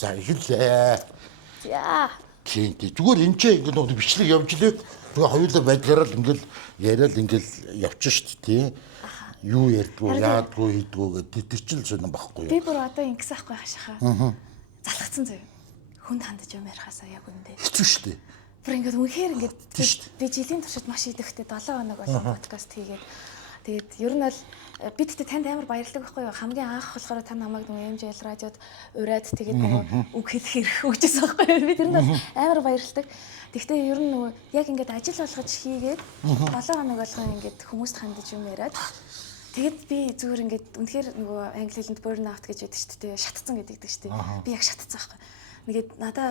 За эхэллээ. За. Тийм зүгээр энэ ч ингээд нэг бичлэг явж лээ. Тэгээ хоёулаа байдлаараа л ингээд яриад ингээд явчих шүү дээ. Юу ярьдгүү, яадгүй, хийдгүү гэдэг тэр чинь л сонирн байхгүй юу? Би бүр одоо ингэсэн ахгүй хашаа. Залхацсан зөө. Хүнд хандаж юм ярихаасаа яг үндэ. Хэцүү шүү дээ. Бүр ингээд үнэхээр ингээд би жилийн туршид маш идэвхтэй 7 хоног болсон подкаст хийгээд тэгээд ер нь бол би тэгтээ танд амар баярлалаа байхгүй юу? Хамгийн анх болохоор та намайг нөгөө MJL радиод ураад тэгээд нөгөө үг хэлэх хэрэг өгчээсэн байхгүй юу? Би тэрэнд бол амар баярлалаа. Тэгтээ ер нь нөгөө яг ингээд ажил болгож хийгээд 7 хоног болгон ингээд хүмүүст хандаж юм яриад тэгээд би зүгээр ингээд үнэхээр нөгөө англи хэлэнд burnout гэж яддаг шүү дээ. Шатцсан гэдэг шүү дээ. Би яг шатцсан байхгүй. Нэгээд надаа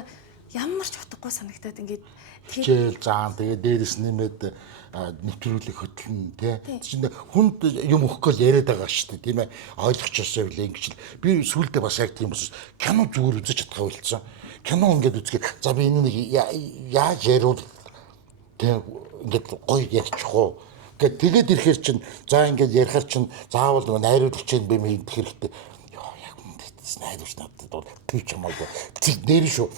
ямар ч утгагүй санагтаад ингээд хичээл заан тэгээ дээрэс нэмээд нэвтрүүлэх хөтлөн тий чинь хүнд юм өгөхгүй яриад байгаа шүү дээ тийм ээ ойлгочихсоо билээ ингэж л би сүулдэ бас яг тийм бас кино зүгээр үзэж чадхаа болцсон кино ингээд үзгээд за би энэ нэг яаж яриул тий ингээд гоё ярьчих уу гэт тэгээд ирэхэр чинь за ингээд ярихаар чинь заавал нөгөө найруулагч юм бэ мэдэх хэрэгтэй ёо яг найруулагч надад бол тэр ч юм уу тэр нэр шүү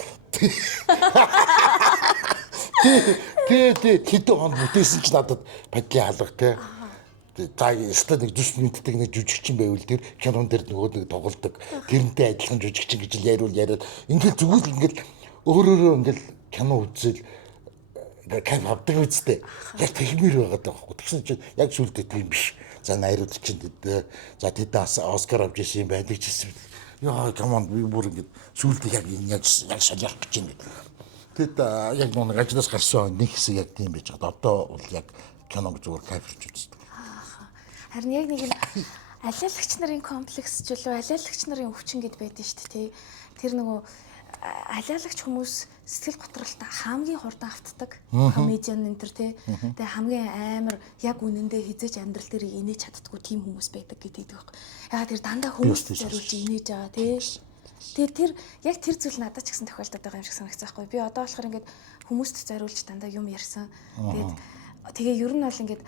Тэ хэдэн хонд бүтээсэн ч надад бодлын алга те. За ястаа нэг 40 минутдаг нэг жүжигчин байвал тэр кинон дээр нөгөө нэг тоглолдог. Тэрнтэй адилхан жүжигчин гэж яриад ингээд зүгээр л ингээд өөрөөрөө ингээд кино үзэл кайф авдаг үстэй. Яг тэгмэр байгаад байгаа байхгүй. Тэгсэн чинь яг сүултээ тийм биш. За найруулагч чинь за тэдээс Оскар авч ирсэн юм байна гэжсэн. Яа камон би бүр ингээд сүултээ яг энэ яг шалгах гэж юм. Тэд яг нэг ажлаас гарсан нэг хэсэг яг тийм байж байгаа. Одоо бол яг киног зүгээр кайфлж үздэг. Харин яг нэг л алиалагч нарын комплекс ч үлээ алиалагч нарын өвчин гэд байдэн шүү дээ. Тэр нөгөө алиалагч хүмүүс сэтгэл готролтой хамгийн хурдан автдаг. Комедиан энэ төр тий. Тэгээ хамгийн амар яг үнэндээ хизээч амьдрал дээр инээж чаддгүй тийм хүмүүс байдаг гэдэг байхгүй. Ягаад тэр дандаа хүмүүс зориулж инээж байгаа тий. Тэгээд тэр яг тэр зүйл надад ч гэсэн тохиолдоод байгаа юм шиг санагцсан байхгүй. Би одоо болохоор ингээд хүмүүст зориулж дандаа юм ярьсан. Тэгээ ер нь бол ингээд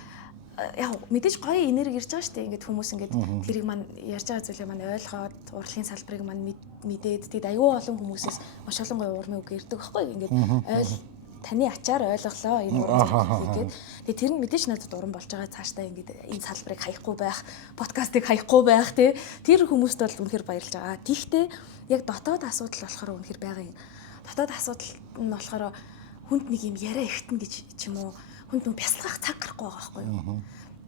яг мэдээж гоё энерги ирж байгаа шүү дээ. Ингээд хүмүүс ингээд тэрийг маань ярьж байгаа зүйлийг маань ойлгоод урлагийн салбарыг маань мэдээд тэгээд аюу олон хүмүүсээс маш олон гоё урмын үг ирдэг байхгүй. Ингээд таны ачаар ойлголоо энэ уран зүйлийг. Тэгээд тэр нь мэдээж надад уран болж байгаа цаашдаа ингээд энэ салбарыг хаяхгүй байх, подкастыг хаяхгүй байх тий. Тэр хүмүүст бол үнэхээр баярлж байгаа. Тиймээ яг дотоод асуудал болохоор үнэхээр байгаа юм. Дотоод асуудал нь болохоор хүнд нэг юм яриа ихтэн гэж ч юм уу хүнд нүг бясалгах цаг гарахгүй байгаа байхгүй юу.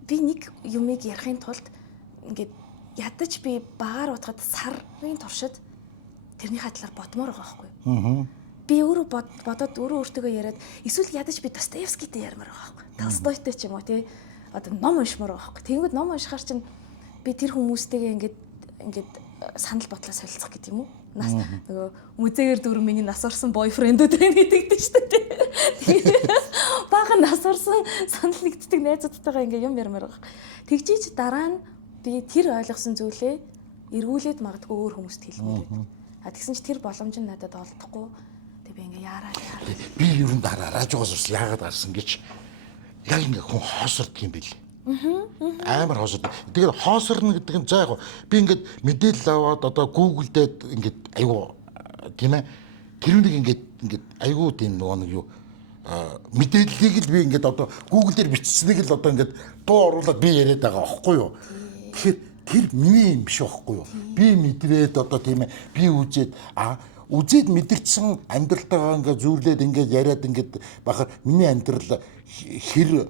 Би нэг юмыг ярихын тулд ингээд ядаж би багаар утгаад сарын туршид тэрнийхээ талаар бодмоор байгаа байхгүй юу. Би өөрөө бодоод өөрөө өөртөө яриад эсвэл ядаж би Достоевскийтэй ярмаар байгаа байхгүй. Толстойтой ч юм уу тий. Одоо ном уншмаар байгаа байхгүй. Тэнгүүд ном уншихаар чинь би тэр хүмүүстэйгээ ингээд санал бодлоо солилцох гэдэг юм уу? Нас нөгөө музейгээр дөрөв миний нас орсон бойфрендүүд нэгдэгдэн шүү дээ. Бага нас орсон санал нэгддэг найзуудтайгаа ингээ юм ярмаар байгаа. Тэгжиж дараа нь би тэр ойлгосон зүйлээ эргүүлээд магадгүй өөр хүмүүст хэлмээр байна. А тэгсэн чи тэр боломж нь надад олдохгүй. Тэг би ингээ яараа. Би ер нь радиогоос ус яагаад гарсан гэж яг ингээ хүн хоосордог юм бэл. Амар хоосордог. Тэгэхээр хоосорно гэдэг нь за яг би ингээд мэдээлэл аваад одоо Google дээр ингээд аюу тийм ээ тэрүүнийг ингээд аюу тийм нөгөө нэг юу мэдээллийг л би ингээд одоо Google дээр бичсэнийг л одоо ингээд дуу оруулаад би яриад байгаа аахгүй юу. Тэгэхээр тэр миний юм биш аахгүй юу. Би мэдрээд одоо тийм ээ би үзээд мэдэрсэн амьдралтайгаа ингээд зүүрлээд ингээд яриад ингээд бахаар миний амьдрал хэр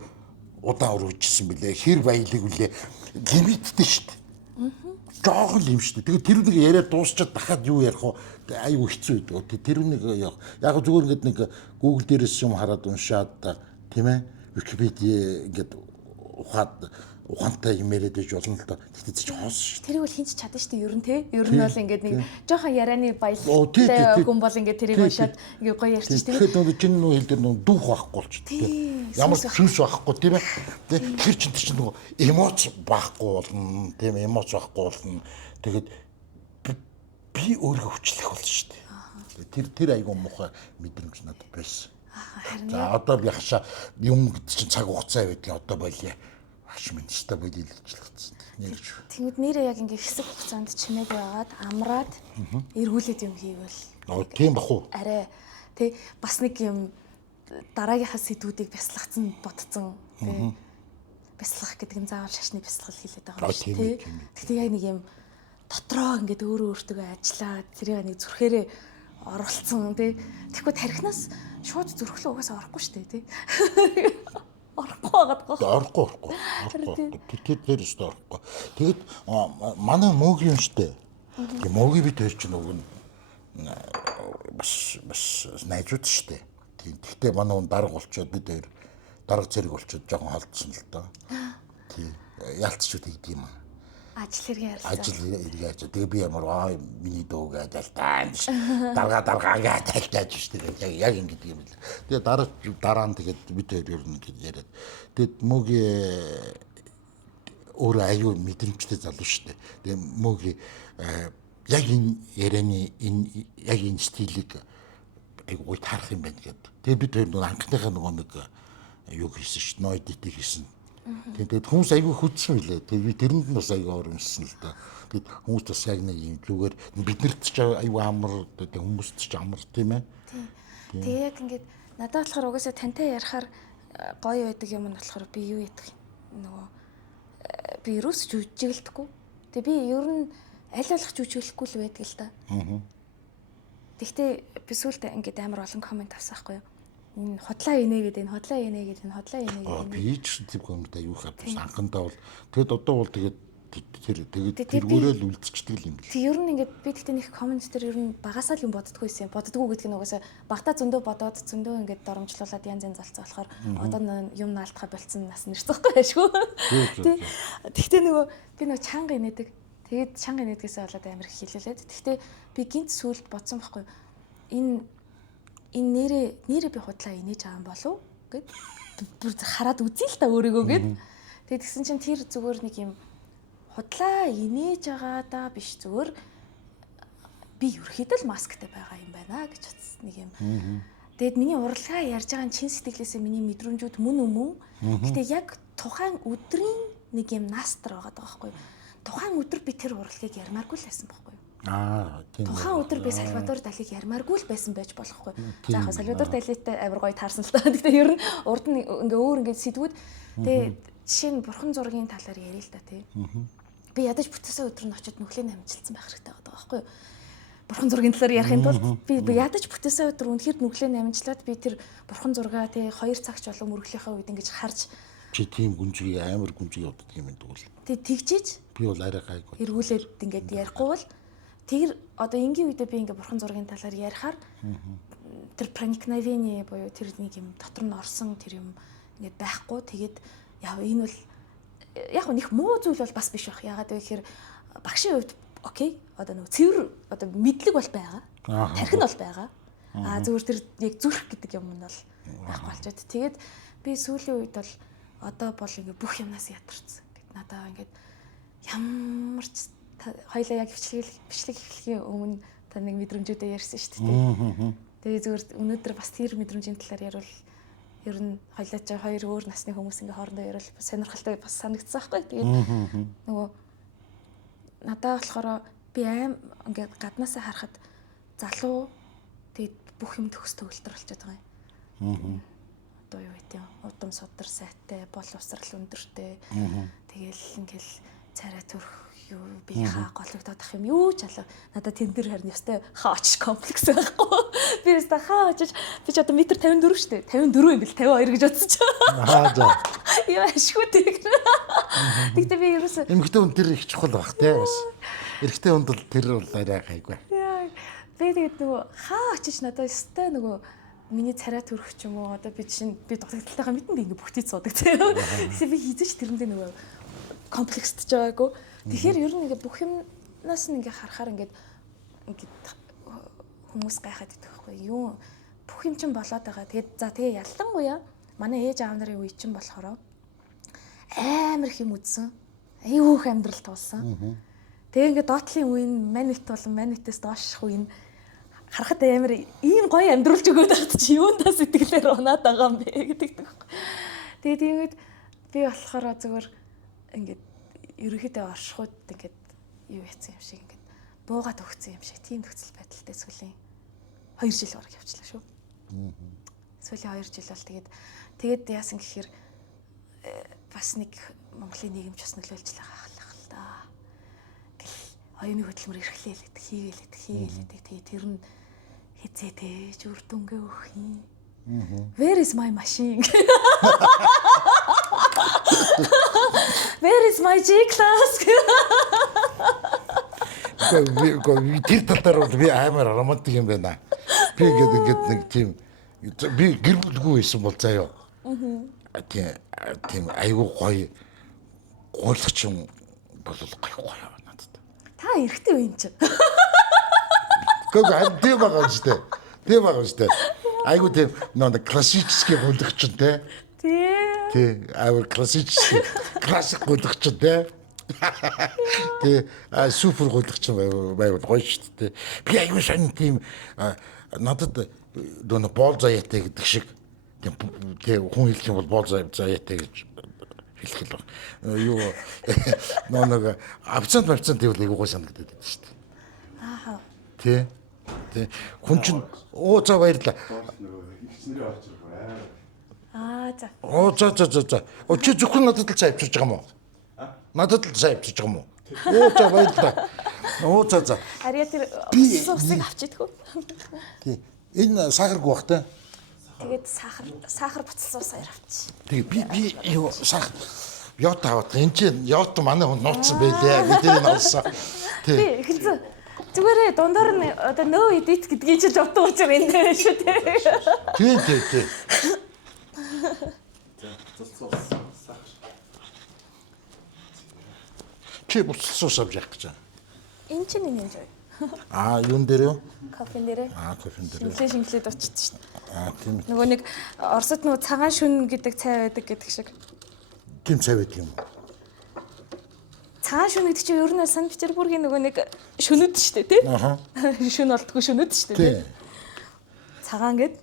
удаан өрөвжсөн бэлээ хэр баялаг үлээ лимиттэй шүү дээ. Жохон юм шүү дээ. Тэгээд тэр нэг яриад дуусчаад дахиад юу ярих вэ? Аюу хэцүү байдаг. Тэр нэг яг зүгээр ингээд нэг Google дээрээс юм хараад уншаад тийм ээ Википедиа ингээд ухаантай юм яриад байж болно л доо. Тэгтээ ч хоос шүү дээ. Тэр бол хинч чадна шүү дээ ер нь тий. Ер нь бол ингээд нэг жоохон ярианы баялтай хүн бол ингээд тэрийг уншаад ингээд гоё ярьчих тийм. Тэгэхээр нөгөө чинь нөгөө хэл дээр нөгөө дүүх байхгүй болчих. Ямар сүнс байхгүй тийм ээ. Тэр чинь нөгөө эмоц байхгүй болно. Тийм эмоц байхгүй болно. Тэгээд би өөрийгөө хүчлэх болно шүү дээ. Тэр айгуу муухай мэдрэмж надад байсан. За одоо би хашаа юм гэдэг чинь цаг хугацаа байдгийг одоо болио. Багш минь ста болийлэгчлэгдсэн. Нэрж. Тэнгүүд нэрээ яг ингээ хэсэг хугацаанд чимээгүй байгаад амраад эргүүлээд юм хийвэл. Тийм бах уу? Арай тий бас нэг юм дараагийнхаа сэдвүүдийг бясалгацсан бодцсон тий бясалгах гэдэг нь заавал шашны бясалгал хийлээд байгаа юм шиг тий. Гэхдээ яг нэг юм дотроо ингээд өөрөө өөртөө ажиллаад тэрийг нэг зүрхээрээ оруулсан тий. Тэгэхгүй тархинаас шууд зүрхлөө угаасаа орохгүй шүү дээ тий. Орохгүй байгаад байгаа. Орохгүй. Тэр өстө орохгүй. Тэгэд манай мөгийн юм штэ. Тэгээ мөгийн бид хоёр ч нөгөө бас найзууд штэ. Тийм. Гэхдээ манай хүн дарга болчоод бид хоёр дарга зэрэг болчоод жоохон холдсон л доо. Тийм. Ялцчууд хийдэг юм аа. Ажил хэрэг ярьсан. Ажил хэрэг яаж. Тэгээ би ямар миний дууг адилтаан ш. Даргаа тайлтааж штэ. Яг ингэ гэдэг юм л. Тэгээ дараа нь тэгээд бид хоёр ер нь ингэ яриад. Тэгээд мөгийн өөр аюу мэдрэмжтэй залуу штэ. Тэгээ мөгийн яг энэ ярианы яг энэ стилийг айгуу таарах юм байна гэдэг. Тэгээ бид хоёр нөгөө анхныхаа нөгөө нэг юу хийсэн шүү дээ. Ноёдитыг хийсэн. Тэгээд хүмүүс айгүй хүчсэн үлээ. Тэгээд би тэрэнд нь бас айгүй оромжсон л да. Тэгээд хүмүүс бас яг нэг юм зүгээр биднэрт ч айгүй амар хүмүүст ч амар тийм ээ. Тийм. Тэгээ яг ингээд надад болохоор угаасаа тантай ярихаар гоё байдаг юм нь болохоор би юу ядах нөгөө би ерөөс жүжиглэхгүй. Тэгээ би ер нь аль болох жүжиглэхгүй л байдаг л да. Тэгтээ би сүүлдээ ингээд амар олон комент авсан байхгүй юу? Энэ хотлаа инээ гэдэг энэ хотлаа инээ гэдэг энэ хотлаа инээ гэдэг. Би ч тийм комент аюух авсан. Анхандаа бол тэгэд одоо бол тэгээд тэргүүрээ л үлдчихдэг юм бэл. Тэг ер нь ингээд би тэгтээ нэг комент дээр ер нь багасаа л юм боддггүй байсан. Боддггүй гэдэг нь угаасаа багтаа зөндөө бодоод зөндөө ингээд доромжлуулаад янз янз залцсан болохоор одоо юм наалтахаа болцсон нас нэрцэхгүй ашгүй. Тэгтээ нөгөө би нөгөө чанга инээдэг. Тэгээд чанга инээдгээсээ болоод амар их хилээлээд. Тэгтээ би гинт сүулт бодсон байхгүй. Энэ нэрээ би худлаа инээж байгаа юм болов гэд бүр хараад үзье л та өөрийгөө гэд. Тэгээд тэгсэн чинь тэр зүгээр нэг юм худлаа инээж байгаадаа биш зүгээр би ерөөхдөө л масктай байгаа юм байна гэж бодсон нэг юм. Тэгээд миний уралгаа ярьж байгаа чин сэтгэлээсээ миний мэдрэмжүүд мөн. Гэтэ яг тухайн өдрийн нэг юм настар байгаа байхгүй. Тухайн өдөр би тэр уралгыг ярмааргүй л байсан байхгүй. Тийм. Тухайн өдөр би Сальвадор Далиг ярмааргүй л байсан байж болохгүй. За яг Сальвадор Далитай амар гоё таарсан л та. Гэтэ ер нь урд нь ингээ өөр ингээ сэдвүүд тэгээ жишээ нь бурхан зургийн талаар ярил л да тий. Би ядаж бүтээсэн өдөр нь очиод нүглээ намжилсан байх хэрэгтэй байгаа байхгүй юу? Бурхан зургийн талаар ярихын тулд би ядаж бүтээсэн өдөр үнэхээр нүглээ намжлаад би тэр бурхан зургаа тий 2 цагч болон мөрөглийнхаа үед ингэж харж чи тийм гүнжиг амар гүнжиг явдаг юм дгүй. Тэг тэгжиж би бол арай гайгүй. Эргүүлээд ингээд ярихгүй бол тэр одоо энгийн үедээ би ингээд бурхан зургийн талаар ярихаар тэр проникновение буюу тэр нэг юм дотор нь орсон тэр юм ингээд байхгүй. Тэгээд яа энэ бол яг нэг муу зүйл бол бас биш байх. Ягаад гэвэл багшийн хувьд окей одоо нэг цэвэр одоо мэдлэг бол байгаа. Тархин бол байгаа. Зөвхөн тэр яг зүрх гэдэг юм нь бол байхгүй болчиход. Тэгээд би сүүлийн үед бол одоо бол ингээд бүх юмнаас ядарсан. Гэт надаа ингээд ямар ч хоёлаа яг бичлэг эхлэхийн өмнө та нэг мэдрэмжүүдээ ярьсан шүү дээ. Тэгээ зөвхөн өнөөдөр бас тэр мэдрэмжийн талаар ярил ер нь хоёлаа ч хоёр өөр насны хүмүүс ингээ хоорондоо ярил сонирхолтой бас санагдсан байхгүй. Тэгээд нөгөө надаа болохоор би ингээ гаднаасаа харахад залуу тэгээд бүх юм төгс төгөлтөр болчиход байгаа юм. Одоо юу гэдэг юм удам судар сайтай бол усрал өндөртэй тэгэл ингээл царай төрх юу би хаа гологдоод ах юм юу ч алаа надад тэн дээр харин ёстой хаач комплекс байхгүй би өстө хаа очиж би ч одоо метр 54 шүү дээ 54 юм бил 52 гэж бодсон ч За яа ашгүй тэг тэгтээ би ерөөсөө эмэгтэй хүн тэр их чухал баг тий бас эрэгтэй хүнд бол тэр бол арай гайгүй яа би тэгээд нөгөө хаа очиж надад өстой нөгөө миний царай төрөх ч юм уу одоо би чинь би дутагдaltaйгаа мэдэн би ингээ бүгдийг суудаг тий тэгсэн би хийжэж тэрэндээ нөгөө комплексдж байгаагүй. Тэгэхээр ер нь ингээ бүх юмнаас нь ингээ харахаар ингээ хүмүүс гайхаад идэх байхгүй юу? Бүх юм чинь болоод байгаа. Тэгээд за тэгээ ялангуяа манай ээж аав нарын үе чинь болохоор амар их юм үзсэн. Аюух амьдрал туулсан. Тэгээ ингээ доотлын үе нь манит болон манитээс доошх үе нь харахад амар ийм гоё амьдруулж өгөөд байхад чи юундаа сэтгэлээр унаад байгаа юм бэ гэдэг. Тэгээд тиймээд би болохоор зүгээр ингээд ерөнхийдөө оршихуйд ингээд юу яцсан юм шиг ингээд буугаад өгсөн юм шиг тийм нөхцөл байдалтай сүүлийн 2 жил бараг явчлаа шүү. Сүүлийн 2 жил бол тэгээд яасан гэхээр бас нэг Монголын нийгэмч бас нөлөөлж байгаа л да. Гэл оюуны хөдөлмөр эрхлээлээд хийгээд тэгээд тэр нь хизээтэй үр дүнгээ өгөх юм. Where is my machine? Where is my G-class? Тэр талаар бол би амар романтик юм байна. Би ингээд нэг тийм би гэр бүлгүй байсан бол заяа. Тийм айгүй гоё гуйлагч юм бол гоё надад. Та эрэгтэй үе юм чи. Гэхдээ тийм байгаа шүү дээ. Айгүй тийм нэг классический гуйлагч те. Тий, амар классический классик гуйлагч те. Тий, супер гуйлагч байвал гоё шүү дээ. Би айгүй сайн тийм надад дөрөв боол заяатай гэдэг шиг тийм хүн хэлэх юм бол боол заяатай гэж хэлэх л баг. Юу нэг абцент гэвэл айгүй гоё санагдаад байдаг шүү дээ. Аа. Тий. Хүн чинь за баярлаа. За. За. Чи зөвхөн надад л цай авчирч байгаа юм уу? Надад л цай авчирч байгаа юм уу? За баярлаа. За. Ария тэр усыг авчидгүү. Тий. Энэ сахаргүй бах та. Тэгээд сахар буцалсан ус аяар авчи. Тэгээ би юу сахар йод аваад энэ чинь йод манай хүн нууцсан байлээ. Бидний олсон. Тий, хэлсэн. Зүгээрээ дундаар нь одоо нөө эдит гэдгийг чи бодсон учраас энэ шүү дээ. Тий. Чи буцалсан ус авч явах гэж байна. Энэ чинь энэ юм жаа. Юун дээр юу? Кофен дээрээ. Кофен дээр. Шинжлээд очсон шүү дээ. Тийм. Нөгөө нэг Оросд нөгөө цагаан шүн гэдэг цай байдаг гэдэг шиг. Тийм цай байдаг юм. Цагаан шүн гэдэг чинь ер нь Санкт Петербургийн нөгөө нэг шүнүүд шүү дээ, тий? Шүн олдгүй шүнүүд шүү дээ, тий? Цагаан гэд.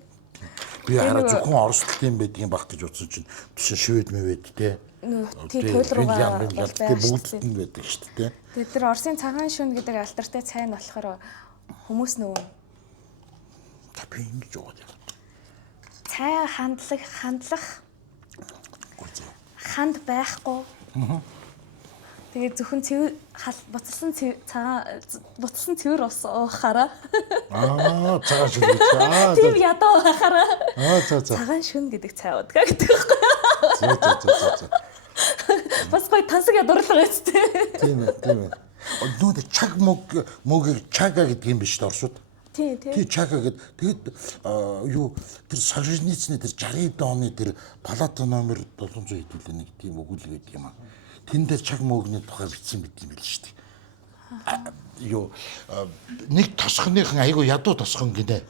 Би хараа зөвхөн Оросд юм байдгийн баг гэж утсан чинь биш шивэд мэвэд тий. Тий туйл руугаа бүгд нь байдаг шүү дээ. Тэгээд тэр Оросын цагаан шүн гэдэг алдартай цай нь болохоор хүмүүс нөгөө би ингэж яваад байна. Цай хандлах ханд байхгүй. Тэгээд зөвхөн буцалсан цэвэр ус уухаараа. Цагаан шүн гэж. Тийм ядуу уухаараа. За. Цагаан шүн гэдэг цай уудаг гэдэг байхгүй. За. Бас гоё тансаг ядуурлага үстэй. Тийм ээ. Нүүд чаг мөгийг чага гэдэг юм биш доршууд. Тий. Чага гэдэг. Тэгэд юу тэр Солженицны тэр 60-д оны тэр палата номер 700 хэдүүлээ нэг тийм өгүүлэг гэдэг юм аа. Тэн дээр чаг мөөгний тухай бичсэн байт юм байл шүү дээ. Юу нэг тосхоныхан айгу ядуу тосхон гинэ.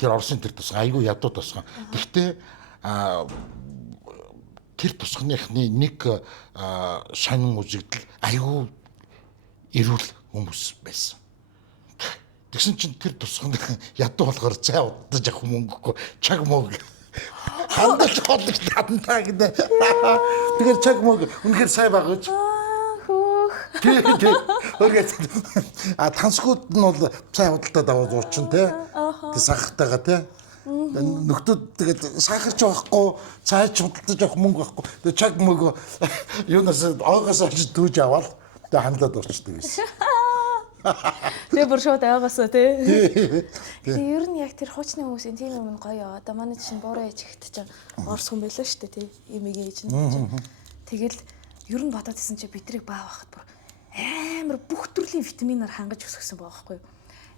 Тэр Оросын тэр тосхон айгу ядуу тосхон. Гэхдээ тэр тусгийнхны нэг шанин үзэгдэл айгүй эрүүл хүмүүс байсан. Тэгсэн чинь тэр тусгын ядуу болохоор цай удаж авах мөнгөгүй чаг мөг хандаж хоолж тандаа гэдэг. Тэгэхээр чаг мөг үнэхээр сайн байгаа гэж. Тий. Өөргөц тансгууд нь бол цай худалдаад аваад уурчин те. Тэг сахартайгаа те. Нөхдүүд тэгээд сахарч байхгүй, цайч худалдаж авах мөнгө байхгүй. Тэгээд чаг мөнгө юунаас оогоос олж дүүж аваад тэгээд хандлаад уурчдаг гэсэн. Тэгээ бүр шууд аваасаа тий. Тэгээ ер нь яг тэр хуучны хүмүүсийн тийм юм гоё. Одоо манай чинь буураа ээж ихт чинь Орос хүн байлаа шүү дээ тий. Имигийн ээж нь. Тэгэл ер нь бодоод исэн чи бидрийг баа байхад бүр амар бүх төрлийн витаминаар хангаж өсгсөн байгаа байхгүй юу?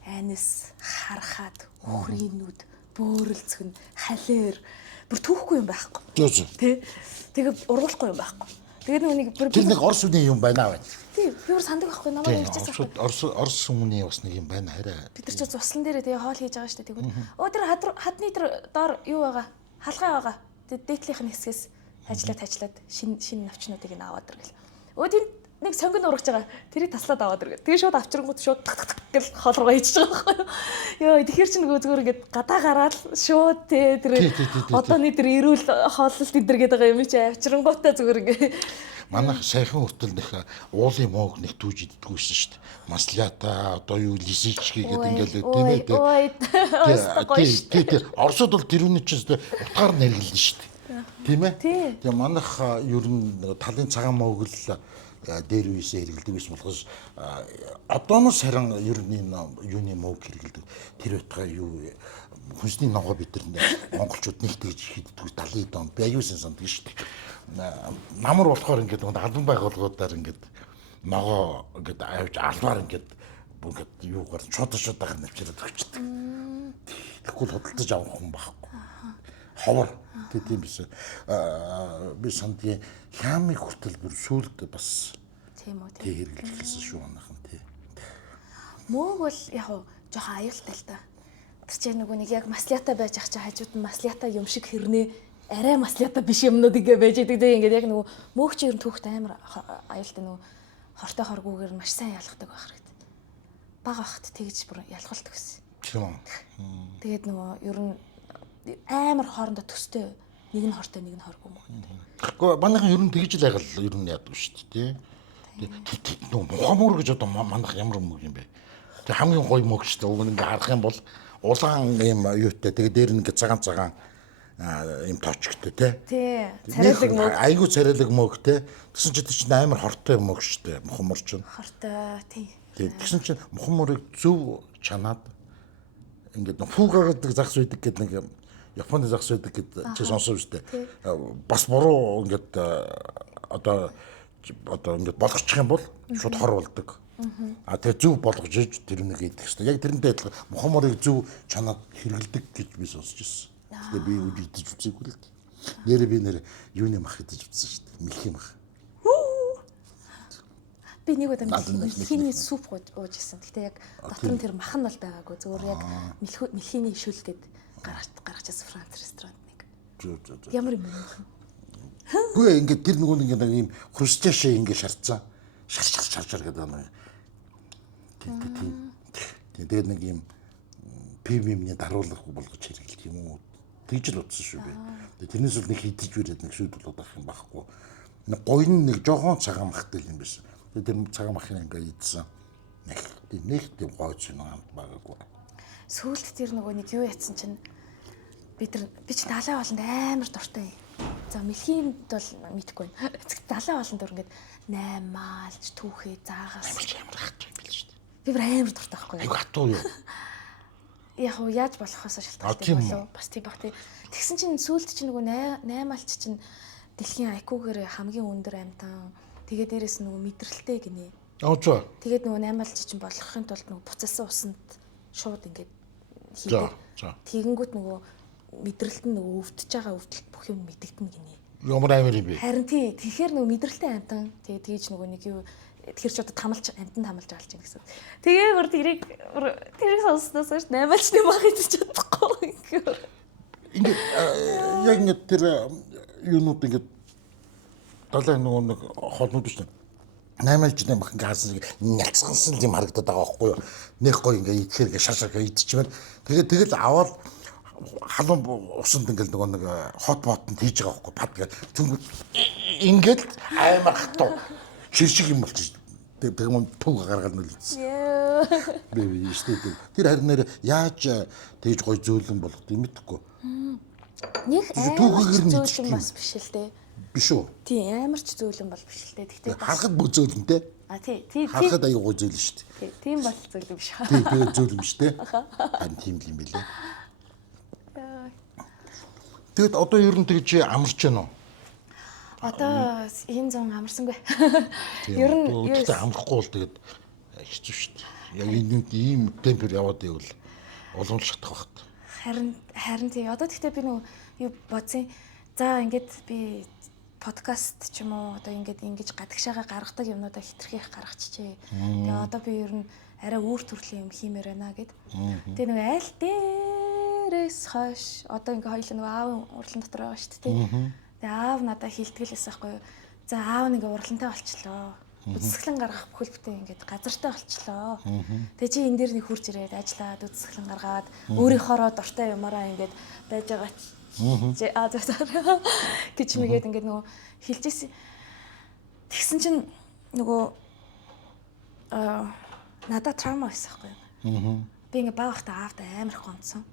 Айнас, харахад, үхрийн нүд, бөөрөлцгөн, халиар бүр түүхгүй юм байхгүй. Тий. Тэгээ ургуулахгүй юм байхгүй. Тэгээд нэг тэр нэг Орос үний юм байна аа. Тий, би бүр сандаг байхгүй намайг ярьж байгаа. Орос хүмүүний бас нэг юм байна хараа. Бид нар ч цуслан дээр тэгээ хоол хийж байгаа шүү дээ. Тэгвэл тэр хадны тэр доор юу байгаа? Халгай байгаа. Тэгээд дээдлийнх нь хэсгээс ажиллаад шинэ навчнуудыг нь аваад иргэл. Тийм нэг сонгон урагч байгаа. Тэрийг таслаад аваад иргэл. Тэгээ шууд авчирнгууд шууд гэл хоол руугаа ичж байгаа байхгүй юу? Йоо тэгэхээр чи нөгөө зүгээр ингээд гадаа гараад шууд те тэр одооны тэр эрүүл хооллолт эдэр гэдэг байгаа юм чи авчрангуудаа зүгээр ингээд Манайх сайхан хүртэл нэх уулын моог нэг түүж иддгүйсэн шүү дээ. Маслята одоо юу лисички гэдэг ингээл тийм ээ тий. Оросод бол тэрүүний чинь утгаар нэргэлнэ шүү дээ. Тийм ээ. Тэгээ манайх ер нь талын цагаан моог л дээр үесээ хэрэгэлдэг биш болохоос одооноос харин ер нь юуны моог хэрэгэлдэг. Тэр утгаа юу хүнсний ногоо бидэрнэ монголчууд нэг тэгж хийддэг 70-д онд би аюулсан санддаг шүү дээ. Намар болохоор ингээд албан байгууллагуудаар ингээд ногоо ингээд авч албаар ингээд юугаар шудагаар навчираад өгчдөг. Тэгэхгүй худалдаж авах хүн байхгүй. Ховор тийм биш. Би сандгийн хямыг хүртэл бүр сүлд бас тийм үү тий хэрэглэжсэн шүү манайхан тий. Мөөг бол яг жоохон аюултай л та. Тэр чинь нөгөө нэг яг маслята байж ах чи хажууд нь маслята юм шиг хэрнээ арай маслята биш юмнууд ингээ байж идэг дээ ингээд яг нөгөө мөөг чи ер нь түүхт амар аюултай нөгөө хортой хоргүйгээр маш сайн ялгадаг байх хэрэгтэй. Бага бахт тэгж бүр ялгалт гэсэн. Тийм үү. Тэгээд нөгөө ер нь амар хоорондоо төстэй нэг нь хортой нэг нь хоргүй мөн. Гэхдээ манайхан ер нь тэгж л айгал ер нь яадаг шүү дээ тий. Нөгөө мухамуур гэж одоо манайх ямар мөг юм бэ? Тэг хамгийн гоё мөг шүү дээ. Уг нь ингээ харах юм бол улаан юм юутай тэгээ дээр нь ингээ цагаан юм тоочгтой тий. Царайлаг мөг. Айгуу царайлаг мөг тий. Тэгсэн чинь амар хортой мөг шүү дээ. Мухамуур чинь. Хортой тий. Тэгсэн чинь мухамуурыг зөв чанаад ингээд фуга гэдэг загс үйдэг гэдэг нэг Японы загс үйдэг гэдэг чи сонсов шүү дээ. Бас буруу ингээд одоо ингээд болгочих юм бол шууд хор болдог. Тэгээ зөв болгож иж тэр нэг идэх хэрэгтэй. Яг тэрнтэй адилхан мухамуурыг зөв чанаад хэрэгэлдэг гэж би сонсч ирсэн. Тэгээ би үдийдэж үзээгүй л. Нэрээ би юуны мах идэж үзсэн шүү дээ. Мэлхийн мах. Би нэг удаа мэлхийний суп ууж исэн. Гэтэ яг дотор нь тэр мах нь бол байгаагүй. Зөвхөн яг мэлхийний шүлгээд гаргачсан Франц ресторанд нэг. Ямар юм бэ? Гүй ингээд тэр нөгөө нэг ийм хрустяшээ ингээд шарцсан. Шар гэдэг нэг. Тэгээд нэг ийм пивмний даруулах болгож хэрэглэх юм уу? Тэгж л утсан шүү би. Тэрнээс бол нэг хидэж бүрээд нэг шүүд болоод авах юм байхгүй. Нэг гойн нэг жоохон цагаан махтай юм байсан. Тэр цагаан махын ингээд идсэн. Нэг тийм гойч юм амт байгаагүй. Сүүлд тэр нөгөө нэг юу ятсан чинь би ч далай болонд амар дуртай. За мэлхийнд бол мэдхгүй байна. Далай болонд дөр ингээд 8 маалч түүхээ заагаас Ямар хат юм бэл шүү дээ. би бүр амар дуртай байхгүй. Айгу хатуу юу? Яг уу яаж болохоос шалтгаалтай болов. Бас тийм баг тий. Тэгсэн чинь сүүлд чинь нөгөө 8 маалч чинь дэлхийн IQ-гээр хамгийн өндөр амтан. Тэгээд дээрэс нөгөө мэдрэлтэй гинэ. Оочоо. Тэгээд нөгөө 8 маалч чинь болохын тулд нөгөө буцалсан усанд шууд ингээд хийдэг. Тэгэнгүүт нөгөө мэдрэлт нь нөгөө өвдөж байгаа өвдөлт бүх юм мэдэгдэнэ гинэ. Ямар амар юм бэ? Харин тий. Тэгэхээр нөгөө мэдрэлтэй амтан. Тэгээд тэгж нөгөө нэг юу тэр ч одоо амтан тамалж алж яах гэсэн. Тэгээ бүр тэрийг сонсноос хойш 8 маалчны мах идэж чадахгүй. Ингээд яг ингээд тэр юунууд ингээд далай нөгөө нэг хоолнууд шүү дээ. 8-aalчны мах ингээд хаасан нялцгансан юм харагдаад байгаа байхгүй юу? Нэх гоё ингээд идэхээр ингээд шашаа идчихмээр. Тэгэл аваад халуун усанд ингээд нөгөө нэг хот ботонд хийж байгаа байхгүй пад гэдэг. Тэнгүүд ингээд аймар хатуу ширшиг юм болчих. Тэгмэн түүх гаргаад нүлээсэн. Би шүү дээ. Тэр харин нэр яаж тэгж гоё зөөлөн болгох юм мэдэхгүй. Нэг түүхээр нь зөөлөн бас биш л дээ. Биш үү? Тий, амарч зөөлөн бол биш л дээ. Тэгтээ харахад бүх зөөлөнтэй. Тий. Харахад аюу гоё зөөлөн шүү дээ. Тийм бол зөөлөн биш. Тий, тэгээ зөөлөн биш дээ. Харин тийм л юм билээ. Тэгэд одоо ер нь тэгж амарч байна уу? Одоо энэ зам амарсангүй. Ер нь юу амрахгүй бол тэгээд хэцүү шүү дээ. Яг ийм темпээр яваад ивэл уламжлах багт. Харин тий. Одоо тэгтээ би нөгөө юу бодсон. За ингээд би подкаст ч юм уу одоо ингээд ингэж гадагшаага гаргадаг юмнуудаа хитрхийх гаргачихжээ. Тэгээ одоо би ер нь арай үүр төрлийн юм хиймээр байна гэд. Тэгээ нөгөө айл дээрээс хойш одоо ингээ хоёул нөгөө аав урлан дотор байгаа шүү дээ. Тэгээ аав надад хилтгэлээс байхгүй юу. За аав нэг уралдантай болчлоо. үзэсгэлэн гаргах бүхэл бүтэн ингээд газартай болчлоо. Тэгээ чи энэ дээр нэг хурж ирээд ажиллаад үзэсгэлэн гаргаад өөрийнхоороо дуртай юмараа ингээд байж байгаа чи зөв гэж мэгээд ингээд нөгөө хэлжсэн. Тэгсэн чинь нөгөө надад траума байсан байхгүй юу? Би ингээд баг ахта аавтай амар их гомдсон.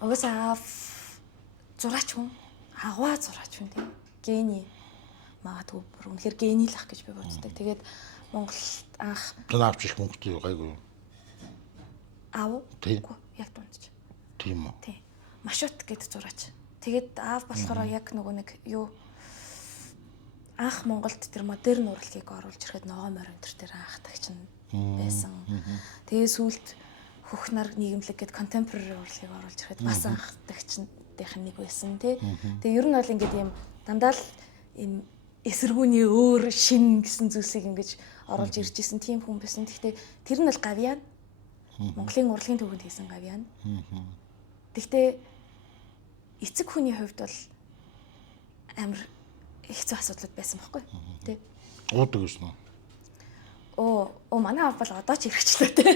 Угаасаа аав зураач хүн, агуу зураач хүн тийм гений. Магадгүй бүр үнэхээр гений л ах гэж би боддог. Тэгээд Монголд анх аавч их мөнгөтэй гайгүй. Аав? Тийм. Яг дундч. Тийм үү. Тийм. Машут гэдэг зураач. Тэгээд аав болохоор яг нөгөө нэг юу анх Монголд тэр модерн урлагийг оруулж ирэхэд ногоо морин тэр анх тагч нь байсан. Тэгээд сүүлд хөх нар нийгэмлэг гэдэг contemporary урлагийг оруулж ирэхэд бас анх тагчнийх нэг байсан тий. Тэгээд ер нь бол ингээд юм дандаа л юм эсэргүүний өөр шин гэсэн зүйлсийг ингэж оруулж ирж исэн тийм хүн байсан. Гэхдээ тэр нь бол гавьяан. Монголын урлагийн төвөнд хийсэн гавьяан. Гэхдээ эцэг хүний хувьд бол амар хэцүү асуудал байсан байхгүй тий. Уудаг гэсэн үү? Оо манай аав бол одоо ч хэрэгчлээ тий.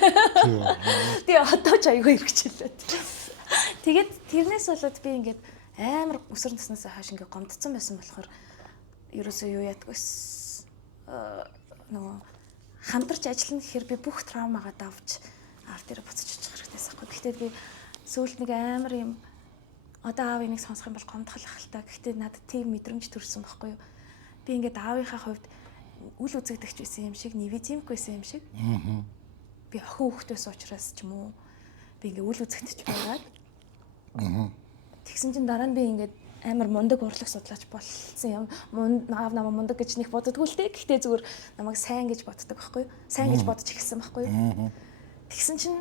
Тэгээ одоо ч аягүй хэрэгчлээ. Тэгээд тэрнээс болоод би ингээд амар өсөр наснаас хойш ингээд гомдсон байсан болохоор ерөөсөө юу яадаг байсан. Нөгөө хамтарч ажиллана гэхээр би бүх траумагаа давж аав дээр буцаж очих хэрэгтэйсэн байхгүй. Гэхдээ би сүүлд нэг амар юм одоо аав энийг сонсох юм бол гомдох ахaltaа. Гэхдээ надад тийм мэдрэмж төрсөн байхгүй юу. Би ингээд аавынхаа хувьд үл үзэгдэгч байсан юм шиг, невизимк байсан юм шиг. Би охин хүүхдээс учраас ч юм уу. Би ингээд үл үзэгдэж байгаад. Тэгсэн чинь дараа нь би ингээд амар мундаг урлаг судлаач болсон юм. Аав намайг мундаг гэж нэг боддоггүй л дээ. Гэхдээ зүгээр намайг сайн гэж боддог байхгүй юу? Сайн гэж бодож эхэлсэн байхгүй юу? Тэгсэн чинь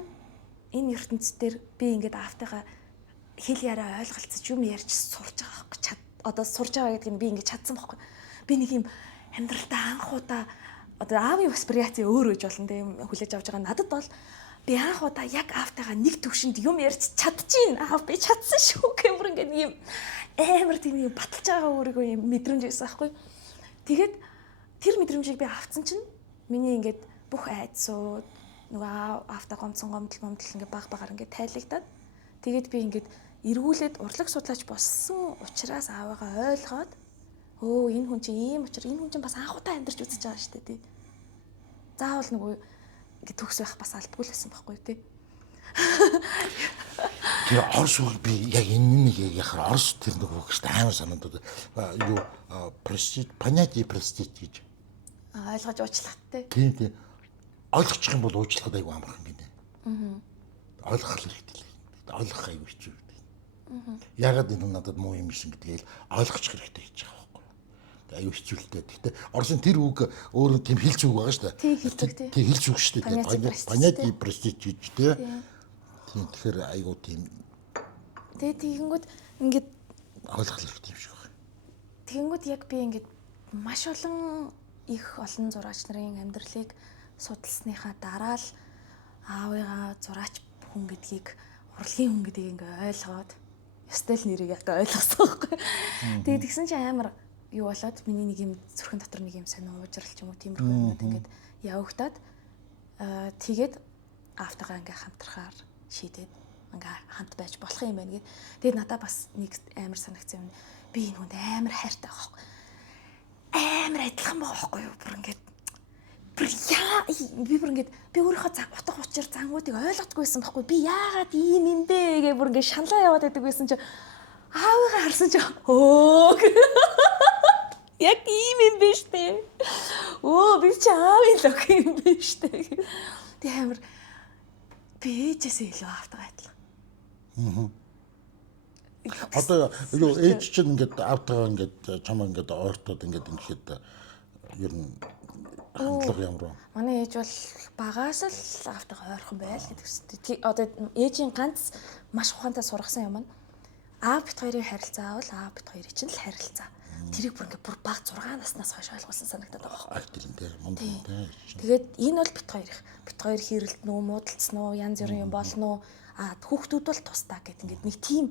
энэ ертөнцийн дээр би ингээд аавтайгаа хэл яриа ойлголцож юм ярьж сурж байгаа байхгүй. Одоо сурж байгаа гэдэг нь би ингээд чадсан байхгүй. Би нэг юм амьдралдаа анх удаа одоо аавын восприац өөр үеж болно тийм хүлээж авч байгаа. Надад бол би анх удаа яг аавтайгаа нэг төвшөнд юм ярьж чадчихин. Аав би чадсан шүү гэмэр ингээд нэг юм амар тийм юм баталж байгаа өөрийгөө юм мэдрэмж байсан байхгүй. Тэгээд тэр мэдрэмжийг би авцсан чинь миний ингээд бүх айдсууд нөгөө аавтаа гомцсон гомдол ингээд баг ингээд тайлагдаад тэгээд би ингээд эргүүлээд урлаг судлаач болсон учраас аавыгаа ойлгоод энэ хүн чинь ийм учраас энэ хүн чинь бас анх удаа амьдарч үзэж байгаа шүү дээ тий. Заавал нөгөө ингээд төгс байх бас алдгүй л байсан байхгүй тий. Тэр орс үг би яг энэ нэг яхаар орс тэр нэг үг шүү дээ амар санагдаад юу престиж понятие престиж гэж ойлгож уучлахтай. Тийм ойлгочих юм бол уучлахад айгүй амархан гинэ. Ойлгох хэрэгтэй л. Ойлгох айгүй хэцүү. Ягаад энэ надад муу юм шин гэдгийг ойлгочих хэрэгтэй гэж байгаа байхгүй. Тэгээ аюу хэцүүлтэй. Гэхдээ орсын тэр үг өөрөө тийм хэлц үг байгаа шүү дээ. Тийм хэлц үг шүү дээ. Понятие престиж гэж тийм. Тэгэхээр аюу тийм. Тэгээ тэгэнгүүт ингээд ойлгох хэрэгтэй юм шиг байна. Тэгэнгүүт яг би ингээд маш олон их олон зураач нарын амьдралыг судалсныхаа дараа л аавыгаа зураач хүн гэдгийг урлагийн хүн гэдгийг ингээд ойлгоод ёстой л нэрийг яг ойлгосон байхгүй. Тэгээд тэгсэн чинь амар юу болоод миний нэг юм зүрхэн дотор нэг юм сонио уужрал ч юм уу тиймэрхүү юмуд ингээд явагдаад тэгээд аавтайгаа ингээд хамтрахаар шийдээд ингээ хамт байж болох юм байна гэд. Тэгээд надад бас нэг амар санагдсан юм. Би энэ хүнд амар хайртай байгаа байхгүй. Амар адилхан байгаа байхгүй юу? Бүр ингээд би бүр ингээд би өөрийнхөө утга учир зангуудыг ойлгохдаггүйсэн байхгүй. Би яагаад ийм юм бэ гэ бүр ингээд шаналаа яваад байдаг байсан чинь аавыгаа харсан чинь яг ийм юм биш үү? Би чи аавын лог юм биш үү? Тэг амар би ээжээсээ илүү аавтайгаа адилхан. Одоо юу ээж чинь ингээд аавтайгаа ингээд чамаа ингээд ойртоод ингээд ингэхэд ер нь хандлага ямар вэ? Манай ээж бол багаас л аавтайгаа ойрхон байл гэдэг. Одоо ээжийн ганц маш ухаантай сургасан юм байна. Аав бит хоёрын харилцаа бол аав бит хоёрын чинь л харилцаа. Тэрийг бүр ингээд бүр баг 6 наснаас хойш ойлгуулсан санагдаад байгаа байхгүй. Тэр энэ мундаг тий. Тэгээд энэ бол бит хоёр хэрэлдэн үү, муудалцсан уу, янз бүрийн юм болно уу? Хүүхдүүд бол тусдаа гэдэг ингээд нэг тийм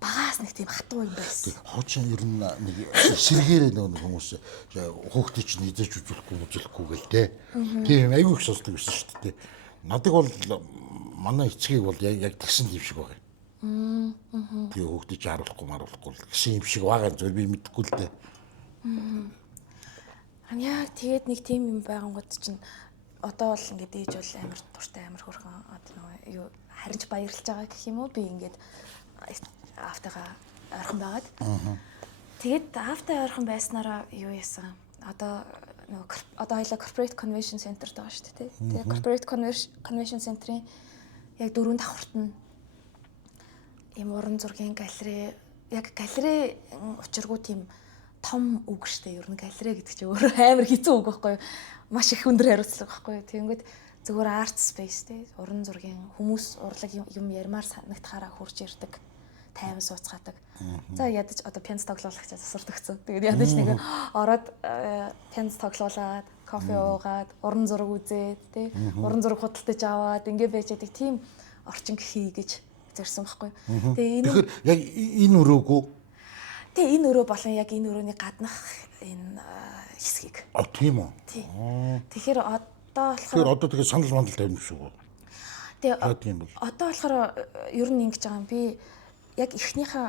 багаас нэг тийм хатуу юм байсан. Хуучин ер нь нэг сэргээрээ нэг хүмүүс хүүхдээ чинь идэж үзүүлэхгүй гэл те. Тийм аюу их сонсдог байсан шүү дээ. Надад бол манай эцгийг бол яг тэгсэн юм шиг байгаа. Тэгээ хүүхдээ чинь харуулахгүй гэсэн юм шиг байгаа зөв би мэдэхгүй л дээ. Яг тэгээд нэг тийм юм байнгут чинь одоо бол ингээд ээж бол амар дуртай амар хөрхөн юу харин ч баярлж байгаа гэх юм уу би ингээд автагаа ойрхон байгаад. Тэгээд автаа ойрхон байснараа юу яасан? Одоо хоёлаа Corporate Convention Center байгаа шүү дээ. Тэгээд Corporate Convention Center-ийн яг дөрөв давхурт нь ийм уран зургийн галерей, яг галерей учиргүй тийм том үг штэ. Ер нь галерей гэдэг чинь өөрөө амар хэцүү үг байхгүй юу? Маш их өндөр хариуцлага байхгүй юу? Тэгэнгүүт зөвхөн art space те уран зургийн хүмүүс урлаг юм ярмаар санагдахаараа хурж ирдэг. Тайван сууцгаадаг. За ядаж одоо пианист тоглоулагч засварт өгсөн. Тэгээд ядаж нэг ороод пианист тоглоулаад, кофе уугаад, уран зураг үзээд, тий. Уран зураг худалдаж аваад ингээ байж байдаг тийм орчин хий гэж зорьсон байхгүй. Тэгэхээр яг энэ өрөөгөө тэгээ энэ өрөө болон яг энэ өрөөний гаднах энэ хэсгийг. Тийм үү. Тэгэхээр одоо тэгээ санал мандал тавина шүү. Тэгээ одоо болохоор ер нь ингэж байгаа юм би яг эхнийхээ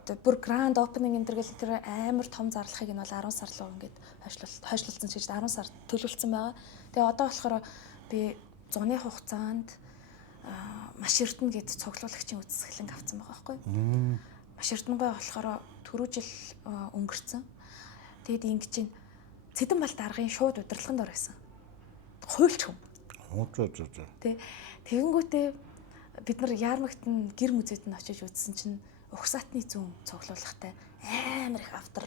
одоо бүр grand opening энэ төр амар том зарлахыг нь бол 10 сар руу ингээд хойшлуулсан гэж 10 сар төлөвлөсөн байгаа. Тэгээ одоо болохоор би зуны хугацаанд маш эрдэнэ гэд цуглуулагчийн үзэсгэлэнг авсан байгаа байхгүй юу? Маш эрдэнэгүй болохоор түрүү жил өнгөрцөн. Тэгэд ингэж чинь Цэдэн Балт аргын шууд удирдлаганд орсон. Хуйлч хүм. Тэгэнгүүтээ бид нар Яармагт нь гэр музейд нь очиж үзсэн чинь угсаатны зүүн цуглуулгатай амар их автар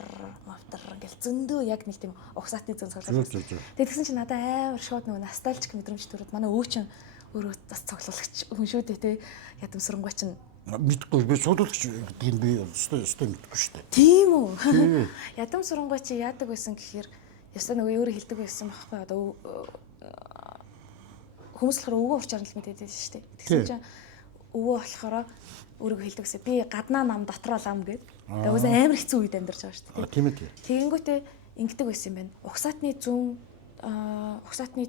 ингээл зөндөө яг нэг тийм угсаатны зүүн цуглуулгатай. Тэгсэн чинь надад амар шууд нөгөө ностальжик мэдрэмж төрөд манай өвчин өөрөө бас цуглуулагч хүн шүү дээ те. Ядам сүрэнгүй чинь мэдгүй би цуглуулагч гэдгийг би өстой мэдгүй шүү дээ. Тийм үү? Ядам сүрэнгүй чи яадаг байсан гэхээр ястаа нөгөө өөрөө хэлдэг байсан байхгүй одоо хүмүүс болохоор өвөө урчаар л мэдээд байдаг шүү дээ. Тэгсэн чинь өвөө болохоор өөрийгөө хэлдэг гэсэн. Би гаднаа нам дотроо лам гэд. Тэгээ уус амар хэцүү үед амьдарч байгаа шүү дээ. Тийм ээ. Тэгэнгүүтээ ингэдэг байсан юм байна. Угсаатны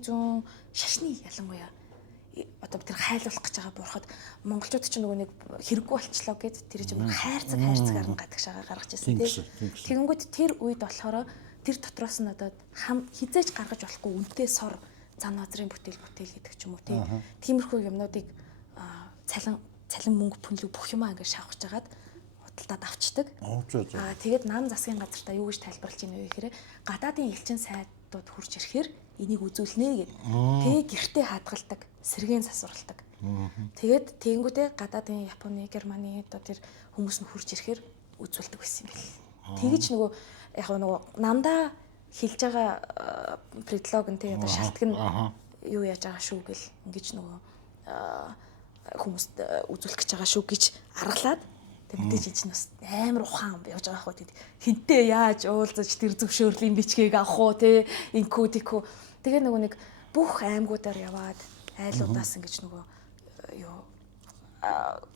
зүүн шашны ялангуяа одоо бид тэр хайлуулах гэж байгаа буурахад монголчууд ч нөгөө нэг хэрэггүй болчлоо гэд тэр чинь хайрцаг арна гадаг шагаа гаргаж ирсэн тийм. Тэгэнгүүт тэр үед болохоор тэр дотроос нь одоо хизээж гаргаж болохгүй үнэтэй сор зан азрын бүтээл гэдэг ч юм уу тийм. Тиймэрхүү юмнуудыг цалин мөнгө пүнлэг бүх юмаа ингээд шавхаж агаад худалдаад авчдаг. Тэгээд нам засгийн газартаа юу гэж тайлбарлаж ийнэ вэ гэхээр гадаадын элчин сайдууд хурж ирэхээр энийг үзүүлнэ гэд. Тэгээ гэртээ хадгалдаг, сэргээн засварладаг. Тэгээд тэгэнгүүтээ гадаадын Японы, Германы одоо тэр хүмүүс нь хурж ирэхээр үзүүлдэг байсан юм бэл. Тэгэж нөгөө яг нөгөө намдаа хэлж байгаа предлог нь тий одоо шалтгаан нь юу яаж байгаа шүү гэл ингэж нөгөө хүмүүст үзүүлэх гэж байгаа шүү гэж аргалаад тэг мэдээж чинь бас амар ухаан явж байгаа хөө тэг хинтээ яаж уулзаж тэр зөвшөөрлийн бичгийг авах уу тий инкүү тикүү тэгээ нөгөө нэг бүх аймагуудаар яваад айлуудаас ингэж нөгөө юу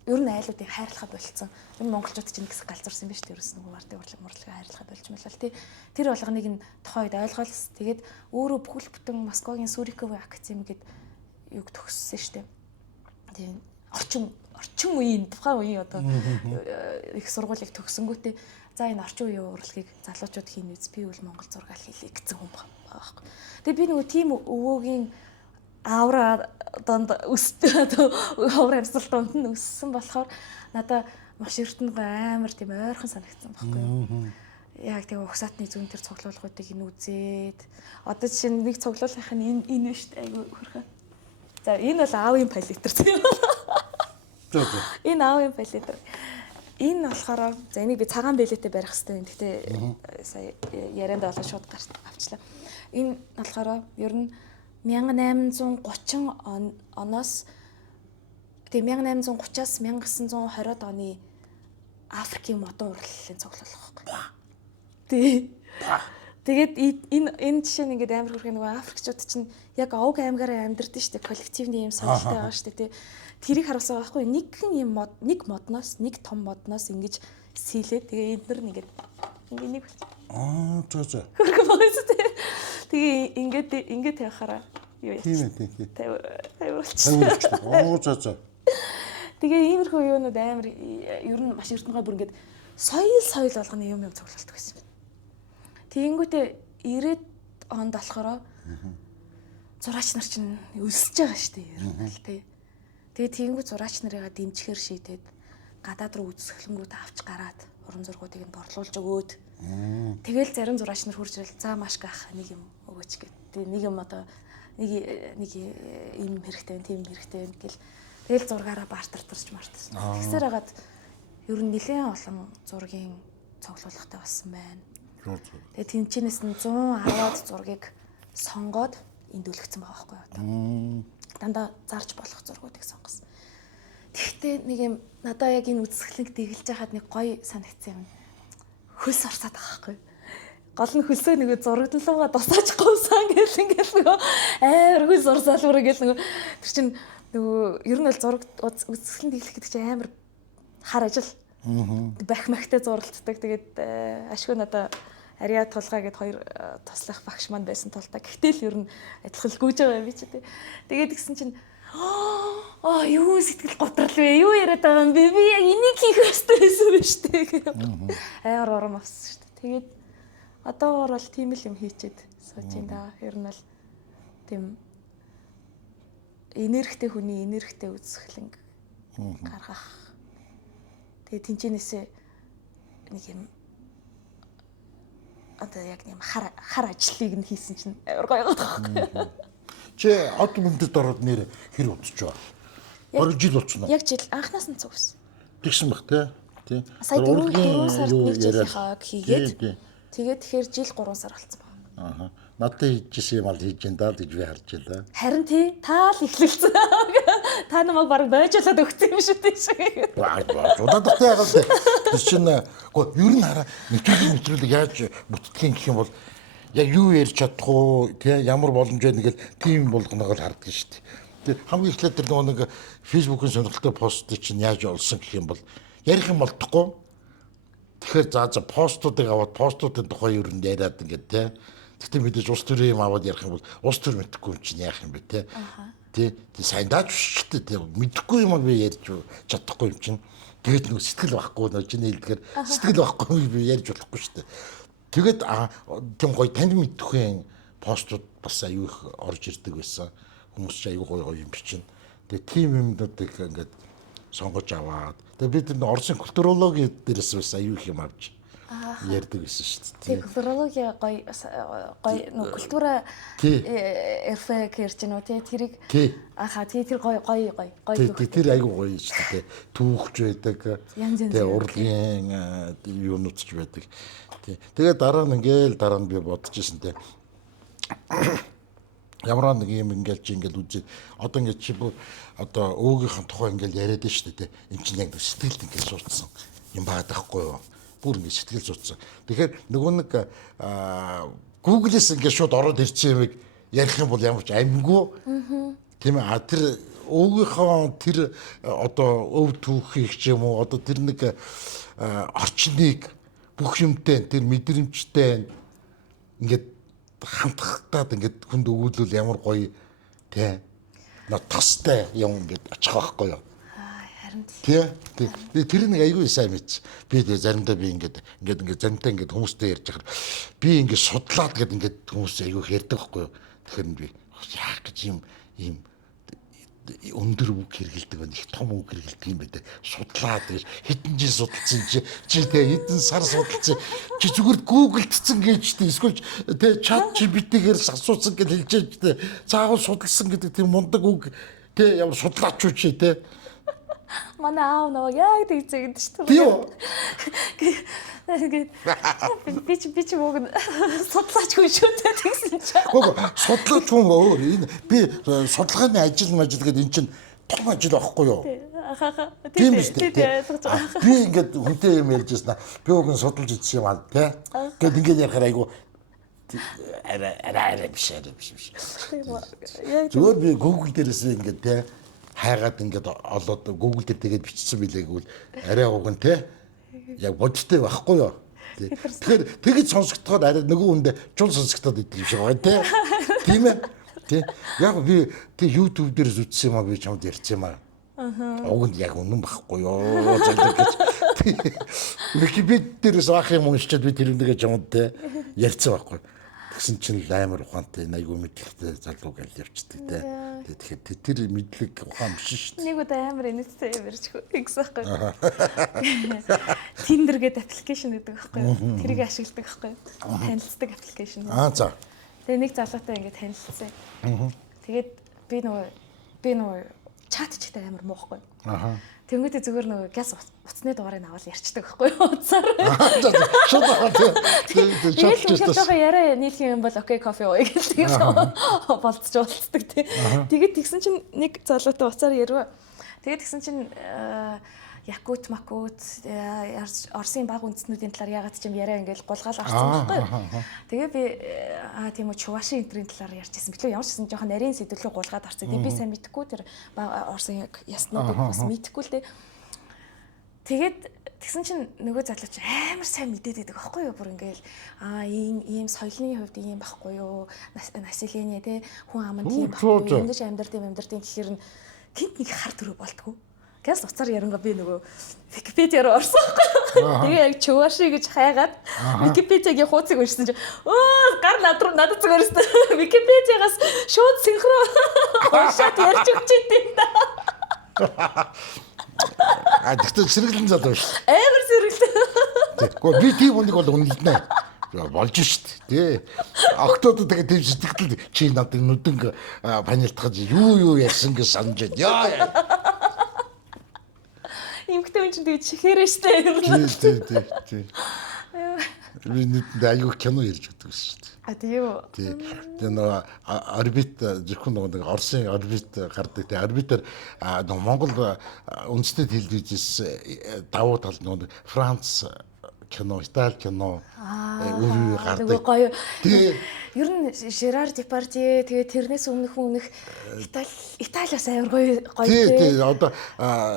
ер нь айлуудыг хайрлахаа болцсон. Ер нь монголчууд чинь гэсэн галзуурсан юм биш үү? Ерөөс нөгөө мартын урлагаа хайрлахаа болж мэлэл тий. Тэр болгоныг нь тохойд ойлгоолс. Тэгээд өөрөө бүхэл бүтэн Москвагийн Суриковын академи гээд юг төгссөн шүү дээ. Тийм орчин үеийн тухайн үеийн одоо их сургуулийг төгсөнгүүтээ за энэ орчин үеийн урлагийг залуучууд хийн үз би бол монгол зураг хийлээ гэсэн хүн байгаа байхгүй. Тэгээд би нөгөө тийм өвөөгийн авра донд авра амьсгалтанд нь өссөн болохоор надаа маш эрдэнэгүй амар тийм ойрхон санагдсан байхгүй юу. Яг тэгээ угсаатны зүүн төр цуглуулгуудыг энэ үзээд одоо жишээ нь нэг цуглуулгынх нь энэ биш үү айгүй хөрхөө. За энэ бол аавын палитер тийм. Энэ аавын палитер. Энэ болохоор за энийг би цагаан бэлэтэй барих хэрэгтэй юм. Гэхдээ сая ярианд болоо шууд гарч авчлаа. Энэ болохоор ер нь 1830 оноос тэгээ 1830-аас 1920-ад оны Африкийн модон урлалын цуглуулга байхгүй. Тий. Тэгээд энэ жишээ нь ингээд амар хүрх нөгөө Африкчууд чинь яг овг аймгаараа амьдардаг шүү дээ. Коллективний юм сонирхолтой байгаа шүү дээ. Тэрийг харуулсан байхгүй нэгэн юм нэг модноос нэг том модноос ингэж сийлээ. Тэгээ эднэр нэгээд нэг за. Тэгээ ингээд явахаараа юу яа. Тийм. Тавиулчихсан. За. Тэгээ иймэрхүү юунууд амар ер нь маш эрдэнэгаа бүр ингээд соёл болгоны юм цуглуулдаг гэсэн. Тэгэнгүүтээ 90-ад онд болохоор зураач нар чинь өсөж байгаа шүү дээ ер нь л тий. Тэгээ тэгэнгүүт зураач нарыгаа дэмжихээр шийдээд гадаад руу үзэсгэлэнгүүд авч гараад уран зургуудыг нь борлуулж өгөөд тэгэл зарим зураач нар хурж ирэл за маш гах нэг юм өгөөч гэд. Тэгээ нэг юм одоо нэг юм хэрэгтэй тийм хэрэгтэй гэл тэгэл зургаараа бартартарч мартсан. Тэгсээр хагаад ер нь нэлээд олон зургийн цуглуулгатай болсон байна. Тэгээ тэнчнээс нь 110-аад зургийг сонгоод эндүүлэгдсэн байгаа байхгүй юу? Дандаа зарж болох зургуудыг сонгосон. Тэгэхдээ нэг юм надаа яг энэ үзэсгэлэнг дэглэж байхад нэг гоё санагдсан юм. Хөлс орсаад байгаа байхгүй юу? Гол нь хөлсөө нэг зурагдлуугаа дусаач говсан гэл ингээл нөгөө амар хөлс орсаалмаар гэл нөгөө тэр чинь нөгөө ер нь бол зураг үзэсгэлэн дэглэх гэдэг чинь амар хар ажил. Бах махтай зуралцдаг. Тэгээд ашгүй надаа Ариа тулгаа гэд хоёр туслах багш маань байсан тул та. Гэхдээ л ер нь адилхан гүйж байгаа юм би ч тий. Тэгээд гисэн чинь юу сэтгэл готрол вэ? Юу яриад байгаа юм бэ? Би яг энийг хийх хэрэгтэй байсан биз дээ. Амар ором авсан шүү дээ. Тэгээд одоогоор бол тийм л юм хийчихэд сууж ин да. Ер нь бол тийм энергитэй хүний энергитэй үзэсгэлэнг гаргах. Тэгээ тэнцэнээсээ нэг юм одоо яг юм хар ажлыг нь хийсэн чинь амар гоё байгаа. Чи од мөндөд ороод нэр хэр удаж байгаа? Бараг жил болчихно. Яг жил анхнаас нь цугсан. Тэгсэн баг тий. Сая 4 сард нэг жилийнхаа хийгээд тэгээд тэгэхээр жил 3 сар болсон байна. Надтай хийжсэн юм ал хийж энэ даа гэж би харж байлаа. Харин тий таал ихлэлцэн. Та намайг бараг байжуулаад өгсөн юм шүү дээ. Удаад тахтай яагаад тий. Тэр чинь гоо ер нь хараа нэвтрүүлэг яаж бүтдгийг гэх юм бол яг юу ярьж чадах уу тий ямар боломж байна гэл тийм болгоноог л харддаг шүү дээ. Тэр хамгийн эхлээд тэр нэг фэйсбүүкийн сонирхолтой постыг чинь яаж олсон гэх юм бол ярих юм болдохгүй. Тэгэхээр за постуудыг аваад постуудын тухай ер нь яриад ингээд тий. Тэгтээ мэдээж ус төрийн юм аваад ярих юм бол ус төр мэдэхгүй юм чинь яах юм бэ те. Тэ сайн даач шигтэй те мэдэхгүй юм би ярьж чадахгүй юм чинь. Тэгээд нэг сэтгэл байхгүй нөө чинь хэлдгээр сэтгэл байхгүй би ярьж болохгүй шүү дээ. Тэгээд тийм гоё танд мэдхгүй постууд бас аюу их орж ирдэг байсан. Хүмүүс ч аюу гоё юм бичин. Тэгээд тийм юмнуудыг ингээд сонгож аваад тэгээд бид энэ Орсын культурологи дээрээс бас аюу их юм авч ярьдаг гэсэн шүү дээ. Тэг культурологи гоё нөө культура эрфэ гэрч нөө тий тэрийг аха тий тэр гоё тэр айгу гоё шүү дээ. Түүхч байдаг. Тэг урлагийн юунууд ч байдаг. Тэгээ дараа нь би бодож ирсэн те. Ямар нэг юм ингээл чи ингээл үзээ. Одоо ингээд чи одоо өвгийнхэн тухай ингээл яриад нь шүү дээ. Энд чинь яг сэтгэлд ингээл суурцсан юм баад байхгүй юу? Бүр ингэ сэтгэл зүйцсэн. Тэгэхээр нөгөө нэг Google-с ингэ шууд ороод ирсэн юмыг ярих юм бол ямар ч амгүй. Тийм ээ. Тэр өвгийнхөө тэр одоо өв түүхийг ч юм уу одоо тэр нэг орчныг бүх юмтай тэр мэдрэмжтэй ингээд хамтгахтаад ингээд хүнд өгүүлвэл ямар гоё тий. Тастай юм ингээд очих байхгүй юу? Тий. Тэр нэг айгүй сайн мэд. Би заримдаа би ингээд заримдаа ингээд хүмүүстэй ярьж байгаа. Би ингээд судлаад гэдэг ингээд хүмүүс айгүй ярьдаг байхгүй юу. Тэгэхээр би яах гэж юм өндөр үг хэрэгэлдэг байна. Их том үг хэрэгэлдэг юм байна. Судлаад хэдэн жил судалсан чи тэгээ хэдэн сар судалсан. Чи зүгээр Google-дсэн гэж тий. Эсвэл тий чат GPT-гээр асуусан гэж хэлж дээ. Цаагүй судалсан гэдэг тийм мундаг үг тий ямар судлаач юу чи тий. Манай аав нөгөө яг тэгцээ гэдэг шүү дээ. Би ч мөн судлаач хүн шүү дээ тэгсэн чинь. Гоо судлаач хүн өөр энэ би судалгааны ажил гэдэг энэ чинь том ажил байхгүй юу? Тийм биз дээ. Би ингээд хүнтэй юм ярьж байна. Би уг нь судалж идсэн юм аа тий. Гэт ингээд ярахаар айгу арай биш. Яг Зүгээр би Google дээрээс ингээд те хайгаад ингээд олоод Google дээр тэгээд бичсэн билээ гэвэл арай уг нь те яг бодиттой байхгүй юу? Тэгэхээр тэгж сонсогдохоор арай нөгөө хүндээ чул сонсогдоод идэг юм шиг байна те. Тийм ээ. Тэ. Яг би тэг YouTube дээрээс үзсэн юм аа би чамд ярьсан юм аа. Уг нь яг үнэн байхгүй юу? Залуу гэж. Википедиа дээрээс авах юм уншчаад би тэрнийгээ чамд те ярьсан байхгүй. Тэгсэн чинь амар ухаантай айгүй мэдлэгтэй залуу гэж явчихдаг те. Тэгэхээр тэр мэдлэг ухаан биш шүү дээ. нэг удаа амар энэттэй юм ярьж гэсэн байхгүй. Tinder гэдэг аппликейшн гэдэг байхгүй. Тэрийг ашигладаг байхгүй. Танилцдаг аппликейшн. За. Тэгээ нэг залуутай ингээд танилцсан. Тэгээд би нөгөө чат чигтэй амар муухгүй. Тэнгүүтээ зүгээр нөгөө газ уцсны дугаарыг аваад ярьцдаг байхгүй юу? Уцаар. Шууд аваад тэгээд яриа нийлэх юм бол окей кофе ууя гэж болцдог тий. Тэгээд тэгсэн чинь нэг залуутай уцаар ярив. Тэгээд тэгсэн чинь Якут макут Оросын баг үндэстнүүдийн талаар ягаад ч юм яриа ингээл гулгаал орсон байхгүй юу. Тэгээ би тийм үү Чувашийн энтрийн талаар ярьжсэн билүү. Ямар ч гэсэн жоохон нарийн сэдвлээ гулгаад орсон. Би сайн мэдэхгүй тэр Оросын яг яснуудыг бас мэдэхгүй л дээ. Тэгээд тэгсэн чинь нөгөө залуу чи амар сайн мэдээд байдаг байхгүй юу. Бүр ингээл ийм соёлны хувьд ийм байхгүй юу. Население те хүн аман тийм байхгүй юу. Ингэж амьдрын гэхээр гинт нэг хар төрөө болтгоо. Гэс уцаар ярингаа би нөгөө Википедиа руу орсон. Тэгээ яг Чуваши гэж хайгаад Википедиагийн хуудсыг уншсан чинь гар надад зүгээр өстө Википедиагаас шууд синхрон уншаад ярьж өгч идэв та. Тэгтээ сэргэлэн залуу шүү. Амар сэргэлэн. Тэгвэл би тийм хүнийг бол үнэлнэ. Болж шүү дээ. Октод тэгээд тийм сэтгэл чи надад нүдэн панелтгаж юу ярьсан гэж санаж байна. Яа. Имхтэй хүн чинь тэгээд чихээрээ штэ ер нь. Тий. Би нэг аюу кино ярьж өгдөг шүү дээ. Тийм үү. Тэгээ нөгөө орбит зөвхөн нөгөө Оросын орбит гардаг. Тэгээ орбитер нөгөө Монгол үндэсний телевизээс давуу тал нөгөө Франц кино, Итали кино үгүй гардаг. Гоё. Ер нь Жерар Депардье тэгээ тэрнээс өмнөх Италиас амар гоё. Тий. Одоо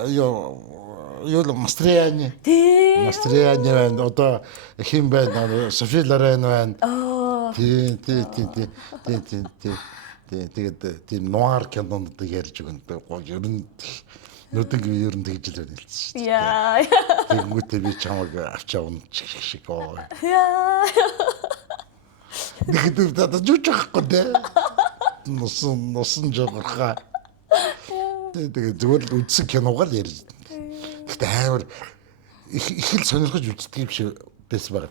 юу Мастриани. Мастриани байна. Одоо хин байна. Софи Лорен байна. Тий. Тэгээд тийм нуар кинонуудыг ярьж өгнө. Ер нь нүдэн ер нь тэгж л байна л шүү дээ. Яа. Тэнгүүтээ би чамайг авч явна шиг оо. Яа. Нэг дэ жууч байхгүй дээ. Носон жогорхаа. Тэгээд зүгээр л үдсэг киногаар л ярьж. Гэтэ амар их л сонирхож үздэг юм шиг байсан байна.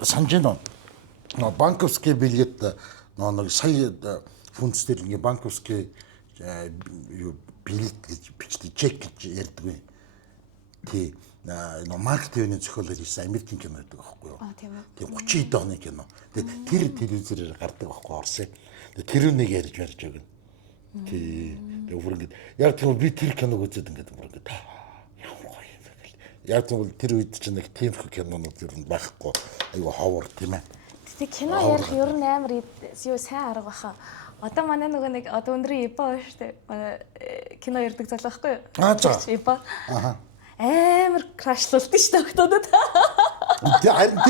Санаж байна уу? Банковский билет нэг сая фунт стерлингийн банковский билет гэж бичдэг, чек гэж ярьдаг. Тий. Маркетингийн зохиолоор хийсэн Америкийн кино гэдэг байхгүй юу? Тийм үү. Тийм 30 оны кино. Тэгээд тэр телевизээр гардаг байхгүй Орсын. Тэр үнийг ярьж өгнө. Тий. Тэгээд бүр ингэ яг тийм би тэр киног үзээд ингээд бүр ингэ ямар гоё юм бэ гэл. Яг тийм тэр үед чинь нэг тийм кинонууд ер нь байхгүй. Айгу ховор тийм ээ. Тэг кино ярих ер нь амар юу сайн арга баха. Одоо манай нөгөө нэг одоо өндрийн Ипа байна шүү дээ. Манай кино ярддаг залуу байхгүй юу? За. Ипа. Амар крашлуулдаг шүү дээ октодод. Харин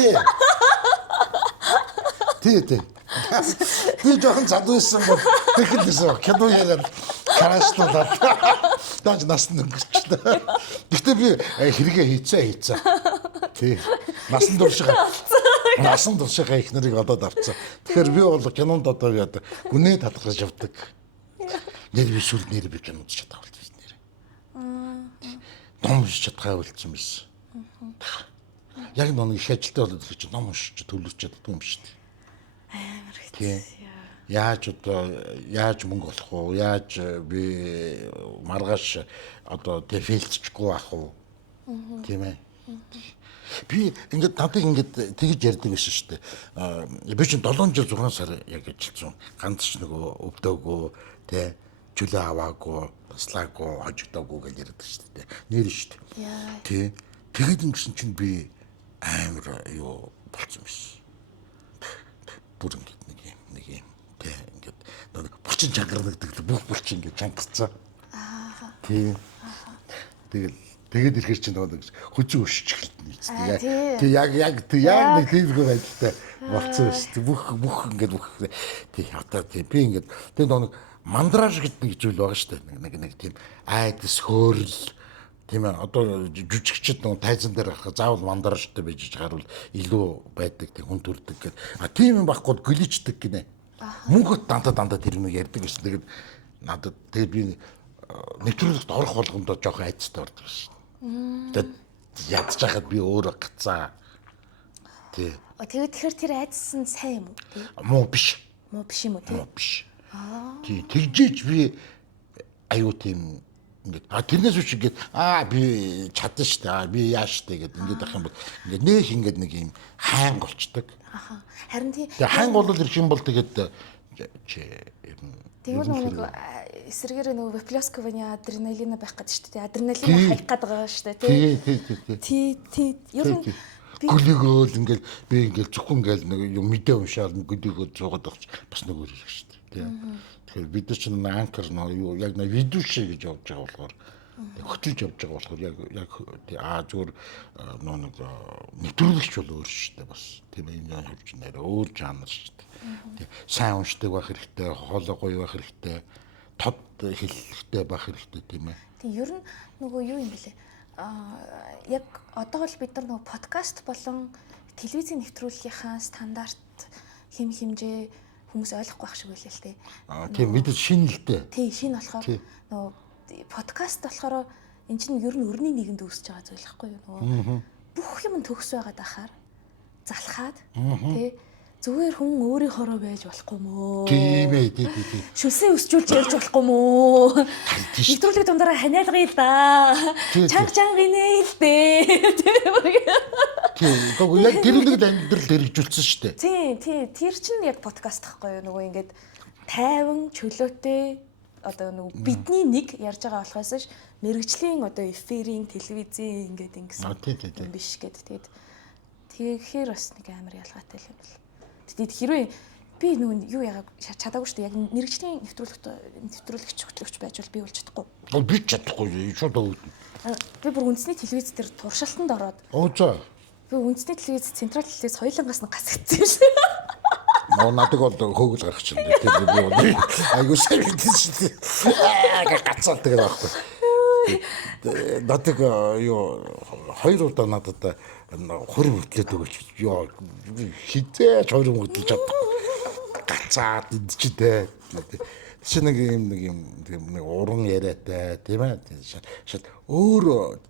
тий. Би жоохон задуйсан бол тэгэхээр кино яриад крашлуулаад тааж насны өнгөрчлээ. Гэхдээ би хэрэгээ хийцээ. Тий. Насан туршийнхаа их нарыг одоод авцсан. Тэгэхээр би бол кинонд одоо яадаг гүнээ талхаж явдаг. Нэр би сүл нэр би кино үзэж чадаа болчих нэр. Ном уншиж чадхаа болчихсон биш. Яг нэг их ажилтаа болоод ирэх чинь ном уншиж төлөвлөж чаддаг юм шүү дээ. Амар хэцүү. Яаж мөнгө олох уу? Яаж би маргааш одоо фейлчгүй ах уу? Тийм ээ. Би ингээд надад ингээд тэгж ярьдаг байсан шүү дээ. Би чинь 7 жил 6 сар яг ажилласан. Ганц ч нөгөө өвдөөгүй, тэ чөлөө аваагүй, таслаагүй, хожигдоогүй гэж ярьдаг шүү дээ. Нэр шүү дээ. Тэ. Тэгээд ингэсэн чинь би амар юу болцсон биш. бүр ингээд нэг юм тий ингээд булчин чангарнагддаг бүх булчин ингээд чангарцсан. Тий. Тэгээд ирэхэр чинь нэг хөзөө өшч эхэлнэ тийм. Тэг яг нэг тиймэрхүү байдалтай болцсон шүү дээ. Бүх ингээд тий одоо тий би ингээд тэг нэг мандраж гэдэг нэг зүйл байгаа шүү дээ. Нэг тийм айдас хөөрл тийм ээ одоо жүжигчд нэг тайзан дээр гарах заавал мандражтай байж гарвал илүү байдаг тийм хүн төрдөг гэдэг. Тийм юм байхгүй гличдэг гинэ. Мөнгөд дандаа тэр нэг ярьдаг гэсэн. Тэгээд надад тэгээд би нэвтрүүлэгт орох болгондоо жоохон айцтай ордог шин. Тэгээд ядж хахад би өөрөө гацаа. Тий. Тэгэхээр тэр айдас нь сайн юм уу? Муу биш. Муу биш юм уу тий? Муу биш. Тий. Тэгжээж би аюу тийм ингээд тэрнээс үуч ингээд би чадна штэ. Би яаш штэ гэдэг ингээд ах юм бол ингээд нэг нэг юм хайн голчдаг. Харин тий. Тэгээ хайн бол ирэх юм бол тэгээд чи тэгвэл нэг эсрэгээр нөгөө Выплёскивание адреналина байх гэдэг шүү дээ. Адреналин хаях гэдэг байгаа шүү дээ. Тий. Ер нь гөлөөгөөл ингээл би ингээл зөвхөн ингээл нэг юм мэдээ уншаал гөлөөгөө зугаад авч бас нэг өөр их шүү дээ. Тэгэхээр бид нар чинь анкер юу яг нэг видеошэ гэж явж байгаа болохоор хөтлөж явж байгаа болохоор яг зүгээр нэг нэвтрүүлэгч бол өөр шүү дээ бас. Тийм энэ хөвч нэрээ өөр жанр шүү дээ. Сайн уншдаг байх хэрэгтэй, хоолой гоё байх хэрэгтэй, тод хэлэхтэй байх хэрэгтэй тийм ээ. Тэг ер нь нөгөө юу юм бэлээ? Яг одоо л бид нар нөгөө подкаст болон телевизийн нэвтрүүлгийнхаа стандарт хэмжээ хүмүүс ойлгохгүй байх шиг байлаа л дээ. Тийм бид шинэ л дээ. Тий, шинэ болохоор нөгөө подкаст болохоор эн чинь ер нь өрний нийгэмд үүсэж байгаа зүйл байхгүй юу нөгөө бүх юм төгс байгаад ахаар залхаад тий зүгээр хүн өөрийнхоороо байж болохгүй мөө. Тийм ээ тий. Шүлсээ өсчүүлж ярьж болохгүй мөө. Нэвтрүүлэг дундаараа ханиалгая л да. Чанга инээ л дээ. Тийм. Яг гэрүүлэгд амьдрал хэрэгжүүлсэн шүү дээ. Тий. Тэр чинь яг подкаст гэхгүй юу нөгөө ингээд тайван чөлөөтэй одоо нөгөө бидний нэг ярьж байгаа болохоос ш мэрэгжлийн одоо эфирийн телевизийн ингээд ингэсэн юм биш гэдэг. Тэгэхээр бас нэг амар ялгаатай юм бэл. Тэгэд хэрвээ би нөгөө юу яагаад чадаагүй шүү дээ. Яг мэрэгжлийн нэвтрүүлэгч хөтлөгч байж бол би бол чадахгүй. Би чадахгүй шууд өгдөн. Би бүр үндэсний телевиз дээр туршилтанд ороод. За. Би үндэсний телевиз централ телевиз хоёулангаас нь гасагдсан юм шиг. Надад бол хөөгөл гарах чинь тийм би бол айгуу сайн мэдсэн шүү дээ. Гацаад тэгээд байхгүй. Надад юу хоёр удаа надад хурим хөтлөөд өгөөч. Юу хизээч хурим хөтлөж чаддаг. Гацаад идчихтэй. Чи нэг уран яриатай тийм ээ. Шат өөр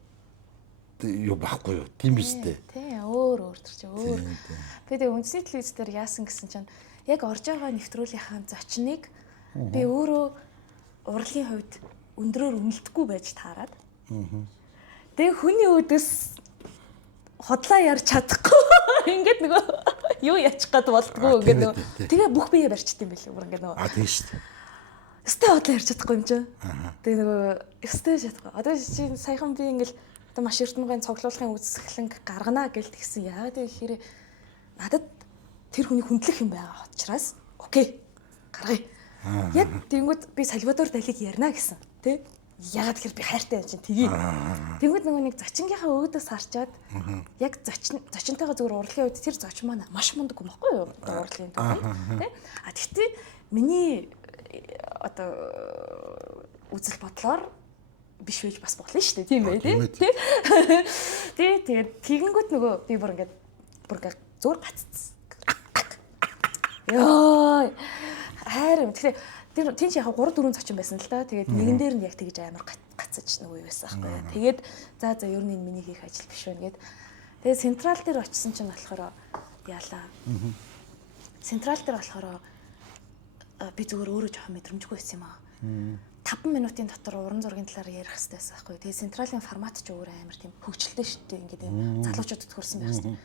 юу байхгүй юу? Тийм биз дээ. Тий, өөр төр чи өөр. Тэгээд үндэсний телевиз дээр яасан гэсэн чинь яг орж байгаа нэвтрүүлгийнхаа зочныг би өөрөө урлагийн хувьд өндрөөр үнэлдэхгүй байж таарад. Тэгээ хүний өөдөөс хотлоо ярьж чадахгүй. Ингээд нөгөө юу ячих гад болдгоо ингээд нөгөө. Тэгээ бүх бие барьчт юм байлээ. Бүр ингээд нөгөө. Тийм шүү дээ. Өстэй хотлоо ярьж чадахгүй юм чинь. Тэгээ нөгөө өстэй чадахгүй. Одоо чи саяхан би ингээд одоо маш эрдэнэгийн цоглуулгын үзэсгэлэнг гаргана гэлт гисэн. Яагаад гэхээр надад тэр хүний хүндлэх юм байгаа учраас окей гаргая. Яг тэнгууд би Сальвадор Далиг ярина гэсэн тий. Яагаад гэхээр би хайртай юм чинь тгий. Тэнгууд нөгөө нэг зочингийнхаа өөдөөс харчаад яг зочинтойгоо зүгээр урлагийн үед тэр зочин маань маш мундаг юм баггүй юу? Одоо урлагийн үед тий. Тэгтээ миний одоо үзэл бодлоор биш байж бас болно шүү дээ тийм ээ тий. Тэгээд тэгэнгүүт нөгөө би бүр ингээд зур гаццсан. Ёо хайр. Тэгэхээр тийм ч яг 3 4 зочин байсан л да. Тэгээд нэгэн дээр нь яг тэгж амар гацаж нөгөө юу байсан байхгүй. Тэгээд за ер нь энэ миний хийх ажил биш байна гэд. Тэгээд централ дээр очисон чинь болохоор яалаа. Централ дээр болохоор би зүгээр өөрөө жоохон мэдрэмжгүй байсан юм аа. 5 минутын дотор уран зургийн талаар ярих хэрэгтэй байсан байхгүй. Тэгээд централийн формат ч өөр амар тийм хөгжилтэй шүү дээ. Ингээд юм залуучуудад хүрсэн байх хэрэгтэй.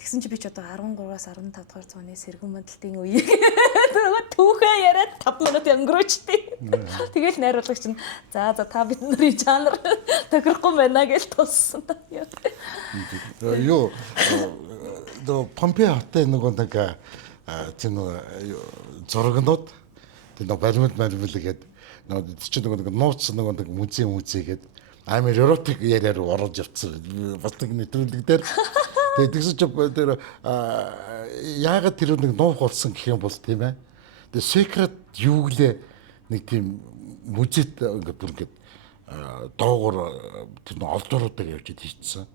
Тэгсэн чи би ч одоо 13-аас 15 дугаар зууны сэргэн мандалтын үеийг нөгөө түүхээ яриад 5 минут өнгөрөөчтэй. Тэгэл найруулагч нь за та бид нарын жанр тохирохгүй байна гэж туссан та. Юу Помпеи хотын нөгөө нэг тийм зургнууд тийм баримт гэдэг чи нэг нууц нэг музей гэдэг амар эротик яриаар орж явцсан бас нэг нэвтрүүлэг дээр тэгээд тэгсэн чи тэр яагаад тэр нэг нуух болсон гэх юм бол тийм ээ тэгээд secret юу гэлээ нэг тийм музейд ингээд бүр ингээд доогор тэр олдоруудыг явж хийчихсэн.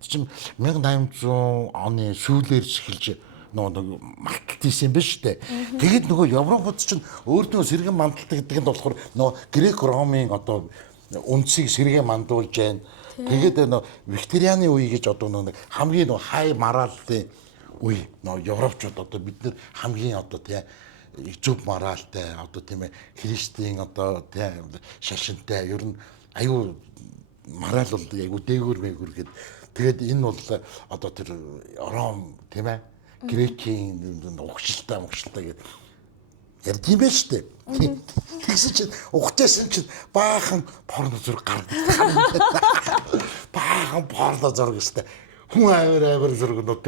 Тэр чинь 1800 оны сүүлээр эхэлж нэг малтдсэн юм байна шүү дээ. Тэгээд нөгөө Европод чинь өөртөө сэргэн мандалтай гэдэг нь болохоор нөгөө Грек Ромын одоо үндсийг сэргэн мандуулж байна. Тэгээд нөгөө Викторианы үе гэж одоо нэг хамгийн нөгөө хай мараалтын үе нөгөө Европчууд одоо бид нэр хамгийн одоо тийм зөв моралтай одоо тийм ээ христийн одоо тийм шашинтай ер нь аюу мораль бол аюу дээгүүр мэгүр гэд тэгээд энэ бол одоо тэр Ром тийм ээ грекийн угшилтай гэд ярьд юм байна шүү дээ. Тэгсэн чинь ухажсэн чинь баахан порно зураг гардаг. Баахан порно зураг өстэй. Хүн авир зургнууд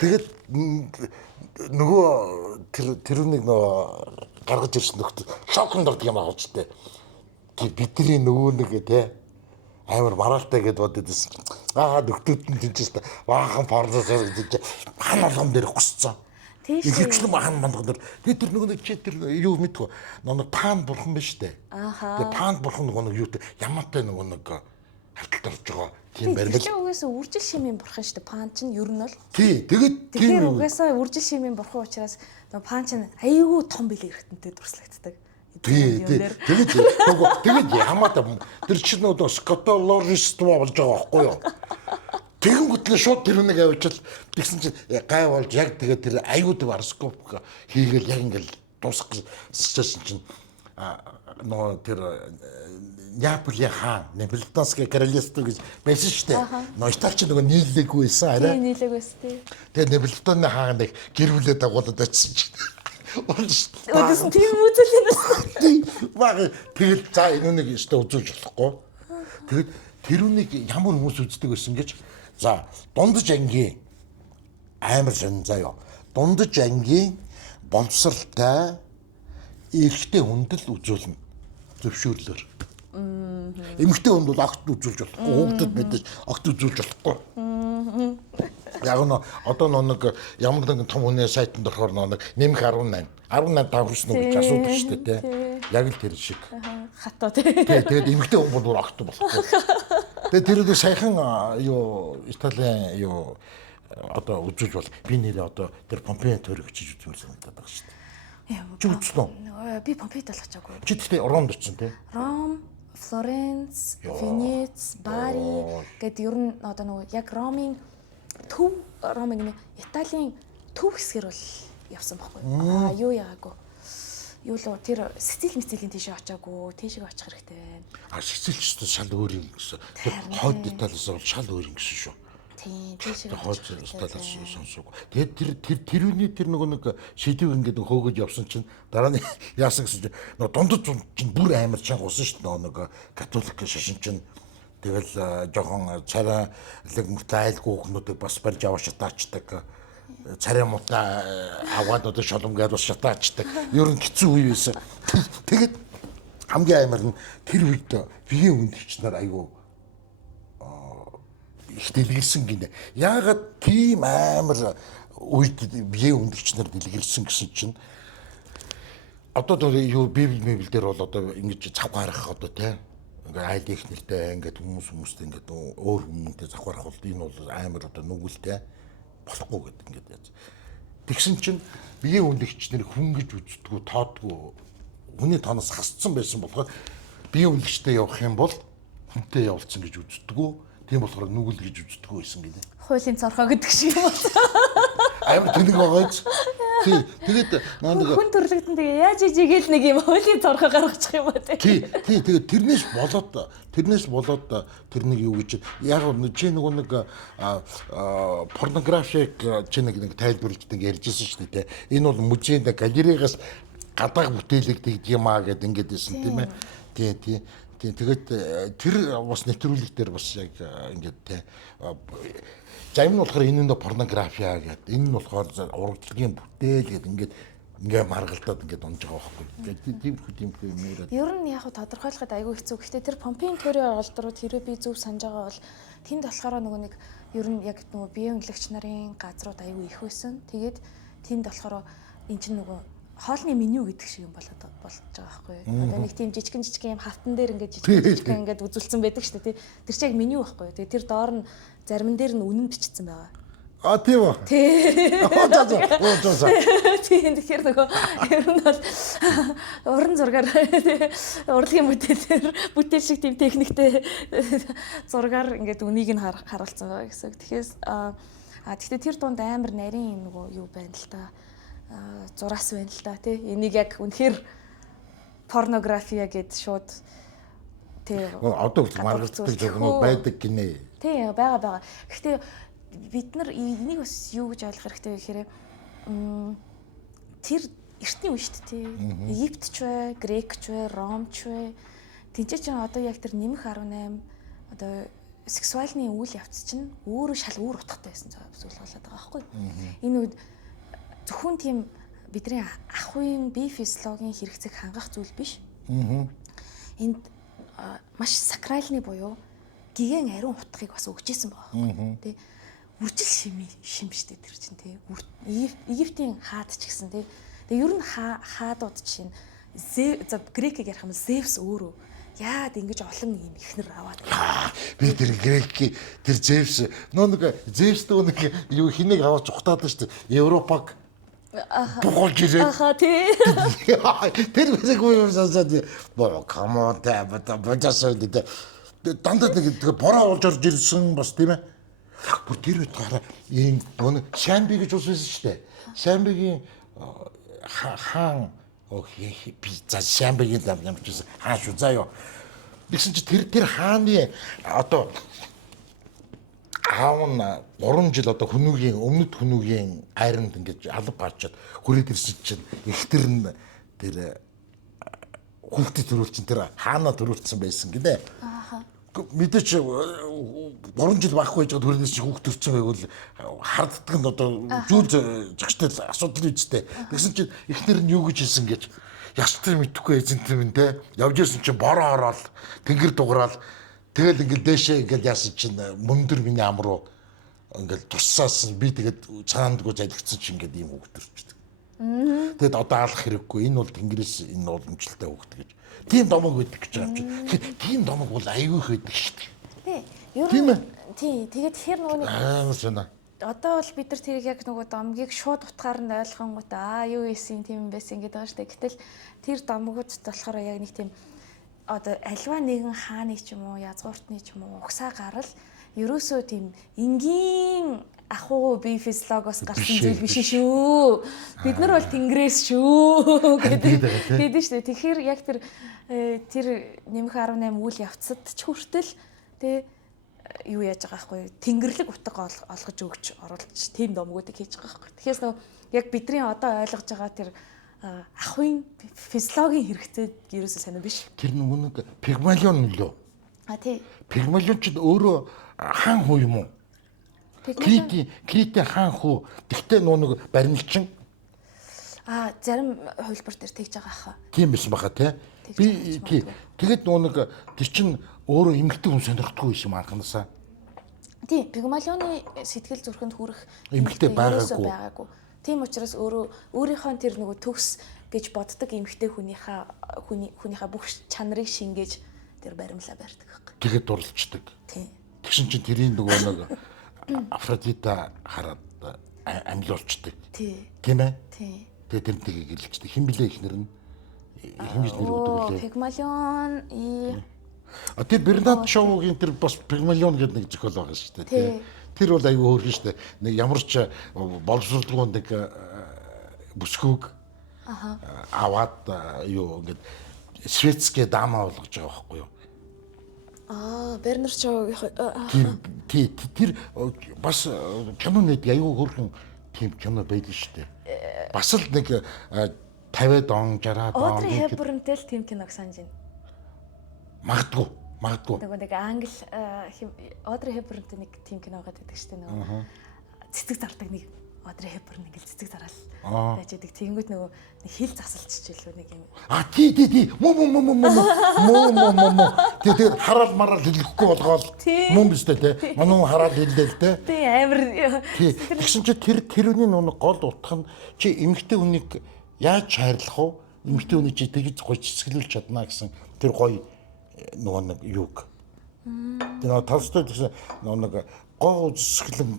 тэгээд нөгөө тэрүүнийг нөгөө гаргаж ирсэн нөхд шоконд ордог юм ааж тээ. Бидний нөгөө нэг те амар маралтай гэдээ бодод байсан. Нөхдүүд нь тэнцээс баахан порно гэж хан болгон дээр гусцсан. Ихэвчлэн баахан мандган дээр тэр нөгөө нэг чи тэр юу мэдгүй нөгөө пан бурхан байна штэ. Тэгээ пан бурхан нөгөө нэг юу те ямаатай нөгөө нэг харталт орж байгаа. Тийм баримт. Тэр угаасаа үржил шимийн бурхан шүү дээ. Пан чинь ер нь бол. Тий, тэгээд тэр угаасаа үржил шимийн бурхан учраас пан чинь айгүй том билээ хэрэгтэнтэй дүрслэгддэг. Тий, тэгээд ямаатай тэр чинь нөгөө скотолорист болж байгаа байхгүй юу? Тэгэнгүүтлээ шууд тэр нэг авчил тэгсэн чинь гай болж яг тэгээд тэр айгүй варскоп хийгээл яг ингээл дуусчихсан чинь нөгөө тэр Неаполийн хаан, Неаполитанское королевство гэж байсан шүү дээ. Но Итали ч нөгөө нийллээгүй байсан арай. Тийм нийлээгүй байсан тийм. Тэгээд Неаполитаны хаан нэг гэрүүлээ дагуулад очсон чинь. Өдөөсөн тийм үзэл юм байна. Баг тэгэл за энэнийг өстө үзүүлж болохгүй. Тэгэд тэрүүнийг ямар хүмүүс үздэг байсан гэж за дундаж ангийн амар шин заяа. Дундаж ангийн боловсралтай эрэгтэй хүндэл үзүүлнэ. Зөвшөөрлөөр. Эмэгтэй хүнд бол огт үзүүлж болохгүй. Хүүхдэд мэдээж огт үзүүлж болохгүй. Яг нь одоо нэг ямар нэгэн том хүний сайтанд орохоор нэг нэмэх 18 давхарсан уу гэж асуудаг шүү дээ тий. Яг л тэр шиг. Хатуу тий. Тэгээд эмэгтэй хүн бол огт болохгүй. Тэгээд тэр үгүй саяхан юу Италийн юу одоо үзүүлж бол би нэрээ одоо тэр Помпеи төрөг чиж үзмээр санагдаад байгаа шүү дээ. Чи үзсэн үү? Би Помпеид алхачаагүй. Чи тэгтээ Ромд очсон тий. Ром, Флоренц, Венец, Бари гэдэг ер нь одоо нөгөө яг Ромын төв Ромын Италийн төв хэсгэр бол явсан байхгүй. Юу яагаагүй. Юу л тэр Сицили тийшээ очиагүй, тийшээ очих хэрэгтэй байна. Сицилч ч шал өөр юм гэсэн. Тэр хойд Италиас бол шал өөр юм гэсэн шүү. Тийм, тийшээ хойд Италиас сонсоогүй. Тэгээд тэрүүний тэр нөгөө нэг шидэв ингээд хөөгөж явсан чинь дараа нь яасан гэсэн чинь нөгөө дундад чинь бүр амар чанга усан шүү дээ нөгөө католик шашин чинь тэгэл жоохон царай лэг мөртэй айлгүй хүмүүсийг бас барьж аваа шатаачдаг. Царай муутай аваад одоо шоломгээд бас шатаачдаг. Ер нь хэцүү үе байсан. Тэгээд хамгийн амар нь тэр үед биеийн үндэгч нар айгүй их дэлгэрсэн гинэ. Яагаад тийм амар үед биеийн үндэгч нар дэлгэрсэн гэсэн чинь одоо юу библ дээр бол одоо ингэж завхаарах одоо тийм ингээ айл их нэртэй ингээ хүмүүстэй ингээ өөр хүмүүнтэй завхаарах бол энэ бол амар одоо нүгэлтэй болохгүй гэдэг ингээд яаж. Тэгсэн чинь биеийн үндэгчнэр хүн гэж үздэггүй тоодгүй хүний тоноос хасцсан байсан болохоор биеийн үндэгчтэй явах юм бол хүнтэй явуулсан гэж үздэггүй. Тийм болохоор нүгэл гэж үздэггүй байсан гинэ. Хуулийн цорхоо гэдэг шиг юм бол. Амар тэнэг байгаа ч. Тэгээд нэг хүн төрлөختөн тэгээ яаж ижигээл нэг юм хуулийн цорхоо гаргачих юм ба тий. Тэгээд тэрнээс болоод тэр нэг юу гэж яг чи нэг порнографик чи нэг тайлбарлаж ярьжсэн шүү дээ. Энэ бол музейд галерейгаас гадаах бүтээлэг тэгдэг юм аа гэд ингээд байсан тийм ээ. Тий. Тийм тэгээд тэр бас нэвтрүүлэг дээр бас яг ингээд те за энэ нь болохоор энэ нь порнографиа гэдэг. Энэ нь болохоор урлагийн бүтээл гэдэг ингээд маргалдаад ингээд унж байгаа байхгүй. Тэгээд тийм юм яриад. Ер нь яг тодорхойлоход айгүй хэцүү. Гэхдээ тэр Помпеийн теорийн олдрууд хэрвээ би зөв санаж байгаа бол тэнд болохоор нөгөө нэг ер нь яг нөгөө биеийн үнэлэгч нарын газрууд айгүй их байсан. Тэгээд тэнд болохоор эн чинь нөгөө хоолны меню гэдэг шиг юм болж байгаа байхгүй. Одоо нэг тийм жижигэн юм хавтан дээр ингээд жижигэн ингээд үзүүлсэн байдаг шүү дээ. Тэр чинь яг меню байхгүй. Тэгээд тэр доор нь зарим дээр нь үнэн бичсэн байгаа. А тийм үү. Тийм. Тэгэхээр нөгөө ер нь бол уран зургаар урлагийн бүтээл шиг тийм техниктэй зургаар ингээд үнийг нь харуулсан байгаа гэсэн. Тэгэхээр тэр дунд амар нарийн нөгөө юу байна л та. Зураас байна л та тий. Энийг яг үнэхээр порнография гэд шууд тий. Одоо маргалддаг юм байдаг гинэ. Тий байгаа. Гэхдээ бид нар энийг бас юу гэж ойлгох хэрэгтэй вэ гэхээр тэр эртний үе шүү дээ. Египт ч бай, Грек ч бай, Ром ч бай. Тинчээ чинь одоо яг тэр нэмэх 18 одоо сексуальны үйл явц чинь өөрөө шал өөр утгатай байсан зүйл болоод байгаа байхгүй. Энэ үед зөвхөн тийм бидний ахуйн бие физиологийн хэрэгцээг хангах зүйл биш. Энд маш сакралны буюу гигэн ариун утгыг бас өгч ийсэн байгаа. Тэ үржил шим штэ тэр чинь тэ. Египтийн хаад ч гэсэн тэ. Тэгээ ер нь хаадууд чинь Грекийг ярих юм Зевс өөрөө яад ингэж олон юм ихнэр аваад. Би тэр Грекийн тэр Зевс нэг Зевстэй нэг юу хинэг аваад ухтаад штэ. Европаг бухалж ирээд. Аха тий. Тэр үсэгүй юм сонсоод come on бажасаа дандаа нэг бороо олж орж ирсэн бас тийм ээ. Бүр тэр үед гараа ийм нэг Шамби гэж ус байсан шүү дээ. Шамбигийн хаан би за Шамбигийн юм гэсэн хаан шүү заа юу. Тэгсэн чи тэр хааны одоо аав нь 3 жил одоо өмнөд хүмүүгийн айранд ингэж алба гарчаад хүрээд ирсэн чинь ихтер нь тэр хүүхдэд төрүүлсэн тэр хаанаа төрүүлсэн байсан гинэ. Мэдээч 3 жил байхгүй байж байгаа төрөөс чи хүүхд төрсэн байвал харддаг нь одоо зүүр жигчтэй асуудал үүстэй. Тэгсэн чинь ихнэр нь юу гэж хэлсэн гэж ястар мэдхгүй эзэнтэн минь те явж ирсэн чинь бороо ороод тэнгэр дуграал тэгэл ингээл дээшээ ингээл яасан чинь мөндөр миний ам руу ингээл туссаас би тэгээд цаандгүй залгицсан чинь ингээд ийм хүүхд төрчихдөг. Тэгэд одоо алах хэрэггүй энэ бол тэнгэрээс энэ уламжлалтай хүүхд гэж. Тийм домог байдаг гэж байгаа юм чинь. Тэгэхээр тийм домог бол аюу их байдаг шүү дээ. Тий. Ер нь тий. Тэгээд тэгэхээр нөгөө нэг амар санаа. Одоо бол бид нар тэрийг яг нөгөө домгийг шууд утгаар нь ойлгонгууд юу ийсэн тийм юм байсан гэдэг байгаа шүү дээ. Гэтэл тэр домгууд болохоор яг нэг тийм одоо альва нэгэн хааны ч юм уу язгууртны ч юм уу угсаа гарал ерөөсөө тийм энгийн ахуу бие физиологоос гарсан зүйл биш шүү. Бид нар бол тэнгэрээс шүү гэдэг шүү дээ. Тэгэхээр яг тэр нэмэх 18 үйл явцад ч хүртэл тэ юу яаж байгаа байхгүй тэнгэрлэг утга олгож өгч оруулж тийм домгуудыг хийж байгаа байхгүй. Тэгэхээр нөө яг бидний одоо ойлгож байгаа тэр ахуйн физиологийн хэрэгцээ ерөөсөө сайн биш. Тэр нэг пигмалион нөлөө. Тий. Пигмалион ч өөрөө хаан хуу юм уу? Критийн хаан хуу. Тэгтээ нэг баримлчин. Зарим хувилбар дээр тэгж байгаа хаа. Тийм биш баха тий. Би тэгээд нэг тэр чин өөрөө эмгэгтэй хүн сонирхдаггүй юм анханасаа. Тий, пигмалионы сэтгэл зүрхэнд хүрэх эмгэгтэй байгаагүй. Тийм учраас өөрийнхөө тэр нөгөө төгс гэж боддог эмгэгтэй хүнийхээ бүх чанарыг шингээж тэр баримлаа барьдаг байхгүй. Тэгээд дурлцдаг. Тий. Тэгсэн чинь тэрийн нөгөө нэг Афродита хараад амьлуулцдаг. Тий. Тийм ээ? Тий. Тэгээд тэр тгийг гэлждэг. Хэн блэ ихнэр нь? Хэмж нэр өгдөг лээ. Пигмалион тэр Бернард Шоугийн тэр бас Пигмалион гэдэг нэг зохиол байгаа шүү дээ. Тий. Тэр бол аюу хөөрхөн шүү дээ. Нэг ямар ч боловсруулгын нэг бүсгүйг аваад юу ингээд шведские дама болгож байгаа байхгүй юу? Бернард Шоугийн тэр бас кино нэг аюу хөөрхөн тийм кино байдаг шүү дээ. Бас л нэг 50-д он 60-д он Одри Хепбернтэй л тийм киног санаж байна. Магадгүй. Нөгөө нэг англи Одри Хепбернтэй нэг тим кино гараад байдаг шүү дээ нөгөө. Цэцэг зардаг нэг Одри Хепберн ингээл цэцэг зараал байж байдаг. Тэгэнгүүт нөгөө нэг хил засалчж илүү нэг юм. Тий. Муу. Тэгээд хараал мараал хэлэхгүй болгоол мөн биз дээ те. Мануу хараал хэллээ л те. Тий амар. Тэгсэн чи тэрүүний нэг гол утга нь чи эмэгтэй хүнийг яаж хайрлах вэ? Эмэгтэй хүнийг чи тэгж гоё цэцгэлүүлж чадна гэсэн тэр гоё нөгөө нэг юг. Тэр Толстой гэсэн нөгөө нэг гоо үзэсгэлэн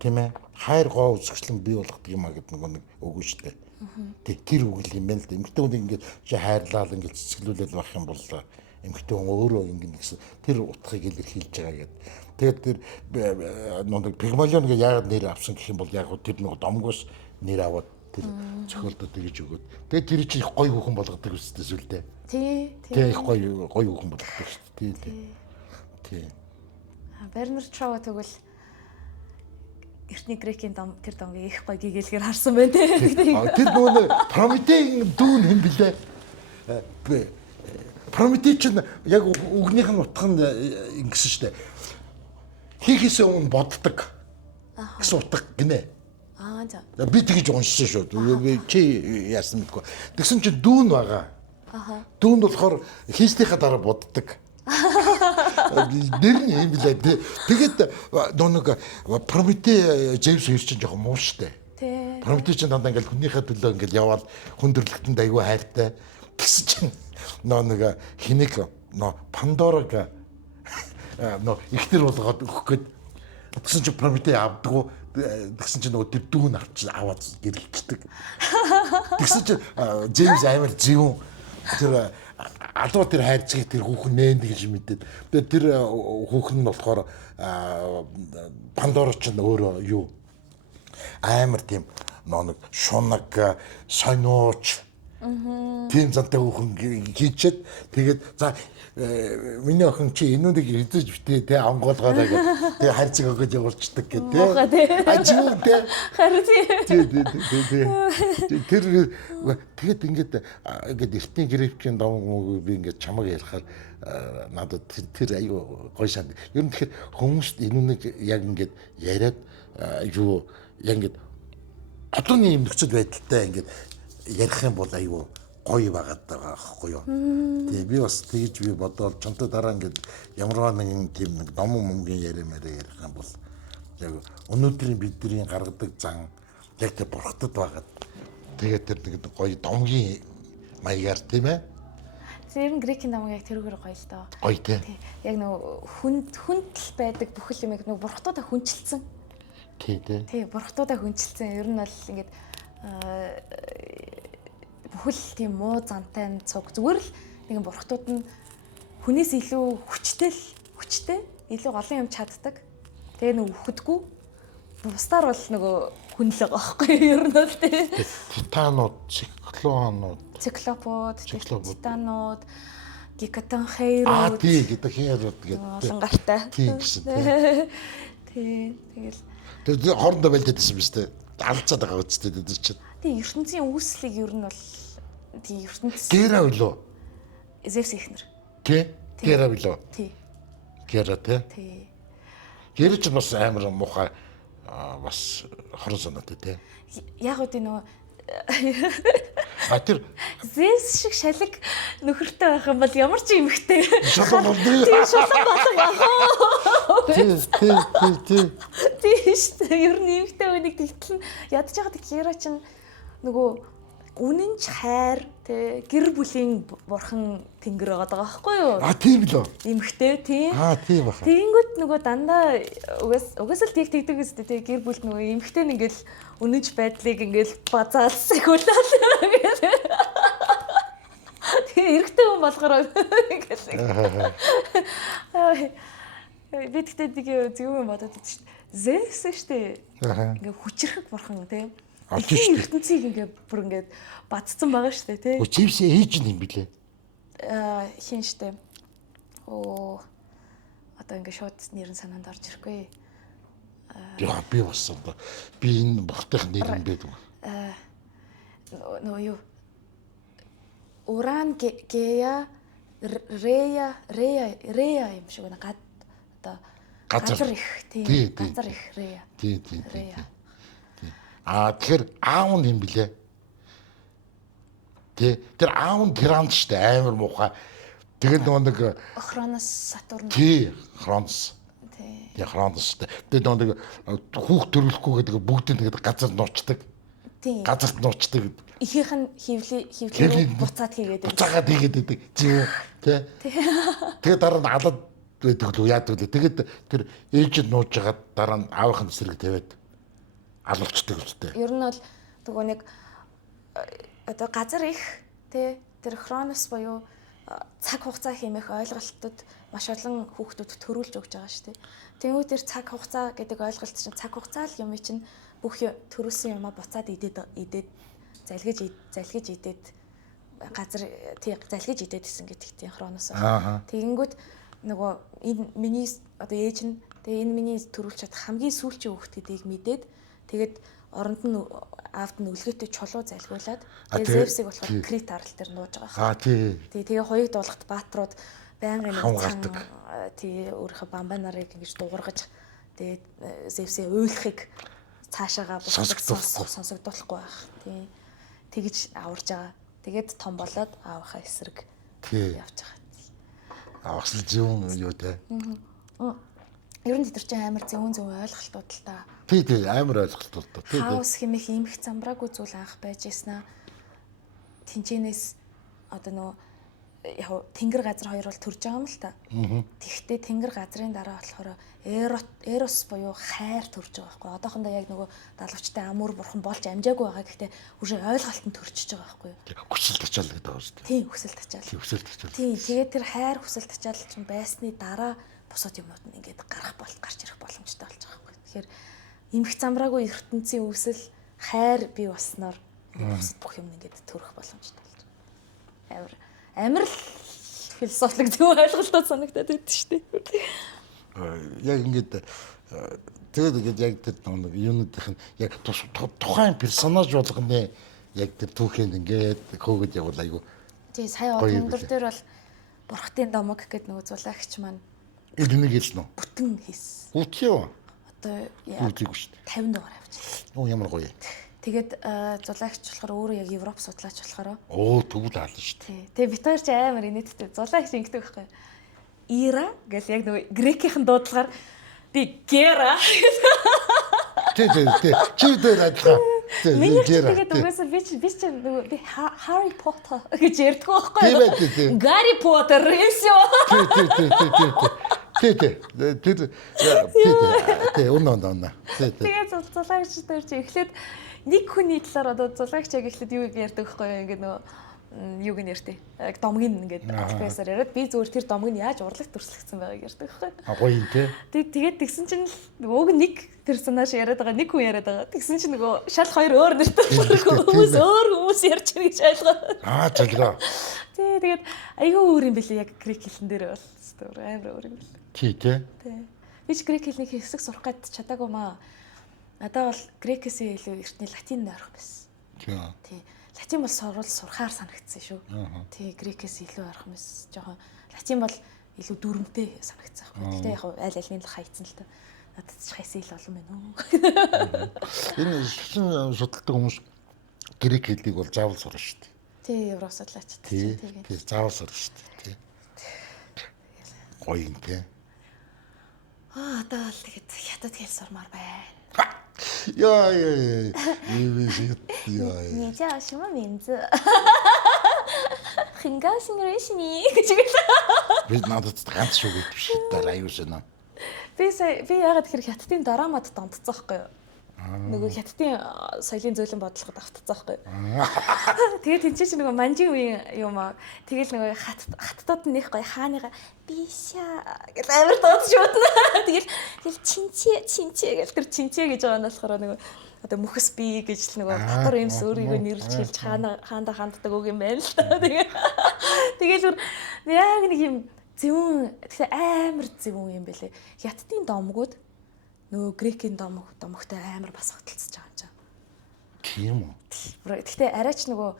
тийм ээ хайр гоо үзэсгэлэн бий болгодог юм а гэдэг нэг үг шүү дээ. Тэр үг юм байна л да. Эмэгтэй хүнийг ингээд чи хайрлал ингээд цэцгэлүүлээд байх юм бол эмэгтэй хүн өөрөө ингээд гэсэн тэр утгыг илэрхийлж байгаа гэдэг. Тэгээд тэр нөгөө Пигмалион гэж яагаад нэр авсан гэх юм бол яг тэр нөгөө домгоос нэр аваад тэр цохиолдод тэгж өгөөд. Тэгээд тэр чинь их гоё хүүхэн болгодог үстэй сүлдээ. Тий. Тэгээ их гоё хүүхэн болгодог шүү дээ. Тий. Бернард Шоу тэгвэл Эртний Грекийн дом тэр домгийг их гоё гэгээлгээр харсан байна те. Тэр нөгөө Прометейн дүүн хэм блэ? Прометей ч яг үгнийх нь утга нь ингэсэн шүү дээ. Хийхээс өмнө боддог гэсэн утга гинэ. За. Би тэгж уншсан шүү. Чи яасан мэдгүй. Тэгсэн чинь дүүн байгаа. Дүүн болохоор хийснийхаа дараа боддог. Нэр нь юм билээ. Тэгээд нэг Прометей Зевс хоёр чинь жоохон муу штэ. Прометей чинь дандаа ингээл хүнийхээ төлөө ингээл яваад хүндрэлтэнд аягүй хайртай. Тэгсэн чинь нэг хиник Пандорог ихтер болгоод өгөх гээд тэгсэн чинь Прометей авдаггүй. Тэгсэн чинь нөгөө тэр дүүн аваад гэрэлцдэг. Тэгсэн чинь Зевс амар зөв тэр алуу тэр хайрцгийг тэр хүүхэн нээнд гэж мэдээд. Тэгээд тэр хүүхэн нь болохоор Пандора ч өөрөө юу амар тийм нэг шунаг сониуч тийм зантай хүүхэн хийчихэд тэгээд за миний охин чи энүүнийг хэзээж битээ те онгоолгоорой гэх тэгээ хайрцаг өгөөж явуулцдаг гэдэг. Ажиг те. Тэр тэгээд ингээд эртний грекийн дом би ингээд чамаг ярихаар надад тэр аюу гоё санд. Ер нь тэгэхээр хүмүүст энүүнийг яг ингээд яриад юу яг ингээд одооний юм нөхцөл байдалтай ингээд ярих юм бол аюу гоё байгаад байгаа байхгүй юу. Тэгээ би бас тэгж би бодоод чонтой дараа ингээд ямарваа нэг тийм нэг ном мөнгөний ярих юм бол яг өнөөдрийн бидний гаргадаг зан яг тэр бурхтад байгаад тэгээд тэр нэг гоё домгийн маягаар тийм ээ. Тэр нь Грекийн ном яг тэрүүгээр гоё л доо. Гоё тий. Яг нөгөө хүндэл байдаг бүхэл юмыг нөгөө бурхтуудаа хүнчилсэн. Тий. Тий, бурхтуудаа хүнчилсэн. Ер нь бол ингээд бүхэл тийм муу зантай цуг зүгээр л нэгэн бурхтууд нь хүнээс илүү хүчтэй илүү олон юм чаддаг. Тэгээ нэг үхэдгүй бусдаар бол нөгөө хүн л байгаа байхгүй ер нь бол тий. Титанууд, циклопод, титанууд, гекатонхейрууд. Тий, гекатонхейрууд гэдэг. Олон гартай. Тий гэсэн тий. Тий, тэгэл хоорондоо байлдаадсэн биз дээ. Алцаад байгаа үстэй дээ чинь. Тий, ертөнцийн үүслийг ер нь бол тий ертөнц Гера билүү? Зевс ихнэр. Тий? Гера билүү? Тий. Гера тий? Тий. Гера ч бас амар муухай бас хорон санаатай тий. Яг үгүй нөгөө тэр Зевс шиг шалиг нөхөртэй байх юм бол ямар ч эмхтэй. шалгал Тий, шалгал болох аа. Тий. Тий шүү. Ер нь эмхтэй үнийг тэгтэл ядж байгаа Гера чинь нөгөө үнэн ч хайр тий гэр бүлийн бурхан тэнгэр байгаа байхгүй юу? Тийм л үү. Эмхтэй тий. Тийм баха. Тэгэнгүүт нөгөө дандаа угсаал тийг тэгдэг үстэй тий гэр бүл нөгөө эмхтэй нь ингээл үнэнч байдлыг ингээл базаалсах үлээл. Тэгээ эрэгтэй хүн болохоор ингээл. Би тэгтээ тийг зөв юм бодоод байдаг шүү дээ. Зевс шүү дээ. Ингээ хүчрэх бурхан тий. Дэлхийн ертөнцийг ингээ бүр ингээ бадцсан байгаа шүү дээ тий. Зевс ээж нь юм билээ. Хин штэ. Одоо ингээ шууд нэр нь санаанд орж ирэхгүй. Яа би бас одоо би энэ бурхтайх нэр юм байдаг. Нөгөө юу? Уран Гея Рея юм шиг байна. Одоо газар их тийм. Газар их Рея. Тий. Тэгэхээр аав нь юм блэ? Тэр аав нь тиран штэ амар муухай. Тэгээд нэг Хроноос Сатурн. тий Хронос. Тий. Тий Хронос. Тэгээд нэг хүүхд төрүүлэхгүй гэдэг бүгдийг тэгээд газар нуучдаг. Тийм. Газарт нуучдаг. Ихийнх нь хөвлөөр буцаад хийгээд байдаг. Буцаагаад хийгээд байдаг. Тий. Тэгээд дараа нь алаад байдаг л яадаг лээ. Тэгээд тэр ээж нь нууж хагаад дараа нь аавынх нь эсрэг тавиад алуулцдаг үстэй. Ер нь бол нөгөө нэг одоо газар их тий тэр Хронос буюу цаг хугацаа хэмээх ойлголтод маш олон хүүхдүүд төрүүлж өгч байгаа шүү дээ. Тэнгүү тэр цаг хугацаа гэдэг ойлголт чинь цаг хугацаа л юм чинь бүх төрүүлсэн юмаа буцаад идээд залгиж идээд газар тий залгиж идээд гэсэн гэдэг тийм Хроноос. Тэгэнгүүт нөгөө энэ миний одоо ээж нь тэгээ энэ миний төрүүлж чад хамгийн сүүлчийн хүүхдүүдийг мэдээд тэгээд оронд нь аавд нь үлгээтэй чулуу залгиулаад тэгээ Зевсийг болохоор Крит арал дээр нууж байгаа. Тэгээ хоёуг дуулахт баатрууд байнгын нэг тий өөрийнхөө бамбай нарыг ингэж дуугаргаж тэгээ Зевсийн уйлахыг цаашаага сонсогдуулахгүй байх. Тий тэгж аварж байгаа. Тэгээд том болоод аавынхаа эсрэг явж байгаа. Авахсал зөвөн юу те. Ер нь тэд чинь амар зөвөн ойлголтууд л та. Тий амар ойлголтууд та. Хаус хэмээх иймх замбраагүй зүйл анх байж яснаа. Тинчэнээс одоо нөө яг тэнгэр газар хоёр бол төрж байгаа юм л та. Тэгвэл тэнгэр газрын дараа болохоор Эрос буюу хайр төрж байгаа байхгүй. Одоохондоо яг нөгөө далавчтай амур бурхан болж амжаагүй байгаа. Гэхдээ уже ойлголт нь төрчихөж байгаа байхгүй юу? Хүсэл тачаал гэдэг байгаа шүү дээ. Тийм хүсэл тачаал. Тийм тэгээд тэр хайр хүсэл тачаал чинь байсны дараа бусад юмнууд нь ингээд гарч ирэх боломжтой болж байгаа байхгүй. Тэгэхээр эмх замбраагүй ертөнцийн үүсэл хайр бий болсноор бусад бүх юм ингээд төрөх боломжтой болж байгаа. Амар л философик зөв ойлголтууд санагдаад байдаг шүү дээ. Яг ингээд тэгээд яг тэр нэг юунуудын яг тухайн персонаж болгоны яг тэр түүхэнд ингээд хөөгд явуул айгу. Тий сая өндөр дээр бол Бурхтын домог гэдэг нөгөө зулагч маань энийг хэлсэн үү? Бүтэн хийсэн. Үгүй юу? Одоо яг 50 дугаар авчихсан. Оо ямар гоё. Тэгээд зулагч болохоор өөрөө яг Европ судлаач болохоор тэгвэл хаална шүү дээ. Тэгээ бид хоёр ч амар инээдтэй зулагч ингэдэг байхгүй. Ира гэл яг нөгөө грекийн дуудлагаар би Гера. Тий. Чи дээр адилхан. Миний тэгээд угаасаа би ч нөгөө би Harry Potter гэж ярьдаг байхгүй. Тийм. Гарри Поттер эсё. Тий. Унаа. Тэгээд зулагч дээр чи эхлээд нэг хүний талаар одоо зулагч яг эхлээд юу ярьдаг байхгүй юу? Ингээд нөгөө юуг нь ярьтыг. Яг домгийг ингээд профессор яриад би зүгээр тэр домыг нь яаж урлаг төрслөгцсөн байгааг ярьдаг байхгүй. Гоё юм те. Тэгээд тэгсэн чинь уг нэг персонаж яриад байгаа, нэг хүн яриад байгаа. Тэгсэн чинь нөгөө шал хоёр өөр нэртэй хүмүүс өөр хүмүүс ярьж байгаа гэж ойлгоо. Залгаа. Тэгээд айгүй өөр юм бэлээ яг грек хэлэн дээр бол амар өөр юм бэл. Тий. Би ч грек хэлний хэсэг сурах гээд чадаагүй маа. Надад бол грекээс илүү эртний латин ойрхон байсан. Тий. Латин бол сурахаар санагдсан шүү. Тий, грекээс илүү ойрхон байсан. Жохон латин бол илүү дүрмтэй санагдсан байхгүй. Гэхдээ яг аль алины л хайцсан л та. Надад ч хайсан ил олон байна уу. Энэ судалдаг хүмүүс грек хэлийг бол заавал сурна шүү дээ. Тий, евро судлаач. Тий, заавал сурна шүү дээ. Тий. Гоё юм те. Одоо л тэгэхэд хятад хэл сурмаар байна. Яа. 你叫什么名字？很高兴认识你。Би надад ганц шүү гэдэг биш дараа юу шинэ. Би яагаад тэр хятадын дорамад донтцсон байхгүй юу? Нөгөө хятадын соёлын зөөлөн бодлогод автцсан байхгүй юу? Тэгээд тэнцээ чи нөгөө манжин үеийн юм аа. Тэгэл нөгөө хаттууд нэх гоё хааныга бишаа гэж амар дуудаж шуудна. Тэгэл чинчээ гэл тэр чинчээ гэж байгаа нь болохоор нөгөө одоо мөхс би гэж л нөгөө татвар юмс өөрийгөө нэрлж хэлж хаанда ханддаг үг юм байна л та. Тэгэл яг нэг юм зөвүүн тэгэхээр амар зөвүүн юм бэлээ. Хятадын домгууд нөгөө грекийн домогтой амар бас хөтөлцөж байгаа юм чинь. Тийм үү. Гэхдээ арайч нөгөө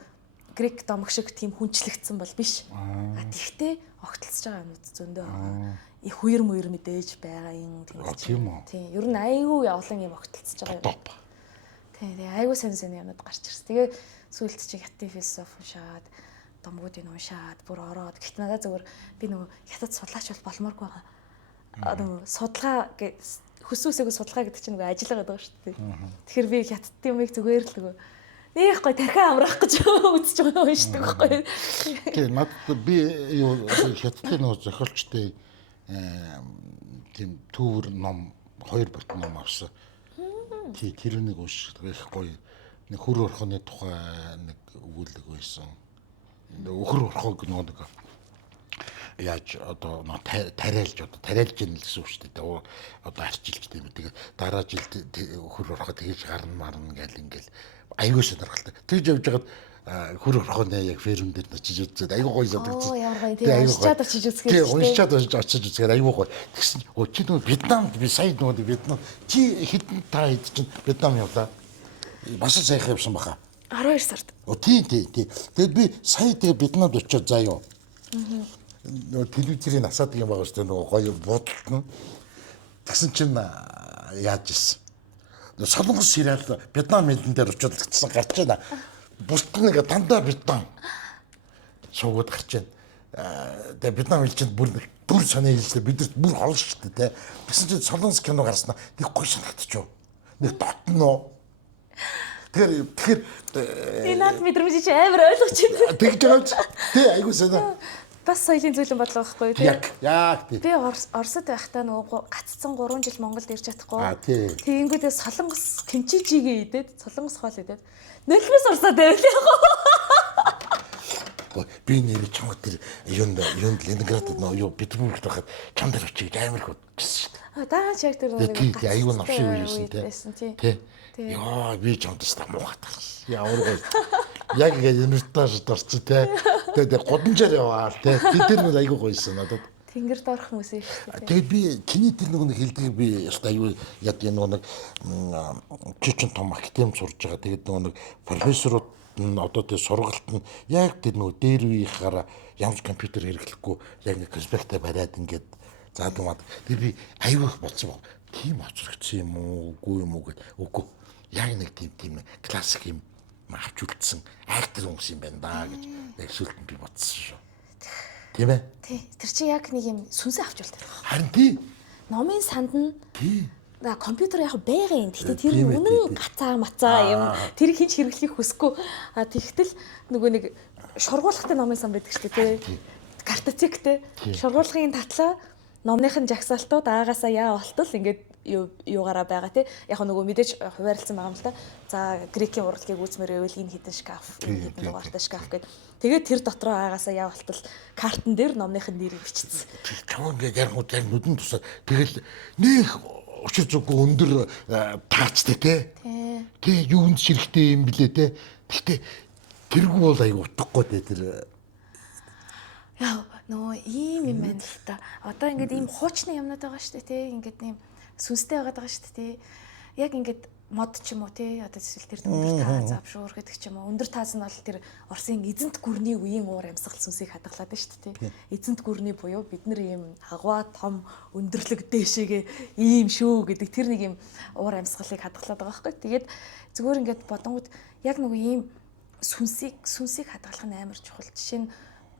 грек домог шиг тийм хүнчлэгдсэн бол биш. Тэгтээ огтлцож байгаа юмуд зөндөө байгаа. Их хуер муур мэдээж байгаа юм тийм үү. Тийм. Ер нь айгүй олон юм огтлцож байгаа юм. Тийм. Тэгээ айгүй сонь юмуд гарч ирсэн. Тэгээ сүүлд чи хятадын философи уншаад, домгуудыг уншаад, бүр ороод. Гэхдээ надад зөвөр би нөгөө хятад судлаач бол болмооргүй байгаа. Нөгөө судалгаа хөсөөсөөгөө судалгаа гэдэг чинь нөгөө ажиллаа гэдэг шүү дээ. Тэгэхээр би хятадын юмыг зүгээр л нөгөө нэг гой тархиа амраах гэж үзэж байгаа юм шүү дээ. Тийм надад би юу хятадын нөгөө зохиолчтой тийм төвөр ном 2 болт ном авсан. Тий тэр нэг унших их гоё нэг хөр орхоны тухай нэг өгүүлэг байсан. Өхөр орхог нэг яаж одоо тариалж яана л гэсэн үг шүү дээ. Одоо арчилж тийм үү. Тэгээд дараа жилд өхөр орхоо тэгж гарна марна гэл ингээл аюул сонирхолтой. Тэгж явж байгаад хөр орхооны яг ферм дээр очиж үзээд аюул гоё санагдсан. Ямар гоё тийм уншчаад очиж үзгээд. Тийм уншчаад очиж үзгээд аюул гоё. Тэгсэн чи нөгөө Вьетнамд би сая нөгөө Вьетнам чи хэдэн та хэд чинь Вьетнам явлаа. Бас сайхан явсан баха. 12 сард. Тий. Тэгэд би сая тэгээ Вьетнамд очиод заа юу. Нөгөө телевизийн насаад юм байгаа шүү дээ нөгөө гоё будалтна. Тэгсэн чинь яаж ийсэн. Нөгөө солонгос сериал Вьетнам хэлэн дээр очиодчихсан гарч байна. Бусд нэг дандаа Вьетнам шоуд гарч байна. Тэгээ Вьетнам хэл чинь бүр сони хэлсэн бидэрт бүр холш шүү дээ. Тэгсэн чинь солонгос кино гарснаа нэг гоё санагдчихв. Нэг дотно. Тэгэхээр би наад мэдрэмж чи амар ойлгож байна. тэгж байгаа. Тий айгуу санаа. Бас соёлын зүйлэн бодлого байхгүй тий. Яг тий. Би Оросд байхдаа нөгөө гаццсан 3 жил Монголд ирж чадахгүй. Тий. Тэгэнгүүтээ солонгос кимчижигээ идээд, солонгос хоол идээд нулимс урсаад байвал яг. Би нэр чамд тэр юунд Ленинградд юу Петербургт байхад чамд очиж амар их удажсэн шүү дээ. Даа ч яг тэр нэг аюу навшиг үесэн тий. Тий. Яа би чамд ста муухай. Ямар гоё. Яг ингэ инвертаж дорч тий. Тэгээд годамжаар яваа тий. Тэр нэг аюу гоёсэн надад. Тэнгэрд орох хүмүүс ээ шүү дээ. Тэгээд би чиний тэр нэг хэлдэг би яста аюу яд нэг чичин том академи сурж байгаа. Тэгээд нэг профессорууд одоо тэр сургалт нь яг тэр нөгөө дээр үеийнхаараа ямар компьютер хэрэглэхгүй яг нэг конспектаа бариад ингээд заадмаад тэр би аюу их болцсон баг. Тийм оцрогдсон юм уу үгүй юм уу гэд үгүй яг нэг тийм классик юм авч үлдсэн актер хүмүүс юм байна да гэж яг сүлд нь би бодсон шүү. Тийм ээ? Тий. Тэр чинь яг нэг юм сүнсээ авч үлдээ. Харин тий. Номын санд нь Тий. Компьютер яг байгаа юм. Гэхдээ тэр үнэн гацаа мацаа юм. Тэр хинч хэрэглэхийг хүсэхгүй. Тэгтэл нөгөө нэг шургуулгатай номын сан байдаг шүү дээ тий. Картотектэй. Шургуулгын татлаа номныхын жагсаалтууд аагаасаа яа болтол ингээд юугаараа байгаа тий. Яг нөгөө мэдээж хуваарлцсан байгаа юм л та. За грекийн урлагийг үзмээр байвал энэ хідэн шкаф, энэ хідэн дугаартай шкаф гэд. Тэгээд тэр дотроо аагаасаа яа болтол картан дээр номныхын нэрийг бичсэн. Чамд ингээд яргууд яг нүдэн тусаад тэгэл нэг учир зүггүй өндөр таачтай тий. Тий юунд ширхтэй юм блэ тий. Гэхдээ тэргүй бол аяг утгагүй дээ тэр. Яа нөө ийм юм байна л та. Одоо ингээд ийм хуучны юмнууд байгаа шүү дээ тий. Ингээд ийм сүнстэй байгаа шүү дээ тий. Яг ингээд мод ч юм уу тий. Одоо эсвэл тэр өндөр таа завшуур гэдэг ч юм уу. Өндөр таас нь бол тэр Оросын эзэнт гүрний үеийн уур амьсгал сүнсийг хадгалаад байна шүү дээ тий. Эзэнт гүрний буюу бид нар ийм агва том өндөрлөг дээшээгээ ийм шүү гэдэг тэр нэг ийм уур амьсгалыг хадгалаад байгаа байхгүй. Тэгээд зүгээр ингээд бодонгууд яг нэг ийм сүнсийг хадгалах нь амар чухал. Жишээ нь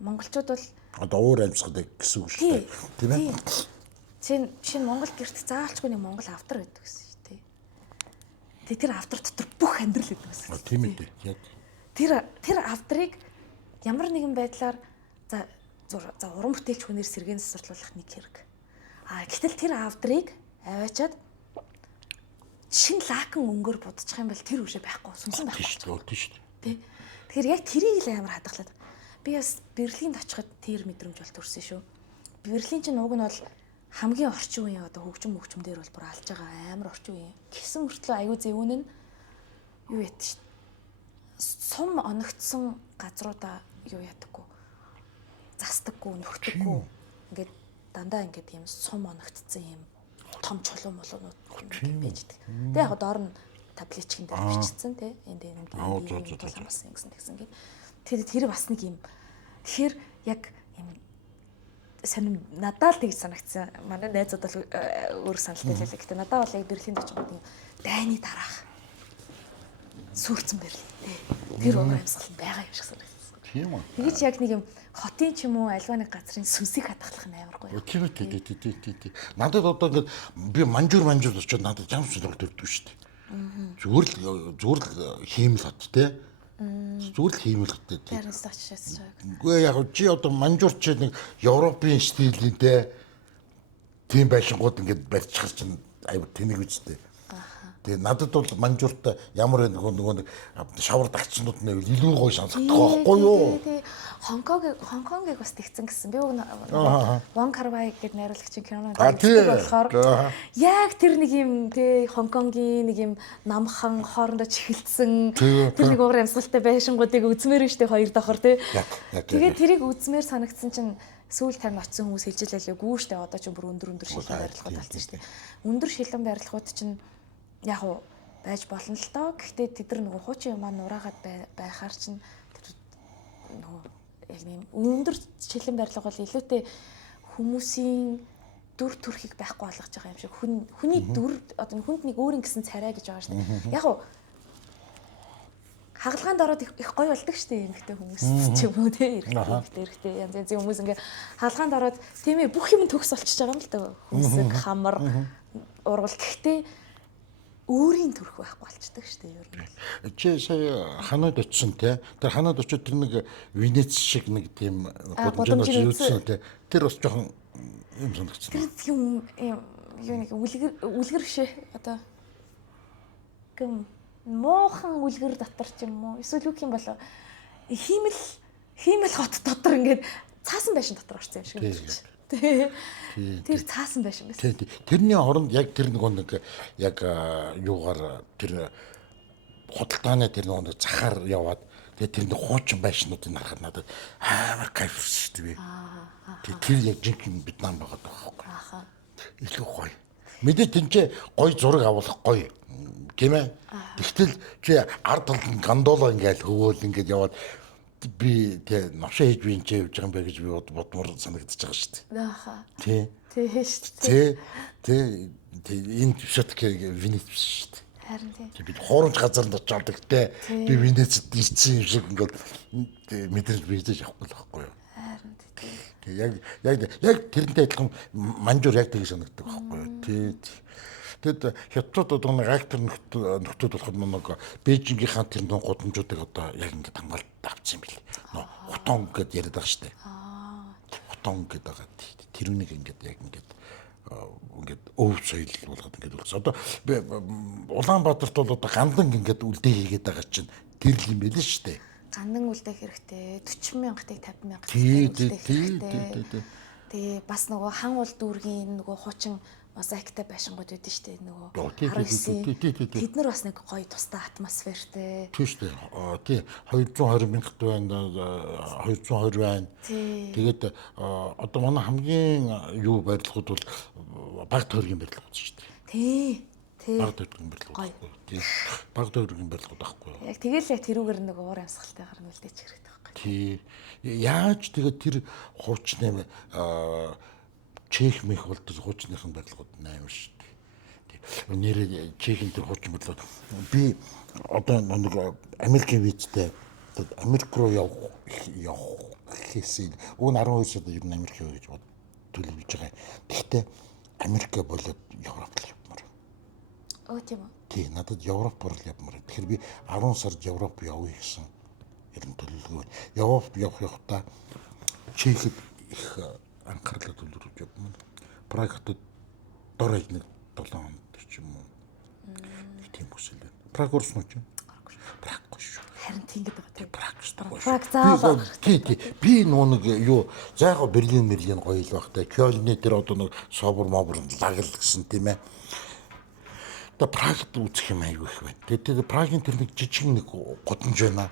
монголчууд бол одоо уур амьсгал гэсэн үг шүү дээ. Тийм ээ. Жишээ нь Монгол гэрт заалчгүй нэг Монгол автар байдаг гэсэн шүү дээ. Тэгээ тэр автар дотор бүх амьдрал байдаг гэсэн. Тийм ээ. Яг. Тэр автрыг ямар нэгэн байдлаар за уран бүтээлч хүнээр сэргээн засварлуулах нэг хэрэг. Гэтэл тэр авдрыг аваачаад шин лакан өнгөөр будчих юм бол тэр үжээ байхгүй сүнсэн байхгүй шүү дээ. Тэгэхээр яг тэрийг л амар хадгалаад. Би бас Берлинд очиход тэр мэдрэмж бол төрсөн шүү. Берлийн чинь уг нь бол хамгийн орчин үеийн одоо хөгжим дээр бол бүр алж байгаа амар орчин үеийн. Гэсэн мөртлөө аюу зэвүүн нь юу яд ш. Сум оногдсон газруудаа юу ядаггүй. Застаггүй, нөхдөггүй. Ингээд дандаа ингээд юм сум оногдсон юм том чулуун молоонууд байж байгаа. Тэгээ яг доор нь таблетчгэн дээр бичсэн тий. Энд тул хамсан ингэсэн тэгсэн гээд. Тэр бас нэг юм. Тэгэхээр яг юм сонир надад л тэгж санагдсан. Манай найзууд бол өөр саналтай л байлаа. Гэтэ надад бол яг Берлинд очиж байгаа юм дайны дараах сүрцэн Берлин. Тэр өөр амьсгал байгаа юм шиг санагдсан. Тийм үү. Тэгэж яг нэг юм хотын ч юм уу альва нэг газрын сүнсийг хадгалах нь амар гоё. Тийм. Надад одоо ингээд би манжуур очоод надад ямар ч зүйл төрдөг шүү дээ. Зүгээр л хиймэл хот те. Зүгээр л хиймэл хот те. Тэрнээс очиж байгаа. Үгүй яг чи одоо манжуур чи нэг Европын стилийн те. Тийм байшингууд ингээд барьчихар чинь аюу тэнэг үстэй. Тэгээ надад бол манжуурт ямар нэг шавар дагчнууд нэг илүү гоё сонсогдох байхгүй юу? Тэгээ Хонконгийг бас тэгсэн гэсэн. Би Вон Кар-вай гэдэг найруулагчийн кинонд болохоор яг тэр нэг юм тий Хонконгийн нэг юм намхан хоорондоо чихэлцсэн тэр нэг уур амьсгалтай байшингуудыг үзмээр нь штэ хоёр давхар тий. Тэгээд тэрийг үзмээр санагдсан чинь сүүл тань очисон хүмүүс хэлжлээ гүү штэ одоо ч бүр өндөр шилэн барилгууд болсон штэ. Өндөр шилэн барилгууд чинь яг уу байж болно л доо. Гэхдээ тэд нар нөгөө хуучин юм нураагаад байхаар чинь тэр нөгөө яг нэм өндөр шилэн барилга бол илүүтэй хүмүүсийн дүр төрхийг байхгүй болгож байгаа юм шиг. Хүний дүр одоо хүнд нэг өөрийн гэсэн царай гэж байгаа шүү дээ. Яг уу хагалгаанд ороод их гоё болдог шүү дээ эмэгтэй хүмүүс ч юм уу те эрэгтэй янз янзын хүмүүс ингээ хагалгаанд ороод тийм ээ бүх юм төгс болчихж байгаа юм л да. Хүнсэг хамар ургал гэхдээ өөрийн төрх байхгүй болчдөг шүү дээ ер нь. Чи сая ханаад очсон те. Тэр ханаад очоод тэр нэг Венец шиг нэг тийм гудамжийн үзсэн те. Тэр бас жоохон юм санагдсан. Тэр юм юу нэг үлгэр бишээ одоо гэм муухан үлгэр дотор ч юм уу эсвэл үг юм болоо хиймэл хот дотор ингээд цаасан байшин дотор орсон юм шиг байна. Тэр цаасан байшин байсан. Тэрний оронд яг тэр нэг яг юугаар тэр худалдааны тэр нэг захаар яваад тэгээ тэр нэг хуучин байшнуудыг харахад надад амар кайфсан шүү дээ. Тэр яг жинхэнэ Вьетнам байгаа байхгүй. Илүү гоё. Мэдээ тэнцээ гоё зураг авах гоё. Гэмээ. Тэгтэл чи ард талд гандола ингээл хөвөөл ингээд яваад би тэ новшоо хийж би энэ явж байгаа юм байна гэж би бодмор санагдчихж байгаа шүү дээ. Ааха. Тий. Тий шүү дээ. Тий энэ шатк Венец биш шүү дээ. Харин тий. Би хуурамч газарт очоод гэхдээ би Венецэд ирсэн юм шиг ингээд мэдрэмж бийдэж авахгүй л байхгүй юу. Харин тий. Яг тэрнтэй адилхан манжуур яг тийг санагддаг байхгүй юу. Тий. Тэгэд хятад одоо нэг актер нөхдүүд болоход нэг Бээжингийнхаа тэр нэг гудамжуудыг одоо яг ингээд хамгаалт авчихсан юм билээ. Нөө хутон гэд яриад байгаа штэ. Хутон гэд байгаа. Тэрүүнийг ингээд яг ингээд өв соёл болгоод ингээд үлдсэн. Одоо Улаанбаатарт бол одоо гандан ингээд үлдээ хийгээд байгаа чинь тэр л юм байлээ штэ. Гандан үлдэх хэрэгтэй 40,000-ыг 50,000-ыг тий. Тэгээ бас нөгөө хан уул дүүргийн нөгөө хуучин мозаиктай байшингууд үүдэн штэ нөгөө тэд нар бас нэг гоё тустай атмосфертэй. Тийм штэ. Тий 220,000 байна 220 байна. Тэгээд одоо манай хамгийн юу барилгууд бол баг тойргийн барилгууд штэ. Тий. Баг тойргийн барилгууд. Тий. Баг тойргийн барилгууд байхгүй юу? Яг тэгэл яг тэрүүгээр нэг уур амьсгалтайгаар нь үлдээч хэрэгтэй байхгүй. Тий. Яаж тэгээд тэр хуучны Чех мэх бол тэр хуучныхан барилгууд 8 шүү дээ. Нэрээ Чехийн тэр хуучин барилгууд би одоо нэг Америкийн визтэй Америк руу явах хийсэн. Уг нь 12 сард ер нь Америк явах гэж төлөвлөж байгаа. Гэхдээ Америк болоод Европ явмаар. Тийм үү? Тий, надад Европ бол явмаар. Тэгэхээр би 10 сард Европ явъя гэсэн ер нь төлөвлөгөө. Европ явахдаа Чехэд их анхаарлаа төвлөрүүлж явна. Прагт дор нэг 7 хонд ч юм уу. Нэг тийм хүсэл байна. Праг урсан уу чи? Праггүй шүү. Харин тийгээд байгаа тийм. Праг шүү. Праг заавал. Тий. Би нэг юу зайгаа Берлин гоё л багтай. Кёльний тэр одоо нэг собор мобор лагл гэсэн тийм ээ. Одоо Прагт үзэх юм айгүй их байна. Тэгээд Прагийн тэр нэг жижиг нэг гудамж байна.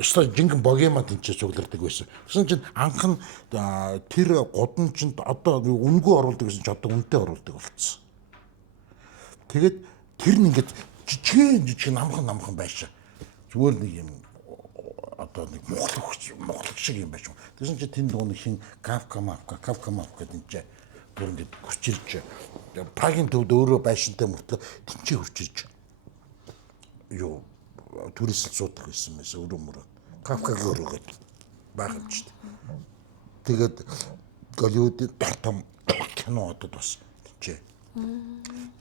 Өстой жинхэнэ богема тэнцээ цуглардаг байсан. Гэсэн чинь анхан тэр гудамжинд одоо үнгүй оруулдаг гэсэн чинь одоо үнэтэй оруулдаг болцсон. Тэгээд тэр нь ингээд жижиг намхан байшаа. Зүгээр нэг юм одоо нэг мухлаг шиг юм байж. Тэгсэн чи тэнд нэг хин Кавка гэдэг энэ ч бүр ингэ гүчирж Прагийн төвд өөрөө байшинтай мөртлөө тэнцээ хурчирж юу турист суудаг байсан мэс өрөө мөрөө. Кавкагийн өрөөгээд байх юм чинь. Тэгээд Голливуудын том кинодод бас тэнцээ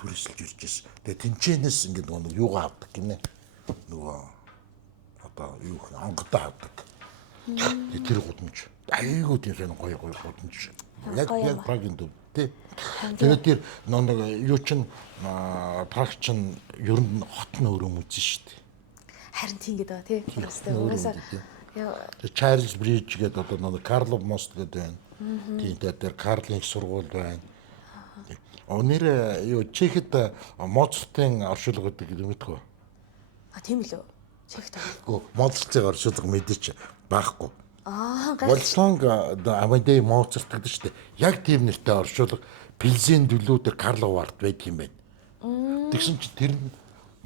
туристлж иржсэн. Тэгээд тэнцэнээс ингэ нэг юугаа авдаг гинэ. Нөгөө одоо юу онгодоо авдаг. Тэр гудамж. Айгуу тийм гоё гудамж. Яг Прагийн төв тий. Тэгээд тэр нэг юу чин Праг чин ер нь хот нь өөрөө мүзэн шүү дээ. Харин тийм гэдэг ба тий. Угаасаа Чарльз Бридж гэдэг одоо нэг Карлов мост гэдэг байна. Тийм дээр Карлын их сургууль байна. Өнөр юу Чехэд Моцартын оршуулга гэдэг юм мэдгүй. А тийм л үү. Чехт. Моцартын оршуулга мэдээч байхгүй. Гайхалтай. Wolfgang Amadeus Mozart гэдэг шүү дээ. Яг тийм нэртэй оршуулга Пилзен дүлүүдэр Карлов арт байдаг юм байна. Тэгсэн чи тэр нь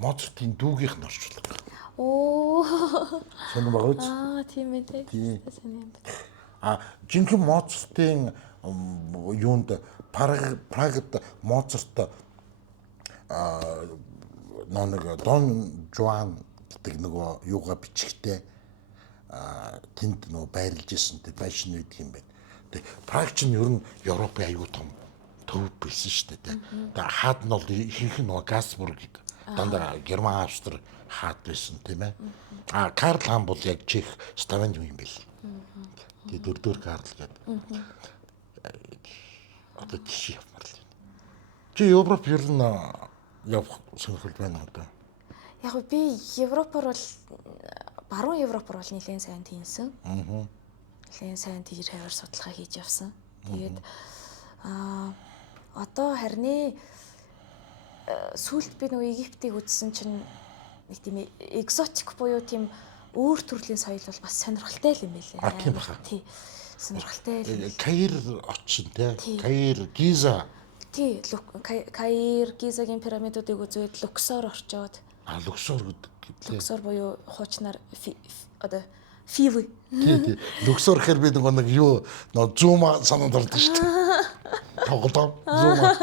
Моцартын дүүгийнх нь оршуулга. Оо. Сонир багц. Тийм ээ тий. Сонир юм байна. Жинхэнэ Моцартын юунд Прагад Моцарт нэг Дон Жуан гэдэг нөгөө юугаа бичгтээ тэнд нөгөө байрлаж исэн тэр байшин байдаг юм байна. Тэг Праг ч нь ер нь Европын аюул том төв байсан шүү дээ. Тэгээ хаад нь бол ихэнх нь нөгөө Газбург гэдэг дандаа Герман Австри хаад байсан тийм ээ. Карл хаан бол яг Чех Ставан юм байл. Тэгээ дөрөвдөр Карл гэдэг. Одоо тийш явмаар л байна. Чи Европ ер нь явах сонирхол байна одоо. Яг нь би Европоор бол баруун Европоор бол нэлээд сайн тиймсэн. Нэлээд сайн тийр хавар судалгаа хийж явсан. Тэгээд одоо харин сүүлд би нөгөө Египтийг үзсэн чинь нэг тийм экзотик буюу тийм өөр төрлийн соёл бол бас сонирхолтой юм байлээ. Тийм баха. Тий. Сонирхолтой л. Каир очин тий. Каир, Гиза. Тий, Каир, Гизагийн пирамидуудыг үзээд Люксор орчоод. Люксор гэдэг. Люксор буюу хуучнаар одоо Фивы. Тий. Люксор гэхэр би нэг юу зума санаад ордог шүү дээ. Тоглоом зума.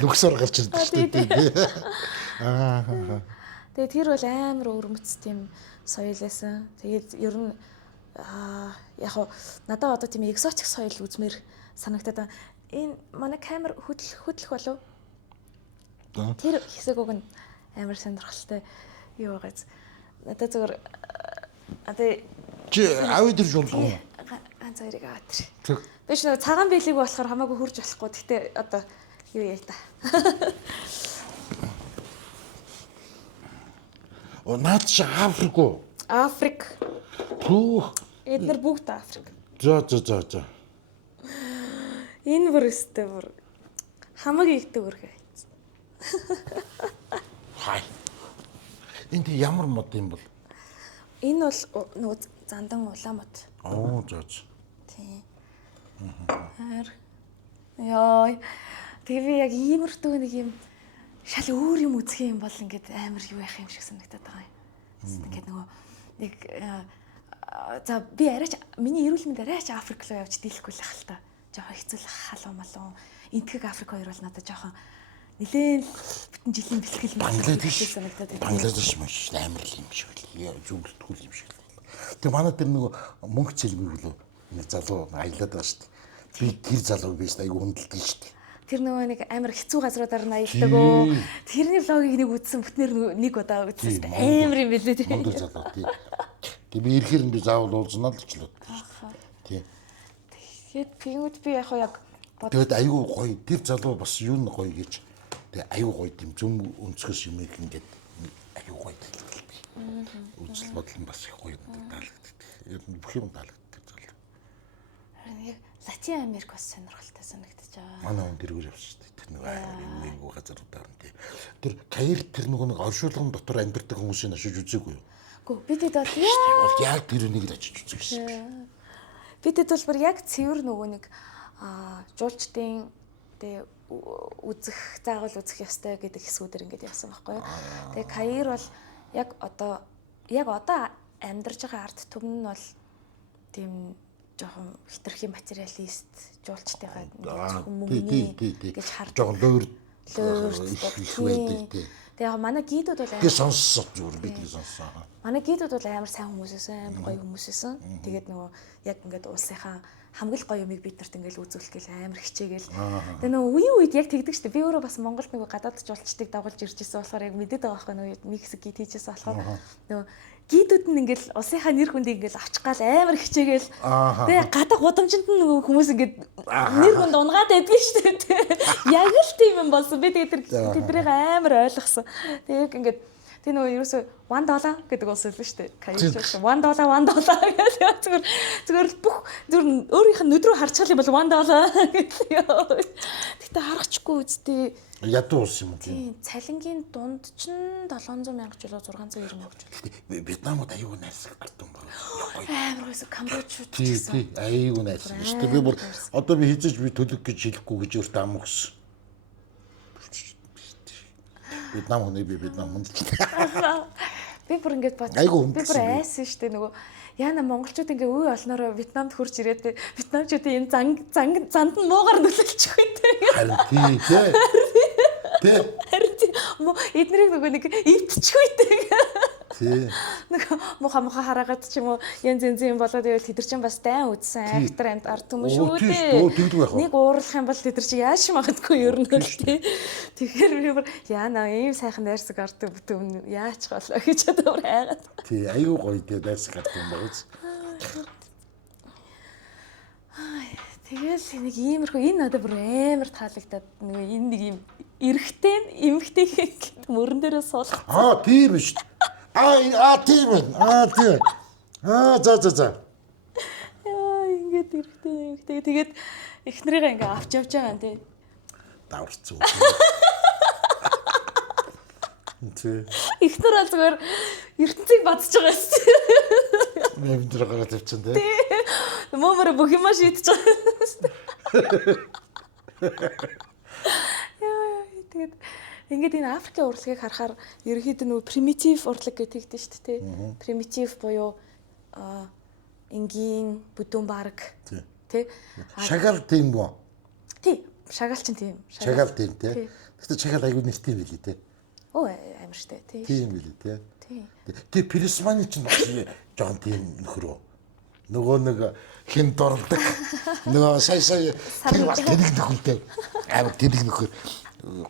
Люксор гарч ирдэг шүү дээ. Тэгээд тэр бол амар өвөрмөц тийм соёл байсан. Тэгээд ер нь яг надад одоо тийм экзотик соёл үзмээр санагдаад байна. Энэ манай камер хөдлөх болов? Тэр хэсэг уг нь амар сонирхолтой юу байгааз. Надад зүгээр одоо чи авид ирж болно. Ганц хоёрыг аваад тэр. Би ч нэг цагаан биелэг болохоор хамаагүй хурж болохгүй. Гэхдээ одоо юу яа та. Наад чи Африк уу? Африк. Түүх. Эднэр бүгд Африк. За. Энэ бүр өстэй бүр хамаагүй ихтэй үргэ. Хай. Энд ямар мод юм бол? Энэ бол нөгөө зандан улаан мод. Оо за. Тий. Яа. Тэгээ би яг иймэрхүү нэг юм шал өөр юм үзэх юм бол ингээд амар юу яах юм шиг санагдаад байгаа юм. Ингээд нөгөө нэг за би арайч миний эрүүл мэнд арайч Африк руу явж дийлэхгүй л хал та. Жохон хэцүүлэх халуун малуун. Энтхэг Африк хоёр бол надад жохон нэлээд бүтэн жилийн бэлтгэл Бангладеш санагдаад байна. Бангладеш маш амар юм шиг л. Зүгэлтгүүл юм шиг л. Тэгээ манай тэр нөгөө мөнгө цэлгүй лөө нэг залуу аялаад байгаа шүү дээ. Би тэр залуу биш айгу хүндэлдэг шүү дээ. Тэр нөгөө нэг амар хэцүү газруудаар нь аялдаг өө. Тэрний влогийг нэг үзсэн бүтнээр нэг удаа үзсэн. Амар юм билээ тий. Мундаг залуу тий. Тэгээ би ирэхээр би заавал уулзнаа л ч л. Тий. Тэгээд пингүүд би яг тэгээд айгу гоё тэр залуу бас юу н гоё гэж тэгээ айгу гоё тийм зөв өнцгөөс юм ингээд айгу гоё хэлдэг би. Үзэл бодол нь бас их гоё таалагддаг. Ер нь бүх юм таалагддаг залуу. Харин Латин Америк бас сонирхолтой санагдаж байгаа. Манай хүн дэргүүр явсан шүү дээ. Тэр нэг аюу газруудаар нь тий. Тэр Каир тэр нэг оршуулгын дотор амьдардаг хүмүүсийн ашиж үзээгүй юу? Гү бидэд бол яг тэр нэг л очиж үзэх шээ. Бидэд бол бүр яг цэвэр нөгөө нэг жуулчдын тэгээ заавал үзэх ёстой гэдэг хэсгүүдэр ингэж явсан байхгүй юу. Тэгээ Каир бол яг одоо амьдарч байгаа ард түмэн нь бол тийм жоохон хитрхи материалист жуулчтайгаа зөвхөн мөнгөний гэж харж жоохон лойр их байдаг. Тэгээ яг манай гидүүд бол гэж сонссон зүгээр бидний сонссон. Манай гидүүд бол амар сайн хүмүүсээс амар гоё хүмүүсээс. Тэгээд нөгөө яг ингээд улсынхаа хамгийн гоё юмыг биднэрт ингээл үзүүлэх гээл амар хичээгээл. Тэгээ нөгөө үеийн үед яг тэгдэг штеп. Би өөрөө бас Монголд нөгөө гадаад жуулчдыг дагуулж ирж ирсэн болохоор яг мэдээд байгаа байхгүй нөгөө микс гид хийжсэн болохоор нөгөө гидүүд нь ингээл улсынхаа нэр хүндийг ингээл авчих гал амар хичээгээл. Тэгээ гадаа гудамжинд нь нөгөө хүмүүс ингээд нэр хүнд унгаад байдгийн штеп. Яг л тийм юм болсон. Би тэгээд тэднийг амар ойлгосон. Тэгээ ингээд тэр нөгөө ерөөсөө $1 гэдэг улс л шүү дээ. $1 гэдэг зүгээр бүх зүгээр өөрийнх нь нүд рүү харчихвал бол $1 гэдэг. Гэтэ харахчгүй үстэй. Ядуу улс юм тийм. Цалингийн дунд ч 700 мянга ч болоо 690 мянга ч. Вьетнамууд аюу найрсаг артсан байна. Амар байсан Камбожууд ч гэсэн. Аюу найрсаг шүү дээ. Би бүр одоо би хийж би төлөв гэж хэлэхгүй гэж өөртөө ам өгсөн. Вьетнам хүний би Вьетнам хүн. Би бүр ингэж бод. Би бүр айсан шүү дээ нөгөө яана монголчууд ингээ үе олноороо Вьетнамд хурж ирээд вьетнамчуудын энэ занд нь муугар нөлөөлчих үйтэй. Харин тий. Эднэрийг нөгөө нэг ивтчих үйтэй. Тий. Нөгөө муха хараагаад ч юм уу янз янзын болоод ивэл тэд нар чинь бас дайн үдсэн актер ард түмэн шүү дээ. Нэг уурлах юм бол тэд нар чи яаж магадгүй ер нь л тий. Тэгэхээр би бүр яана ийм сайхан найрсаг ард түмэн яаж болоо гэж одоо айгаад. Тий аюу гоё дээ найрсаг ард юм багц. Тэгэл нэг иймэрхүү энэ надад бүр амар таалагдаад нөгөө энэ нэг юм эрэгтэй эмэгтэй гэхэд мөрөн дээрээ суулгах. Тийм шүү дээ. Тийм байна. За. Яа, ингээд эрэгтэй. Тэгээд эхнэрийгээ ингээ авч явж байгаа юм тий. Даварцсан. Тий. Эхнэр бол зүгээр ертөнцийг бадж байгаа юм. Нэмдэр гараад явчихсан тий. Мөмөр бүх юм шийдэж байгаа. Яа, тэгээд ингээд энэ Африкийн урлагийг харахаар ерөнхийдөө нөгөө примитив урлаг гэдэг нь шүү дээ. Примитив буюу энгийн бүдүүн бараг тий. Шагал тийм үү? Тий, шагал чинь тийм. Шагал тийм тий. Гэхдээ шагал аягүй нэртэй билий тий. Оо амар штэ тий. Тийм билий тий. Тий. Тий Пирсманы чинь бас жоон тийм нөхрөө. Нөгөө нэг хин дурладаг. Нөгөө сая тэр бас тэнэг нөхөртэй. Амар тэнэг нөхөр.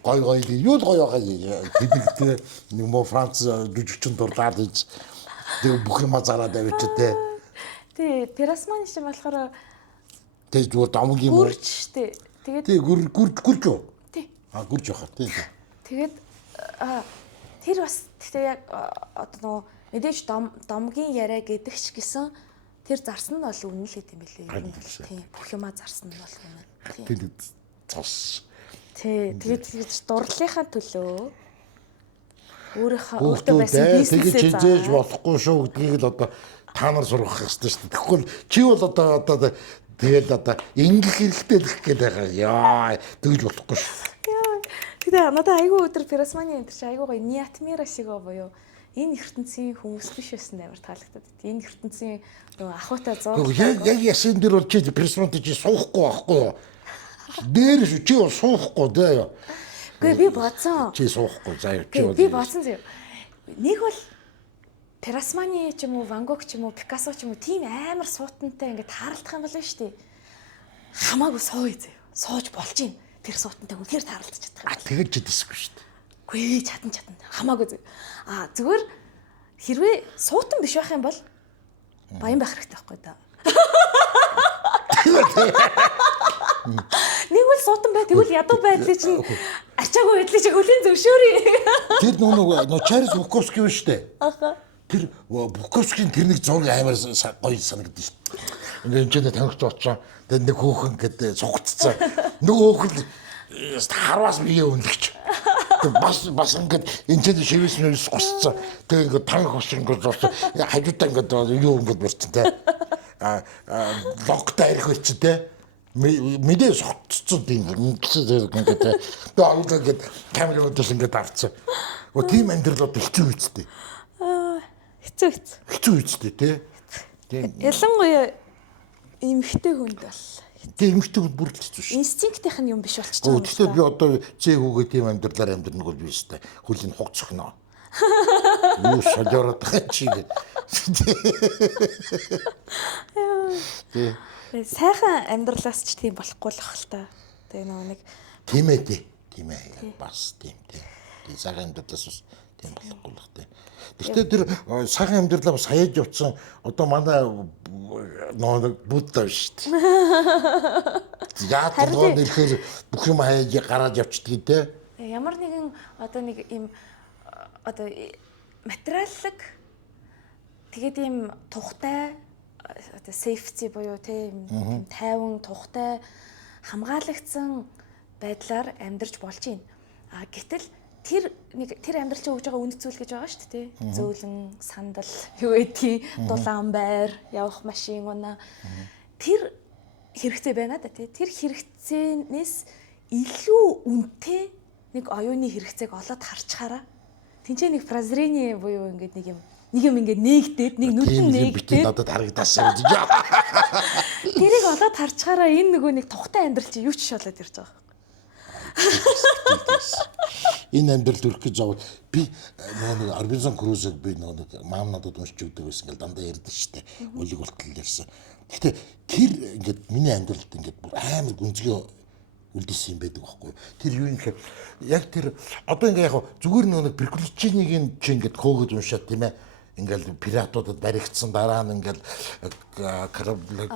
Гой юу л гоё байгаа гэдэгтэй нэг мо Франц жүжигчин дурлаад ийж тэг бүх юм зараад авчи тэ. Тий, Пирсманы шиг болохоор тэг зүгээр домог юм уу? Гүрч тий. Тэгээд тий гүрж юу? Тий. Гүрж яхаа тий. Тэгээд тэр бас гэхдээ яг одоо нөгөө мэдээж домгийн яриа гэдэг ч гэсэн тэр зарсан нь бол үнэн л гэдэм билээ. Тий. Бүх юмаа зарсан нь бол үнэн. Тий. Цос. Тий, тэгээд дурлалынхаа төлөө өөртөө байсан бизнесээ зааж болохгүй шүү гэдгийг л одоо та нар сургах хэрэгтэй шүү дээ. Тэгэхгүй чи бол одоо тэгэл одоо ингэх хэрэгтэй гэх гээд байгаа. Яа, тэгж болохгүй шүү. Тэгээ надад айгүй өдөр Пирсманы энэ чи айгүй гоё Ниатмира шиг буюу энэ ертөнцийн хүмүүс биш байсан амар таалагдаад. Энэ ертөнцийн нөгөө ахуйтай зур. Яг ясын дээр бол чи Пирсмант чи суухгүй байхгүй юу? Дээр шүү чи бол суухгүй дээ. Гэхдээ би бодсон. Чи суухгүй заяа чи бол. Би бодсон заяа. Нэг бол Пирсманы ч юм уу, Ван Гог ч юм уу, Пикассо ч юм уу тийм амар суутантай ингээд тааралдах юм байна шүү дээ. Хамаагүй сууя заяа. Сууж болж юм. Тэр суутантай үнээр тааралдаж чадах. Тэгэж чидсэхгүй шүү дээ. Үгүй чадна. Хамаагүй заяа. Зүгээр хэрвээ суутан биш байх юм бол баян байх хэрэгтэй байхгүй да. Нэг үл суутан бай, тэгвэл ядуу байдлыг чинь ачаагүй байдлыг чинь хөлийн зөвшөөрье. Тэр нөгөө Чарльз Буковский биш үү? Аха. Тэр Буковскийн тэр нэг зураг амар гоё санагдсан шүү дээ. Ингээд энэ танигч очсон. Тэгээд нэг хөөхөн гэдэг сугцсан. Нөгөө хөөхөн харвас бие үнэлж. Бас ингээд энэ шивээс нэрс гусцсан. Тэгээд ингээд танх хош ингээд зурсан. Хажуудаа ингээд юу ингээд барьсан те. Логтой ирэх үлч те. Мэдээ согтцсон тийм ингэсэн ингээд тэгээд камерын өдөөс ингээд авцсан. Тийм амьдрал одоо хэцүү үстэй. Хэцүү. Хэцүү үстэй тий. Тийм. Ялангуяа эмэгтэй хүнд бол Тийм эмэгтэй хүн бүр л хэцүү шүү. инстинктийнх нь юм биш болчихж Өө байгаа юм тэгэхээр би одоо зээгүүгээ тийм амьдралаар амьдрнаг бол би өстэй. Хөлийн хуг цохно. Юу солиороод байгаа чи гэдэг. Тий. Сайхан амьдралаас ч тийм болохгүй л ах л та. Тэгээ нөгөө нэг Тийм ээ тий. Тийм ээ. Бас тийм тий. Тийм сайхан амьдралаас бас тийм болохгүй л тий. Гэхдээ тэр сайхан амьдралаа бас хаяж явцсан одоо манай нөгөө Будда шүү дээ. Яг толгойд ирэхээр бүх юм хаяж гараад явчихдаг тий. ямар нэгэн одоо нэг юм одоо материаллык тэгээд ийм тухтай одоо сейфти буюу тийм тайван тухтай хамгаалагдсан байдлаар амьдарч болж байна. А гэтэл тэр амьдрал чинь өгж байгаа үнд зүйл гэж байгаа шүү дээ. Зөөлөн, сандал, юу гэдгийг, дулаан байр, явах машин унаа. Тэр хэрэгцээ байна да тий. Тэр хэрэгцээнээс илүү үнэтэй нэг оюуны хэрэгцээг олоод харчхаараа тэнцээ нэг прозрение буюу ингээд нэг юм ингээд нээгдээд нэг нүдэн нээгдээд надад харагдаасаа гэж. тэрийг олоод харчхаараа энэ нөгөө нэг тухтай амьдрал чи юу ч шалаад ирж байгаа. Энэ амьдрал төрөх гэж зовоод би нөгөө Робинсон Крузыг би нөгөө маам надад уншиж өгдөг байсан гэл дандаа ярьдаг штэ. Үлэг болтол ярьсан. Гэхдээ тэр ингээд миний амьдралд ингээд амар гүнзгий үлдсэн юм байдаг байхгүй. Тэр юу юм гэхээр яг тэр одоо ингээ яг зүгээр нэг приключенийг чи ингээд хөөгд уншаад тийм ээ. Ингээл пиратуудад баригдсан дараа нь ингээл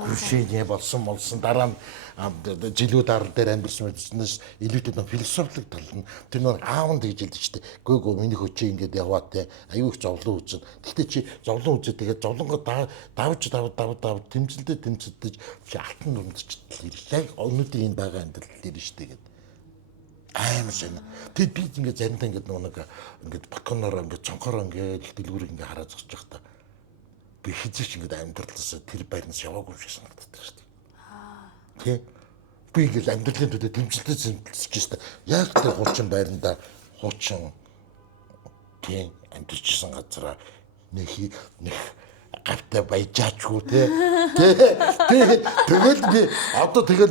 крушение болсон дараа нь жилүүд ар дээр амьдсан мэдснээс илүүтэй нэг философик тал нь тэр нэг аавн гэж хэлдэг шүү дээ. Гөө миний хөчөө ингээд яваа те аюу их зовлон үзэн. Гэхдээ чи зовлон үзээ тэгээд зовлонгоо давж тэмцэлдэж чи алтан дүндчихдээ яг өнөөдрийн энэ байгаа амьдрал дээр шүү дээ гэдэг. Амар шин. Тэгэд би ингээд заримдаа ингээд нэг ингээд балконоор ингээд цонхоор ингээд дэлгүүрийг ингээд хараа зогсож явах та. Би хизээч ингээд амьдралаас тэр байрнаас яваагүй шиг санагддаг шүү дээ. Тэ. Би ингээд амьдралын төдөө тэмцэлтэй зэмлэлж шүү дээ. Яг тэр хуучин байранда хуучин тийм амьдчихсан газараа нэг гавтай баяжаачгүй те. Тэгэл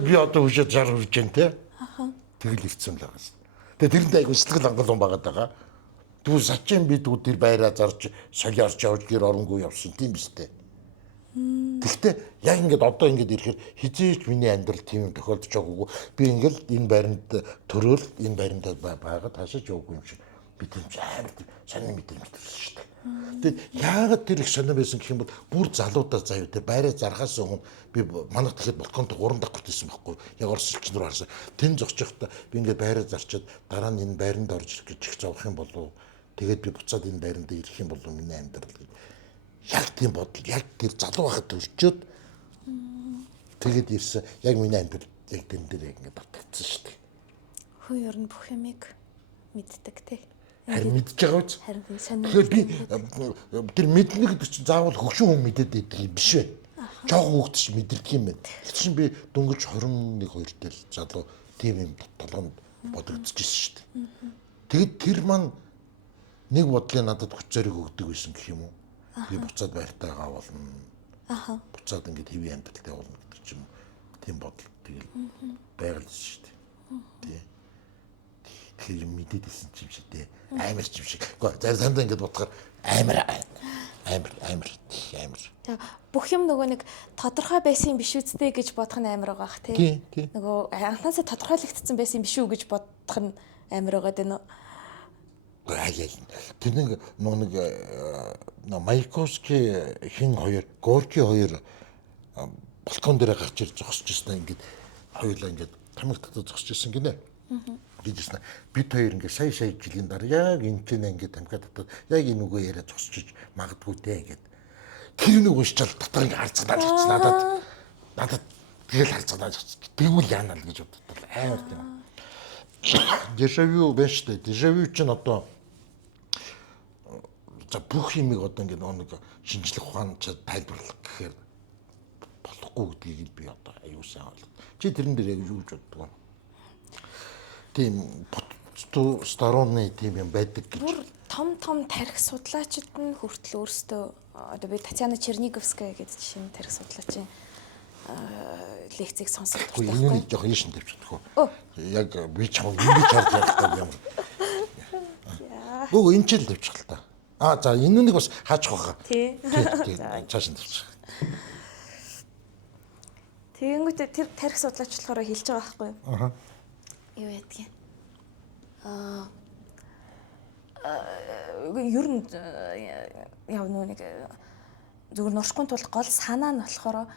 би одоо хөшөөд 60 хүрж जैन те. Тэгэл ирцэн л байгаа. Тэгээ тэрэнд айгу сэтгэл хангалуун байгаад байгаа. Түр сачин би түр тэр байраа зарж солиорч явж гэр оронгүй явсан тийм биз дээ. Гэхдээ яг ингээд одоо ингээд ирэхээр хизээч миний амьдрал тийм юм тохиолдож байгаагүй. Би ингээд энэ байранд төрөөл энэ байранд байгаа таашаач яваагүй юм шиг. Би тийм амар сонир мэдрэмж төрсөн шүү дээ. Тэгээд яагаад тэр их сонир байсан гэх юм бол бүр залуудаа заяа тэр байраа зархаас өмнө би манайх тэгэхэд балконд 3 дахь хүртээсэн байхгүй яг орос элчин рүү харсан. Тэн зогсчихдаа би ингээд байраа зарчаад дараа нь энэ байранд орж ирэх гэж их зовх юм болов. Тэгээд би буцаад энэ байранд ирэх юм болов миний амьдрал гэж. Яг тийм бодол яг тэр залуу байхад төрчөөд тэгээд ирсэн яг миний амьдрал яг тэн дээр яг ингээд батгдсан шүү дээ. Хөө ер нь бүх юмыг мэддэг те. Харин мэдж байгаа үз. Харин сонир. Тэгэхээр би тэр мэднэ гэдэг чинь заавал хөгшин хүн мэдээд байдаг юм биш вэ? Жогоо хөгт ч мэдэрдэг юм байна. Тэр чинь би дөнгөж 21 2 дээр залуу тийм юм толгонд бодогдчихсэн шүү дээ. Тэгэд тэр маань нэг бодлын надад хүч зориг өгдөг байсан гэх юм уу? Би буцаад байртайгаа болно. Буцаад ингэж хэвийн амьдралтай болно гэдэг ч юм. Тийм бодол тэгэл байгаль шүү дээ. Тий. Тэр мэдээд исэн юм шиг дээ. Амар ч юм шиг. Гэхдээ заримдаа ингэж бодохоор амар. Бүх юм нөгөө нэг тодорхой байсан биш үсттэй гэж бодох нь амар байгаа бах тий. Нөгөө анхнаасаа тодорхойлогдсон байсан биш үү гэж бодох нь амар байгаа дээ нөө. Тэр нэг Маяковский хин хоёр, Горький хоёр балкон дээр гарч ирж зогсож ирсэн ингээд хоёулаа ингээд тамигтад зогсож ирсэн гинэ. Гэжсэн. Бид хоёр ингээд сая жилийн дараа яг энэ чинь ингээд тамхиад татаад яг энэ үгээ яриа зогсож магадгүй дээ ингээд. Тэр нэг уншчаал дотор ингээд харцгаа надад тэгэл харцгаа тэгвэл яана л гэж боддог. Амар тийм. Дежавю биш дээ. Дежавю чинь одоо за бүх юмыг одоо ингээд нэг шинжлэх ухаан тайлбарлах гэхээр болохгүй гэдгийг би одоо аюу сайн ойлгоо. Чи тэрэн дээр яг юу гэж боддог вэ? Тийм сторонны тийм юм байдаг гэж. Бүр том тарих судлаачид нь хүртэл өөрсдөө одоо би Татьяна Черниговская гэдэг жишээ нь тарих судлаачийн лекцийг сонсох Үгүй дуртай энэ байхгүй. нэг жоох ийш нь тавьчихдаг. Яг би чам ингэж харж явах юм. Өө энэ ч л тавьчих л та. За энэ нэг бас хаачих واخа. Тий. Цааш нь тавьчих. Тэгэнгүүтээ тэр тарих судлаач болохоор хэлж байгаа байхгүй юу? Аха. Юу ядгийг. Ер нь яв нэг зүгээр нуршгүй тул гол санаа нь болохоор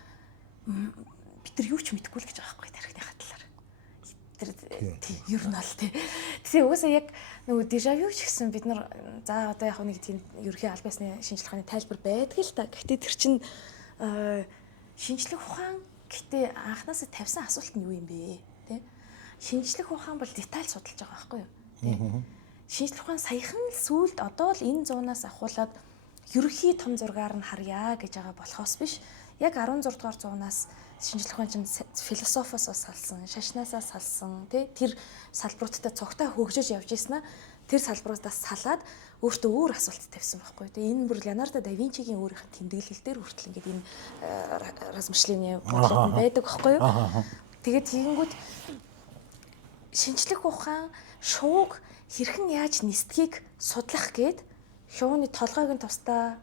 бид нар юу ч мэдэхгүй л гэж байгаа байхгүй тарихны хатлаар. Тэр тий ер нь бол тий. Тэгсэн угаасаа яг нөгөө дежавю ч гэсэн бид нар за одоо яг нэг тийм ерөнхий аль биесны шинжилгээ ухааны тайлбар байдаг л та. Гэхдээ тэр чинь шинжлэх ухаан гэхдээ анханасаа тавьсан асуулт нь юу юм бэ? Тий. Шинжлэх ухаан бол деталь судалж байгаа байхгүй юу? Тий. Шинжлэх ухаан саяхан л сүүлд одоо л энэ зуунаас ахуулаад ерөнхий том зургаар нь харьяа гэж байгаа болохоос биш. Яг 16 дугаар зуунаас шинжлэх ухаан чинь философоос салсан, шашнаасаа салсан, тэр салбаруудтай цогтой хөгжиж явж ийснэ. Тэр салбаруудаас салаад өөртөө өөр асуулт тавьсан байхгүй. Тэгээ энэ бүр Леонардо да Винчигийн өөрийнх нь тэмдэглэл дээр хүртэл ингээд энэ размышления бодлого байдаг байхгүй юу? Тэгээд тэгэнгүүт шинжлэх ухаан шууг хэрхэн яаж нисдгийг судлах гээд шууны толгойг нь тусдаа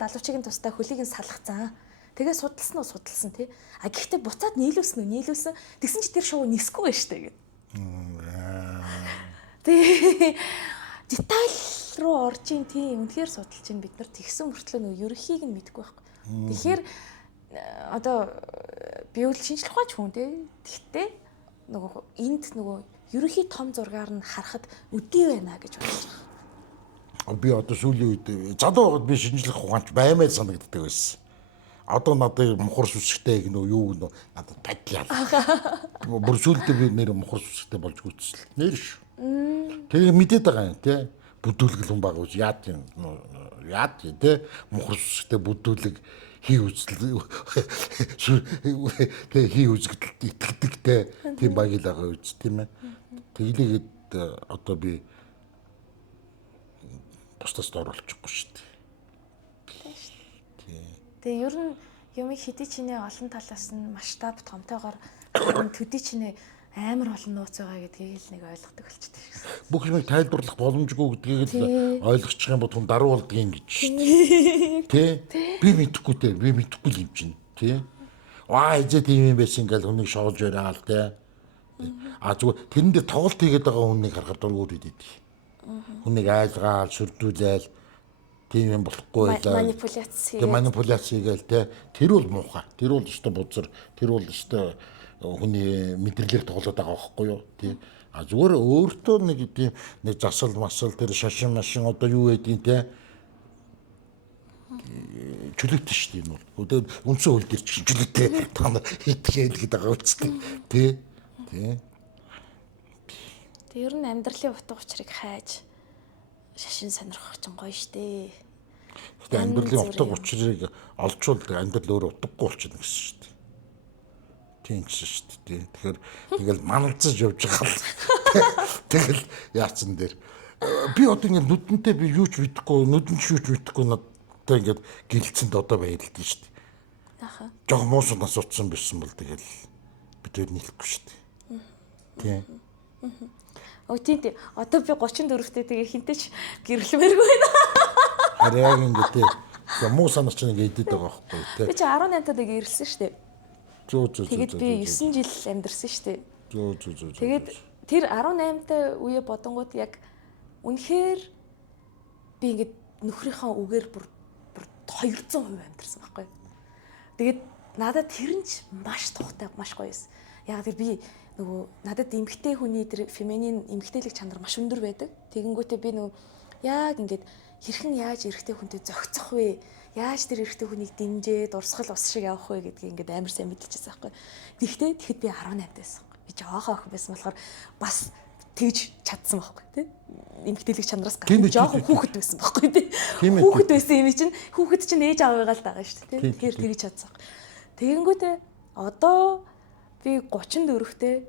далуучийг нь тусдаа хөлийг нь салгацсан. Тэгээ судалсан уу судалсан тий. А гэхдээ буцаад нийлүүлсэн тэгсэн чи тэр шуу нисэхгүй байж штэ гэд. Тэгээ деталь руу орж ийн тийм үнэхээр судалж ийн бид нар тэгсэн мөртлөө нөгөө ерөнхийг нь мэдэхгүй байхгүй. Тэгэхээр одоо би үл шинжлэх ухаанч хүн тий. Тэгтээ нөгөө энд нөгөө ерөнхий том зургаар нь харахад үдий байна гэж бодож байгаа. Би одоо сүүлийн үед залуу байгаад би шинжлэх ухаанч баймаар санагддаг байсан. Одоо надад мухар сүсгтэй гэнэ юу гэнэ надад бадлаа. Бүр сүүлдээ би нэр мухар сүсгтэй болж гүйцэл. Нэр шүү. Тэгээ мэдээд байгаа юм тий. Бүдүүлгэл хүн байгаа үз яад юм. Яад тий. Мухар сүсгтэй бүдүүлэг хий үзэл тэгээ хий үзэгдэлд итгэдэгтэй тийм баялаг байгаа үз тийм ээ. Тэглээгээд одоо би бусдаас дооруулчихгүй шүү дээ. Тэгээ ер нь юмыг хэдий чинээ олон талаас нь масштаб томтойгоор төдий чинээ амар олон нууц байгаа гэдгийг л нэг ойлгодог болчихсон шээ. Бүх юмыг тайлбарлах боломжгүй гэдгийг л ойлгочих юм бол хүн даруу болдго юм гэж шүү дээ. Тэ? Би мэдэхгүй л юм чинь, тий? Эзээ тийм юм байсан ингээл хүнийг шоолж яриагаал тий. Зүгээр тэрэн дээр тоглолт хийгээд байгаа хүнийг харахад өөр үдэд. Хүнийг айлгаал, сүрдүүлээл тийм юм болохгүй байлаа. Манипуляц хийгээл те. Тэр бол муухай. Тэр бол өстой бузар. Тэр бол өстой хүний мэдрэлээр тоглоод байгаа байхгүй юу? Тий. Зүгээр өөртөө нэг тийм нэг засал масал тэр шашин машин одоо юу байдгийг те. Чөлөөтэй шүү дээ энэ бол. Одоо үндсэн хууль дээр чинь чөлөөтэй та нар хийгээд байгаа үстэй. Тий. Тэг ер нь амьдралын утга учирыг хайж шашин сонирхох ч гоё штэ. Гэтэ амьдралын утга учирыг олжвол амьдрал өөр утгагүй болчихно гэсэн шүү дээ. Тийм гэсэн шүү дээ. Тэгэхээр тэгэл маналцаж явж байгаа л. Тэгэл яатсан дээр би одоо ингэ нүдэнтэй би юу ч мэдэхгүй, нүдэнд юу ч мэдэхгүй надад ингэ гэлцэнд одоо баярлалтай шүү дээ. Аха. Жог муусан асууцсан байсан бол тэгэл бид өөр нийлэхгүй шүү дээ. Тийм. Тийм. Одоо би 34-тэй тэгээ хинтэйч гэрлэмээргүй байна. Харин яг ингэ муу санаач нэг эдэд байгаа байхгүй тий. Би чи 18-тад гэрэлсэн шүү дээ. Зөө. Тэгээд би 9 жил амьдэрсэн шүү дээ. Зөө. Тэгээд тэр 18-тай үе бодонгууд яг үнэхээр би ингээд нөхрийнхөө үгээр бүр 200% амьдэрсэн байхгүй. Тэгээд надад тэр нь ч маш тухтай, маш гоё байсан. Яг тэр би нөгөө надад эмгтэй хүний тэр феминин эмгтээлэг чанар маш өндөр байдаг. Тэгэнгүүтээ би нөгөө яг ингээд хэрхэн яаж эрэгтэй хүнтэй зохицох вэ? Яаж тэр эрэгтэй хүнийг дэмжээд урсгал ус шиг явах вэ гэдгийг ингээд амар сайн мэдчихсэн байхгүй. Тэгэхэд би 18 байсан. Би жоохон охин байсан болохоор бас тэгж чадсан байхгүй тий. Эмгтээлэг чанараас гадна жоохон хүүхэд байсан байхгүй тий. Хүүхэд байсан юм чинь хүүхэд чинь ээж аавыгаа л дагаа шүү дээ тий. Тэгэхээр тэгж чадсан. Тэгэнгүүтээ одоо би 34-тэй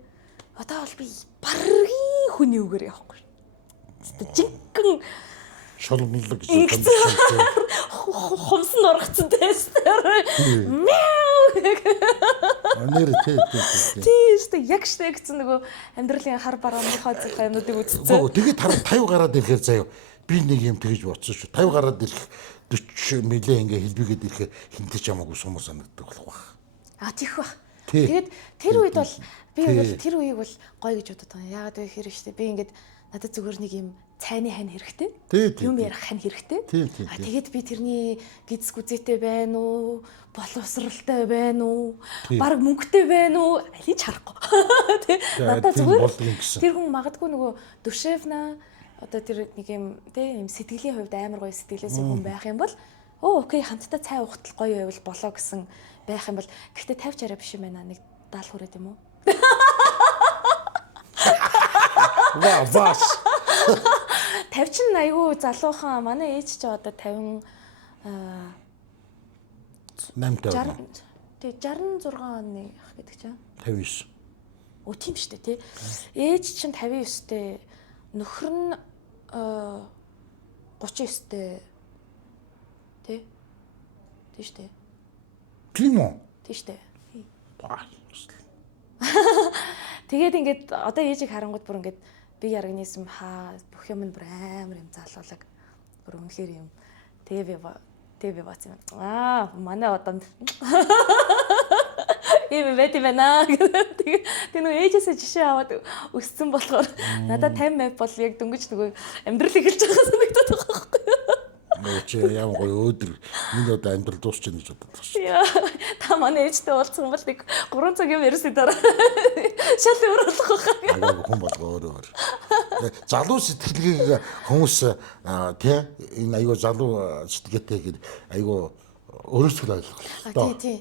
одоо бол би баргийн хүний үгээр явахгүй. Жинхэнэ шулмлаг гэж Хумсан ургацсан тестээр. Мяу. нэр тий. Тийм яг штэ гэсэн нөгөө амьдралын хар бараамынхаа зөв юмнуудыг үзсэн. Тэгээд 50 гараад ирэхээр заяа би нэг юм тэгж бодсон шүү. 50 гараад ирэх 40 милээ ингээ хэлбигээд ирэхээр хинтэж хамаагүй сумар санагддаг болох байх. Тийх бах. Тий. Тэгээд тэр үед бол би Тий. бол тэр үеийг бол гоё гэж бодод байгаа. Яагаад вэ гэхээр штэ би ингээд надад зүгээр нэг юм цайны хань хэрэгтэй. Тий. Юм ярих хань хэрэгтэй. Тий. Тэгээд би тэрний гидс гүзээтэй байна уу? Боловсралтай байна уу? Бараг мөнгөтэй байна уу? Алийг харахгүй. Тэ надад зүгээр тэр хүн магадгүй нөгөө Душевна одоо тэр нэг юм тийм сэтгэлийн хувьд амар гоё сэтгэлээсээ хүн байх юм бол окей хамтдаа цай уухтал гоё байвал болоо гэсэн байх юм бол гэхдээ 50 60 биш юм байна нэг 70 хүрээд юм уу? Ваас 50 ч айгүй залуухан манай ээж ч одоо 50 8 тий 66 оны ах гэдэг чинь 59. Оо тийм шүү дээ тий. Ээж чинь 59-тэй нөхөр нь 39-тэй тий. Тий шүү дээ. Тийм үү? Тий шүү дээ. Баа. Тэгээд ингээд одоо ээжийг харангууд бүр ингээд би ярагнисм бүх юм бүр амар юм залуулаг. Бүр үнэхээр юм. Тэгээ би бац юм. Манай одоо ийм байт юм байна. Тэгээ нөгөө ээжээсээ жишээ аваад өссөн болохоор надад 50 мap бол яг дөнгөж нөгөө амьдрал эхэлж байгаа санагдаад байгаа байхгүй юу? Чи ямар гоё өдөр миний одоо амьдрал дуусч байна гэж боддог шүү. Яа, та манай ээжтэй уулзсан бол нэг 3 цагийн ярьсан дараа шал өөр болох байх. Агаагүй хүн болго өөр. Залуу сэтгэлгээг хүмүүс тий энэ айгүй залуу сэтгэлгээтэй гэдэг айгүй өөрөөсөө ойлгох.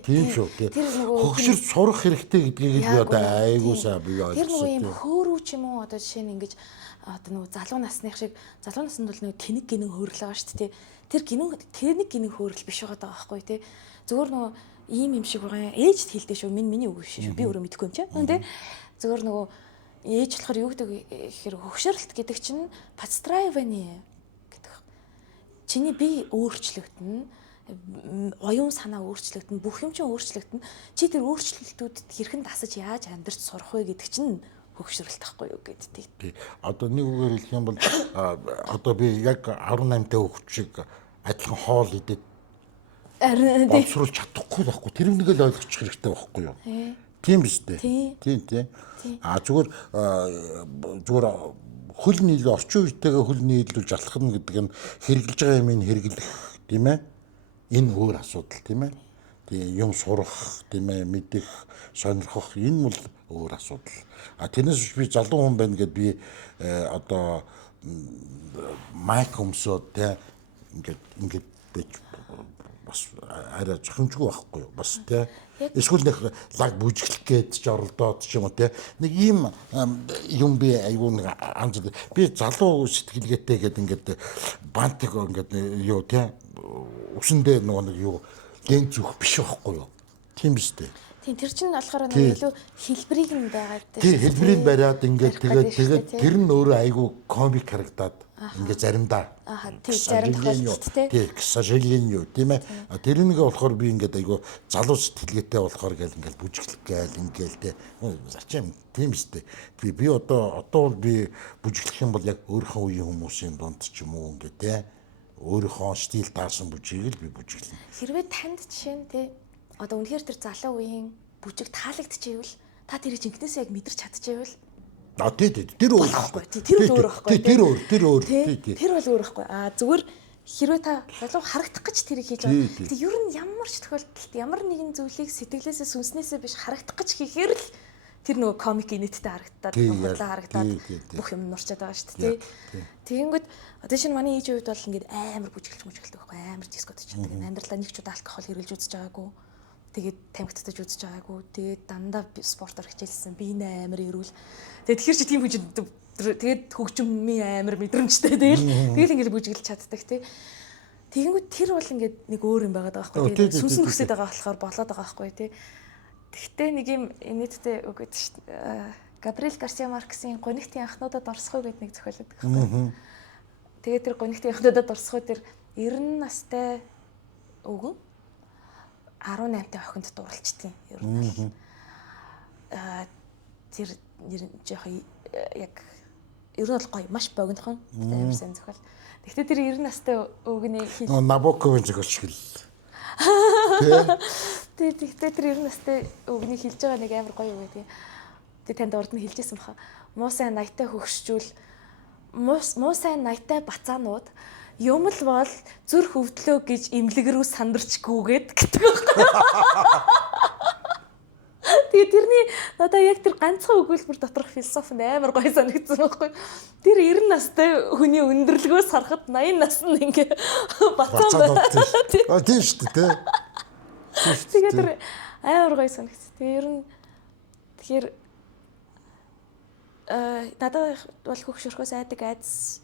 Тийм шүү. Хөгшөрт сурах хэрэгтэй гэдгийг би одоо айгүй сайн бий ойлгосон. Тэр нөгөө юм хөөрөв ч юм уу одоо жишээ нь ингэж одоо нөгөө залуу насных шиг залуу наснд бол нөгөө тэнэг гинэн хөөрөл байгаа шүү дээ. Тэр тэнэг гинэн хөөрөл биш байгаа байхгүй тий. Зөвхөн нөгөө ийм юм шиг байгаа. Ээжд хэлдэ шүү. Миний үг шүү. Би өөрөө мэдэхгүй юм чи. Тэ. Зөвхөн нөгөө ээж болохоор юу гэдэг гэхээр хөгшөрлөлт гэдэг чинь подстраивание гэдэг. Чиний бие өөрчлөгдөн оюун санаа өөрчлөгдөн бүх юм чинь өөрчлөгдөн чи тэр өөрчлөлтүүдэд хэрхэн дасаж яаж амьдарч сурах вэ гэдэг чинь хөгшрөлт тахгүй юу гэдгийг. Тий. Одоо нэг үгээр хэлэх юм бол одоо би яг 18 дэх хүүхд шиг адилхан хоол идээд боловсруулж чадахгүй байхгүй. Тэр нэг л ойлгочих хэрэгтэй байхгүй юу? Тийм биз дээ. Тийм. Зүгээр хөл нийлүү орчин үетэйгээ хөл нийлүүлж алхна гэдэг нь хэрэгжилж байгаа юм хэрэглэх тийм ээ. Энэ өөр асуудал тийм ээ. Тийм юм сурах тийм ээ мэдэх сонирхох энэ бол өөр асуудал. Тэрнээс би залуу хүн байна гэд би одоо майк өмсөд тийм ингээд бич бас арай зохимжгүй байхгүй юу бас тийм эсвэл нэг лаг бүжиглэх гээд ч оролдоод ч юм уу тийм нэг ийм юм би аюу нэг анз би залуу сэтгэлгээтэй гээд ингээд бантик ингээд юу тийм усэндээ нөгөө нэг юу гэн зүх биш байхгүй юу тийм биз дээ. Тийм тэр чинь болохоор нэг илүү хэлбэрийг нь байгаад дээ. Тийм хэлбэрийг бариад ингээд тэгээд тэр нь өөрөө айгүй комик харагдаад ингээд заримдаа. Тийм заримдаа тийм к сожалению тийм ээ. Тэр нэгэ болохоор би ингээд айгүй залуу сэтгэлгээтэй болохоор гэл ингээд бүжиглэх гээл ингээл тийм зачим тийм шүү дээ. Би одоо бол би бүжиглэх юм бол яг өөрийнхөө үеийн хүмүүсийн дунд ч юм уу ингээд тийм өөрийнхөө стил таасан бүжигийг л би бүжиглэнэ. Хэрвээ танд жишээ нь тийм одоо үнэхээр тэр залуу үеийн бүжиг таалагдчихэвэл та тэрийг жинкнээсээ яг мэдэрч чадчихэвэл тэр өөр байхгүй. Тэр өөр байхгүй. Тэр өөр. Тэр бол өөр байхгүй. Зүгээр хэрвээ та залуу харагдах гэж тэрийг хийж байгаа. Гэтэ ер нь ямар ч тохиолдолд ямар нэгэн зүйлийг сэтгэлээсээ сүнснээсээ биш харагдах гэж хийхээр л тэр нөгөө комик инэттэй харагдаад худлаа харагдаад бүх юм нурчаад байгаа шүү дээ. Тэгэнгүүт одоо шинэ манай ээж үед бол ингээд амар бүжиглдэг байхгүй амар дискот чаддаг. Амьдралаа нэг ч удаа алкогол хэрглэж үзэж байгаагүй. Тэгээд тамхитаж үзэж байгаагүй. Тэгээд дандаа спортоор хичээлсэн. Би энэ амар ирүүл. Тэгээд тэгэхээр чи тийм хүн тэгээд хөгжмийн амар мэдрэмжтэй. Тэгэл ингээд бүжиглэж чаддаг тий. Тэгэнгүүт тэр бол ингээд нэг өөр юм байгаад байгаа байхгүй. Тэгээд сүнс нүсээд байгаа болохоор болоод байгаа байхгүй тий. Тэгтээ нэг юм инээдтэй үг гэдэг шүү дээ. Габриэл Гарсиа Маркесийн Гонигтын анхнуудад орсгоо гэдэг нэг зохиол байдаг байхгүй. Тэгээд тэр гонигтынхнуудад дурсахуй тэр 90 настай өвгөн 18-тай охинд дурлцдаг ер нь. Тэр жоох яг ер нь бол гоё маш богинохон амар сайн зохиол. Гэхдээ тэр 90 настай өвгөний Набоковын зохиолч гэл. Тэгтээ тэр 90 настай өвгөний хэлж байгаа нэг амар гоё үг гэдэг. Тэг танд урд нь хэлжсэн баха. Муу сайн наятай хөгшчүүл муу сайн наятай бацаанууд юм л бол зүр хөвдлөө гэж имлэг рүү сандарчгүйгээд гэдэг байхгүй. Тэгээ тэрний надаа яг тэр ганцхан өгүүлбэр доторх философи амар гоё санагдсан байхгүй. Тэр 90 настай хүний өндөрлгөөс харахад 80 нас нь ингээ бацаан байна. Тийм шүү дээ. Тэгээ тэр амар гоё санагдсан. Тэгээ ер нь тэгэхээр надад бол хөгшөрхөөс айдаг айдас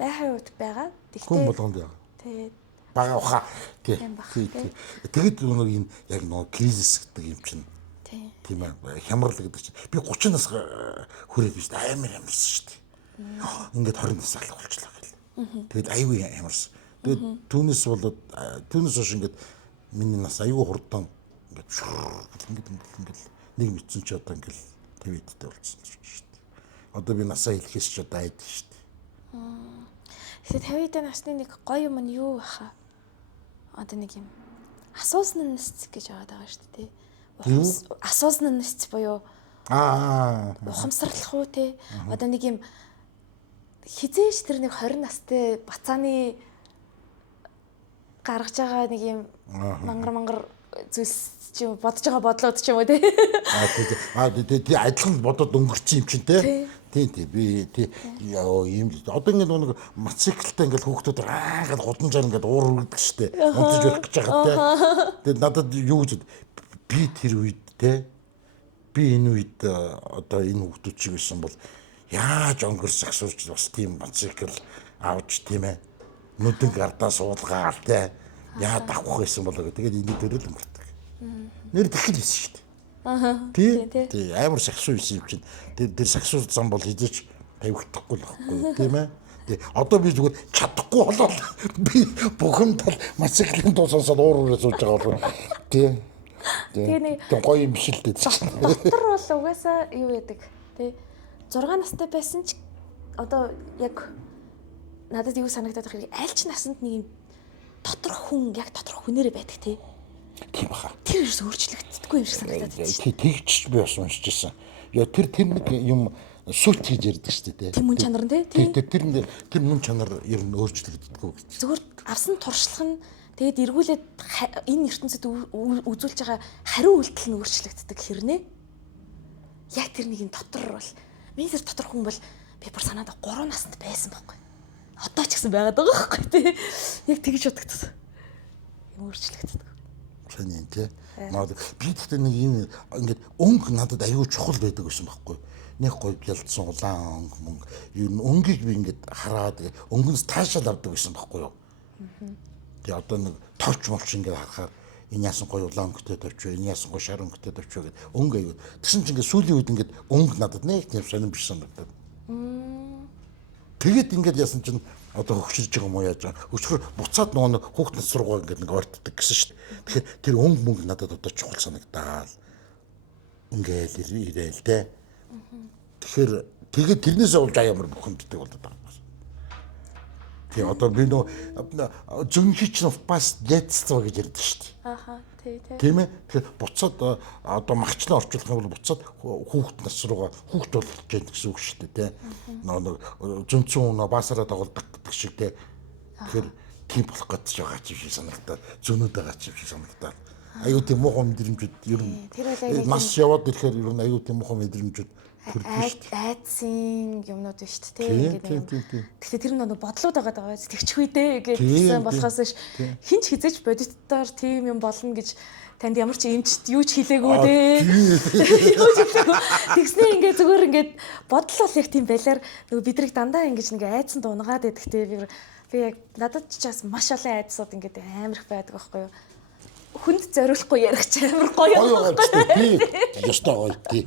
байхын үед байгаа. Хүн болгонд яа. Тэгээ бага уха. Тэгээд нэг юм яг нэг кризис гэдэг юм чинь. Тийм ээ. Хямрал гэдэг чинь би 30 нас хүрээд биш амар ямарсан шүү дээ. Ингээд 20 нас алга болчихлоо гэл. Тэгээд аюу ямарсан. Тэгээд түүнээс болоод түүнээс хойш ингээд миний нас аюу хурдан ингээд нэг мэдсэн ч одоо ингээд 50-д болсон шүү дээ. Одоо би насаа хэлэхээс ч одоо айд шүү дээ. Тэгэхээр 50-д насны нэг гоё юм нь юу баха? Одоо нэг юм осознанность гэж байгаа шүү дээ. Осознанность буюу ухамсарлах уу те? Одоо нэг юм хизээш тэр нэг 20 настай бацааны гаргаж байгаа нэг юм мангар зүйлс чи бодож байгаа бодлоод ч юм уу те. Тий адилхан бодоод өнгөрсөн юм чинь те. Тий би тий яа юм одоо ингэ нэг мотоциклтай ингээл хүүхдүүд ингээд гудамжаар ингээд уур үргэлдэг штэ. Унтаж явах гэж байгаа те. Тэгээд надад юу гэж би тэр үед те би энэ үед одоо энэ хүүхдүүд шиг байсан бол яаж онгор сагсуулж бас тийм мотоцикл авч тийм ээ нүдэн гардаа суулгаал те яа давах байсан болоо гэдэг. Тэгээд энэ дөрөл өнгөрдөг. Нэр тэхэл хийсэн шүү дээ. Тий амар сагсуу хийсэн юм чинь. Тэр сагсуу зам бол хизээч тавигдахгүй л байхгүй тийм ээ. Тий одоо би зүгээр чадахгүй болоод би бухимдал мотоциклын дуу сонсоод уураараа сууж байгаа бол тий. Тэгээ гоё юм биш л дээ. Доктор бол угаасаа юу яадаг тий 6 настай байсан ч одоо яг надад юу санагдаад байгаа хэрэг аль ч насанд нэг юм доторх хүн яг доторх хүнээрээ байдаг тий. Тийм баха. Тэр ерөөс өөрчлөгддөггүй юм шиг санагдаад байна. Тий тэгч би бас уншиж байсан. Яа тэр нэг юм сүйт хийж ярьдаг шүү дээ. Тийм мөн чанар нь тий. Тэр мөн чанар ер нь өөрчлөгддөггүй гэж. Зүгээр авсан туршлага нь тэгээд эргүүлээд энэ ертөнцид үзүүлж байгаа хариу үйлдэл нь өөрчлөгддөг хэрнээ. Яг тэр нэг юм дотор бол миний тэр дотор хүн бол би бүр санаад 3 наснд байсан байхгүй. Одоо ч гэсэн байгаад байгаа байхгүй тий. Яг тэгж бодогдсон. Юм өөрчлөгддөг. Саний тий. Наад би тэгтээ нэг юм ингээд өнгө надад аюу чухал байдаг гэсэн байхгүй. Нэг гоё ялдсан улаан өнгө юу өнгийг би ингээд хараад өнгөнс таашаал авдаг гэсэн байхгүй юу. Тэгээ одоо нэг товч молч ингээд харахаар энэ яасан гоё улаан өнгөтэй товч вэ? Энэ яасан гоё шар өнгөтэй товч вэ гэдэг өнгө аюу. Тэгсэн чинь ингээд сүүлийн үед ингээд өнгө надад нэг тийм сонирн биш санагдаад. Тэгээд ингээд яасан чинь одоо хөгширж байгаа юм уу яаж байгаа. Өчгөр буцаад нөгөө хүүхд нас сургууль ингээд нэг ортдог гэсэн шүү дээ. Тэгэхээр тэр өнгө мөнгө надад одоо чухал санагдаал. Ингээл ирээл те. Тэгэхээр тэгээд тэрнээсээ болж аямар бухимддаг болоод байгаа. Тэгээ одоо би нөгөө зөвхөн ч бас яццгаа гэж ярьдаг шүү дээ. Аха тий. Тийм ээ. Тэгэхээр буцаад одоо магчлан орчуулах юм бол буцаад хүүхд нас руугаа хүүхд болж байгаа гэсэн үг шүү дээ те. Нөгөө зөнцөн өнөө баасараа доголдог гэдэг шиг те. Тэгэхээр тийм болох гэж байгаа ч юм шиг санагдаад зөнүүд байгаа ч юм шиг санагдаад. Аюу тийм муухай мэдрэмжүүд ер нь нас яваад ирэхээр ер нь аюу тийм муухай мэдрэмжүүд айдсын юмнууд байна шүү дээ тийм. Тэгэхээр тэр нэг бодлоод байгаа тэгчгүй дээ гэдсэн болохоос ш хинч хизээж бодитоор тийм юм болно гэж танд ямар ч эмч юу ч хэлээгүй дээ. Тэгснээ ингээ зүгээр ингээ бодол бол яг тийм байлаар нөгөө бидрийг дандаа ингэж нэг айдсан дунгаад байдаг те би яг надад ч бас маш олон айдсууд ингээ амар их байдаг байхгүй юу. Хүнд зориулахгүй ярих ч амар гоё байхгүй юу. Ястаа гоё тий.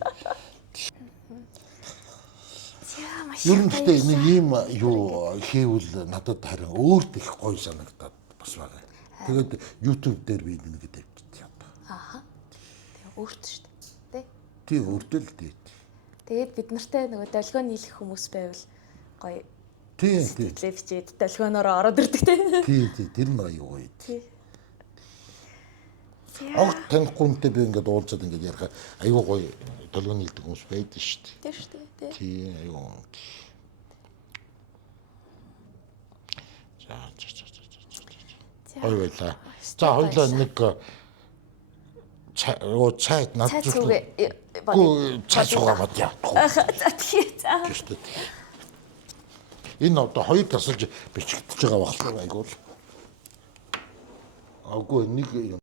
Ер нь гэхдээ нэг ийм юу хийвэл надад харин өөрт их гоё санагдаад бас байгаа. Тэгээд YouTube дээр би нэгэд авчих одоо. Ааха. Тэгээ өөрт шүү дээ. Тий өөртөө л дээ. Тэгээд бид нартай нөгөө долгио нийлэх хүмүүс байвал гоё. Тий. Сэтгэлээ бичээд долгионоор ороод ирдэг те. Тий тэр нь аюу гоё. Тий. Огт танихгүйнтэй би ингээд уулзаад ингээд ярих аюу гоё долгио нийлдэг хүмүүс байдаг шүү дээ. Тэр шүү дээ. Тий аюу. Ой байла. За хоёлаа нэг цайд над зүг цай суугаад яа. За тий. За. Энэ одоо хоёр тасалж бичигдэж байгаа багтлаа айгуул. Агуу нэг юм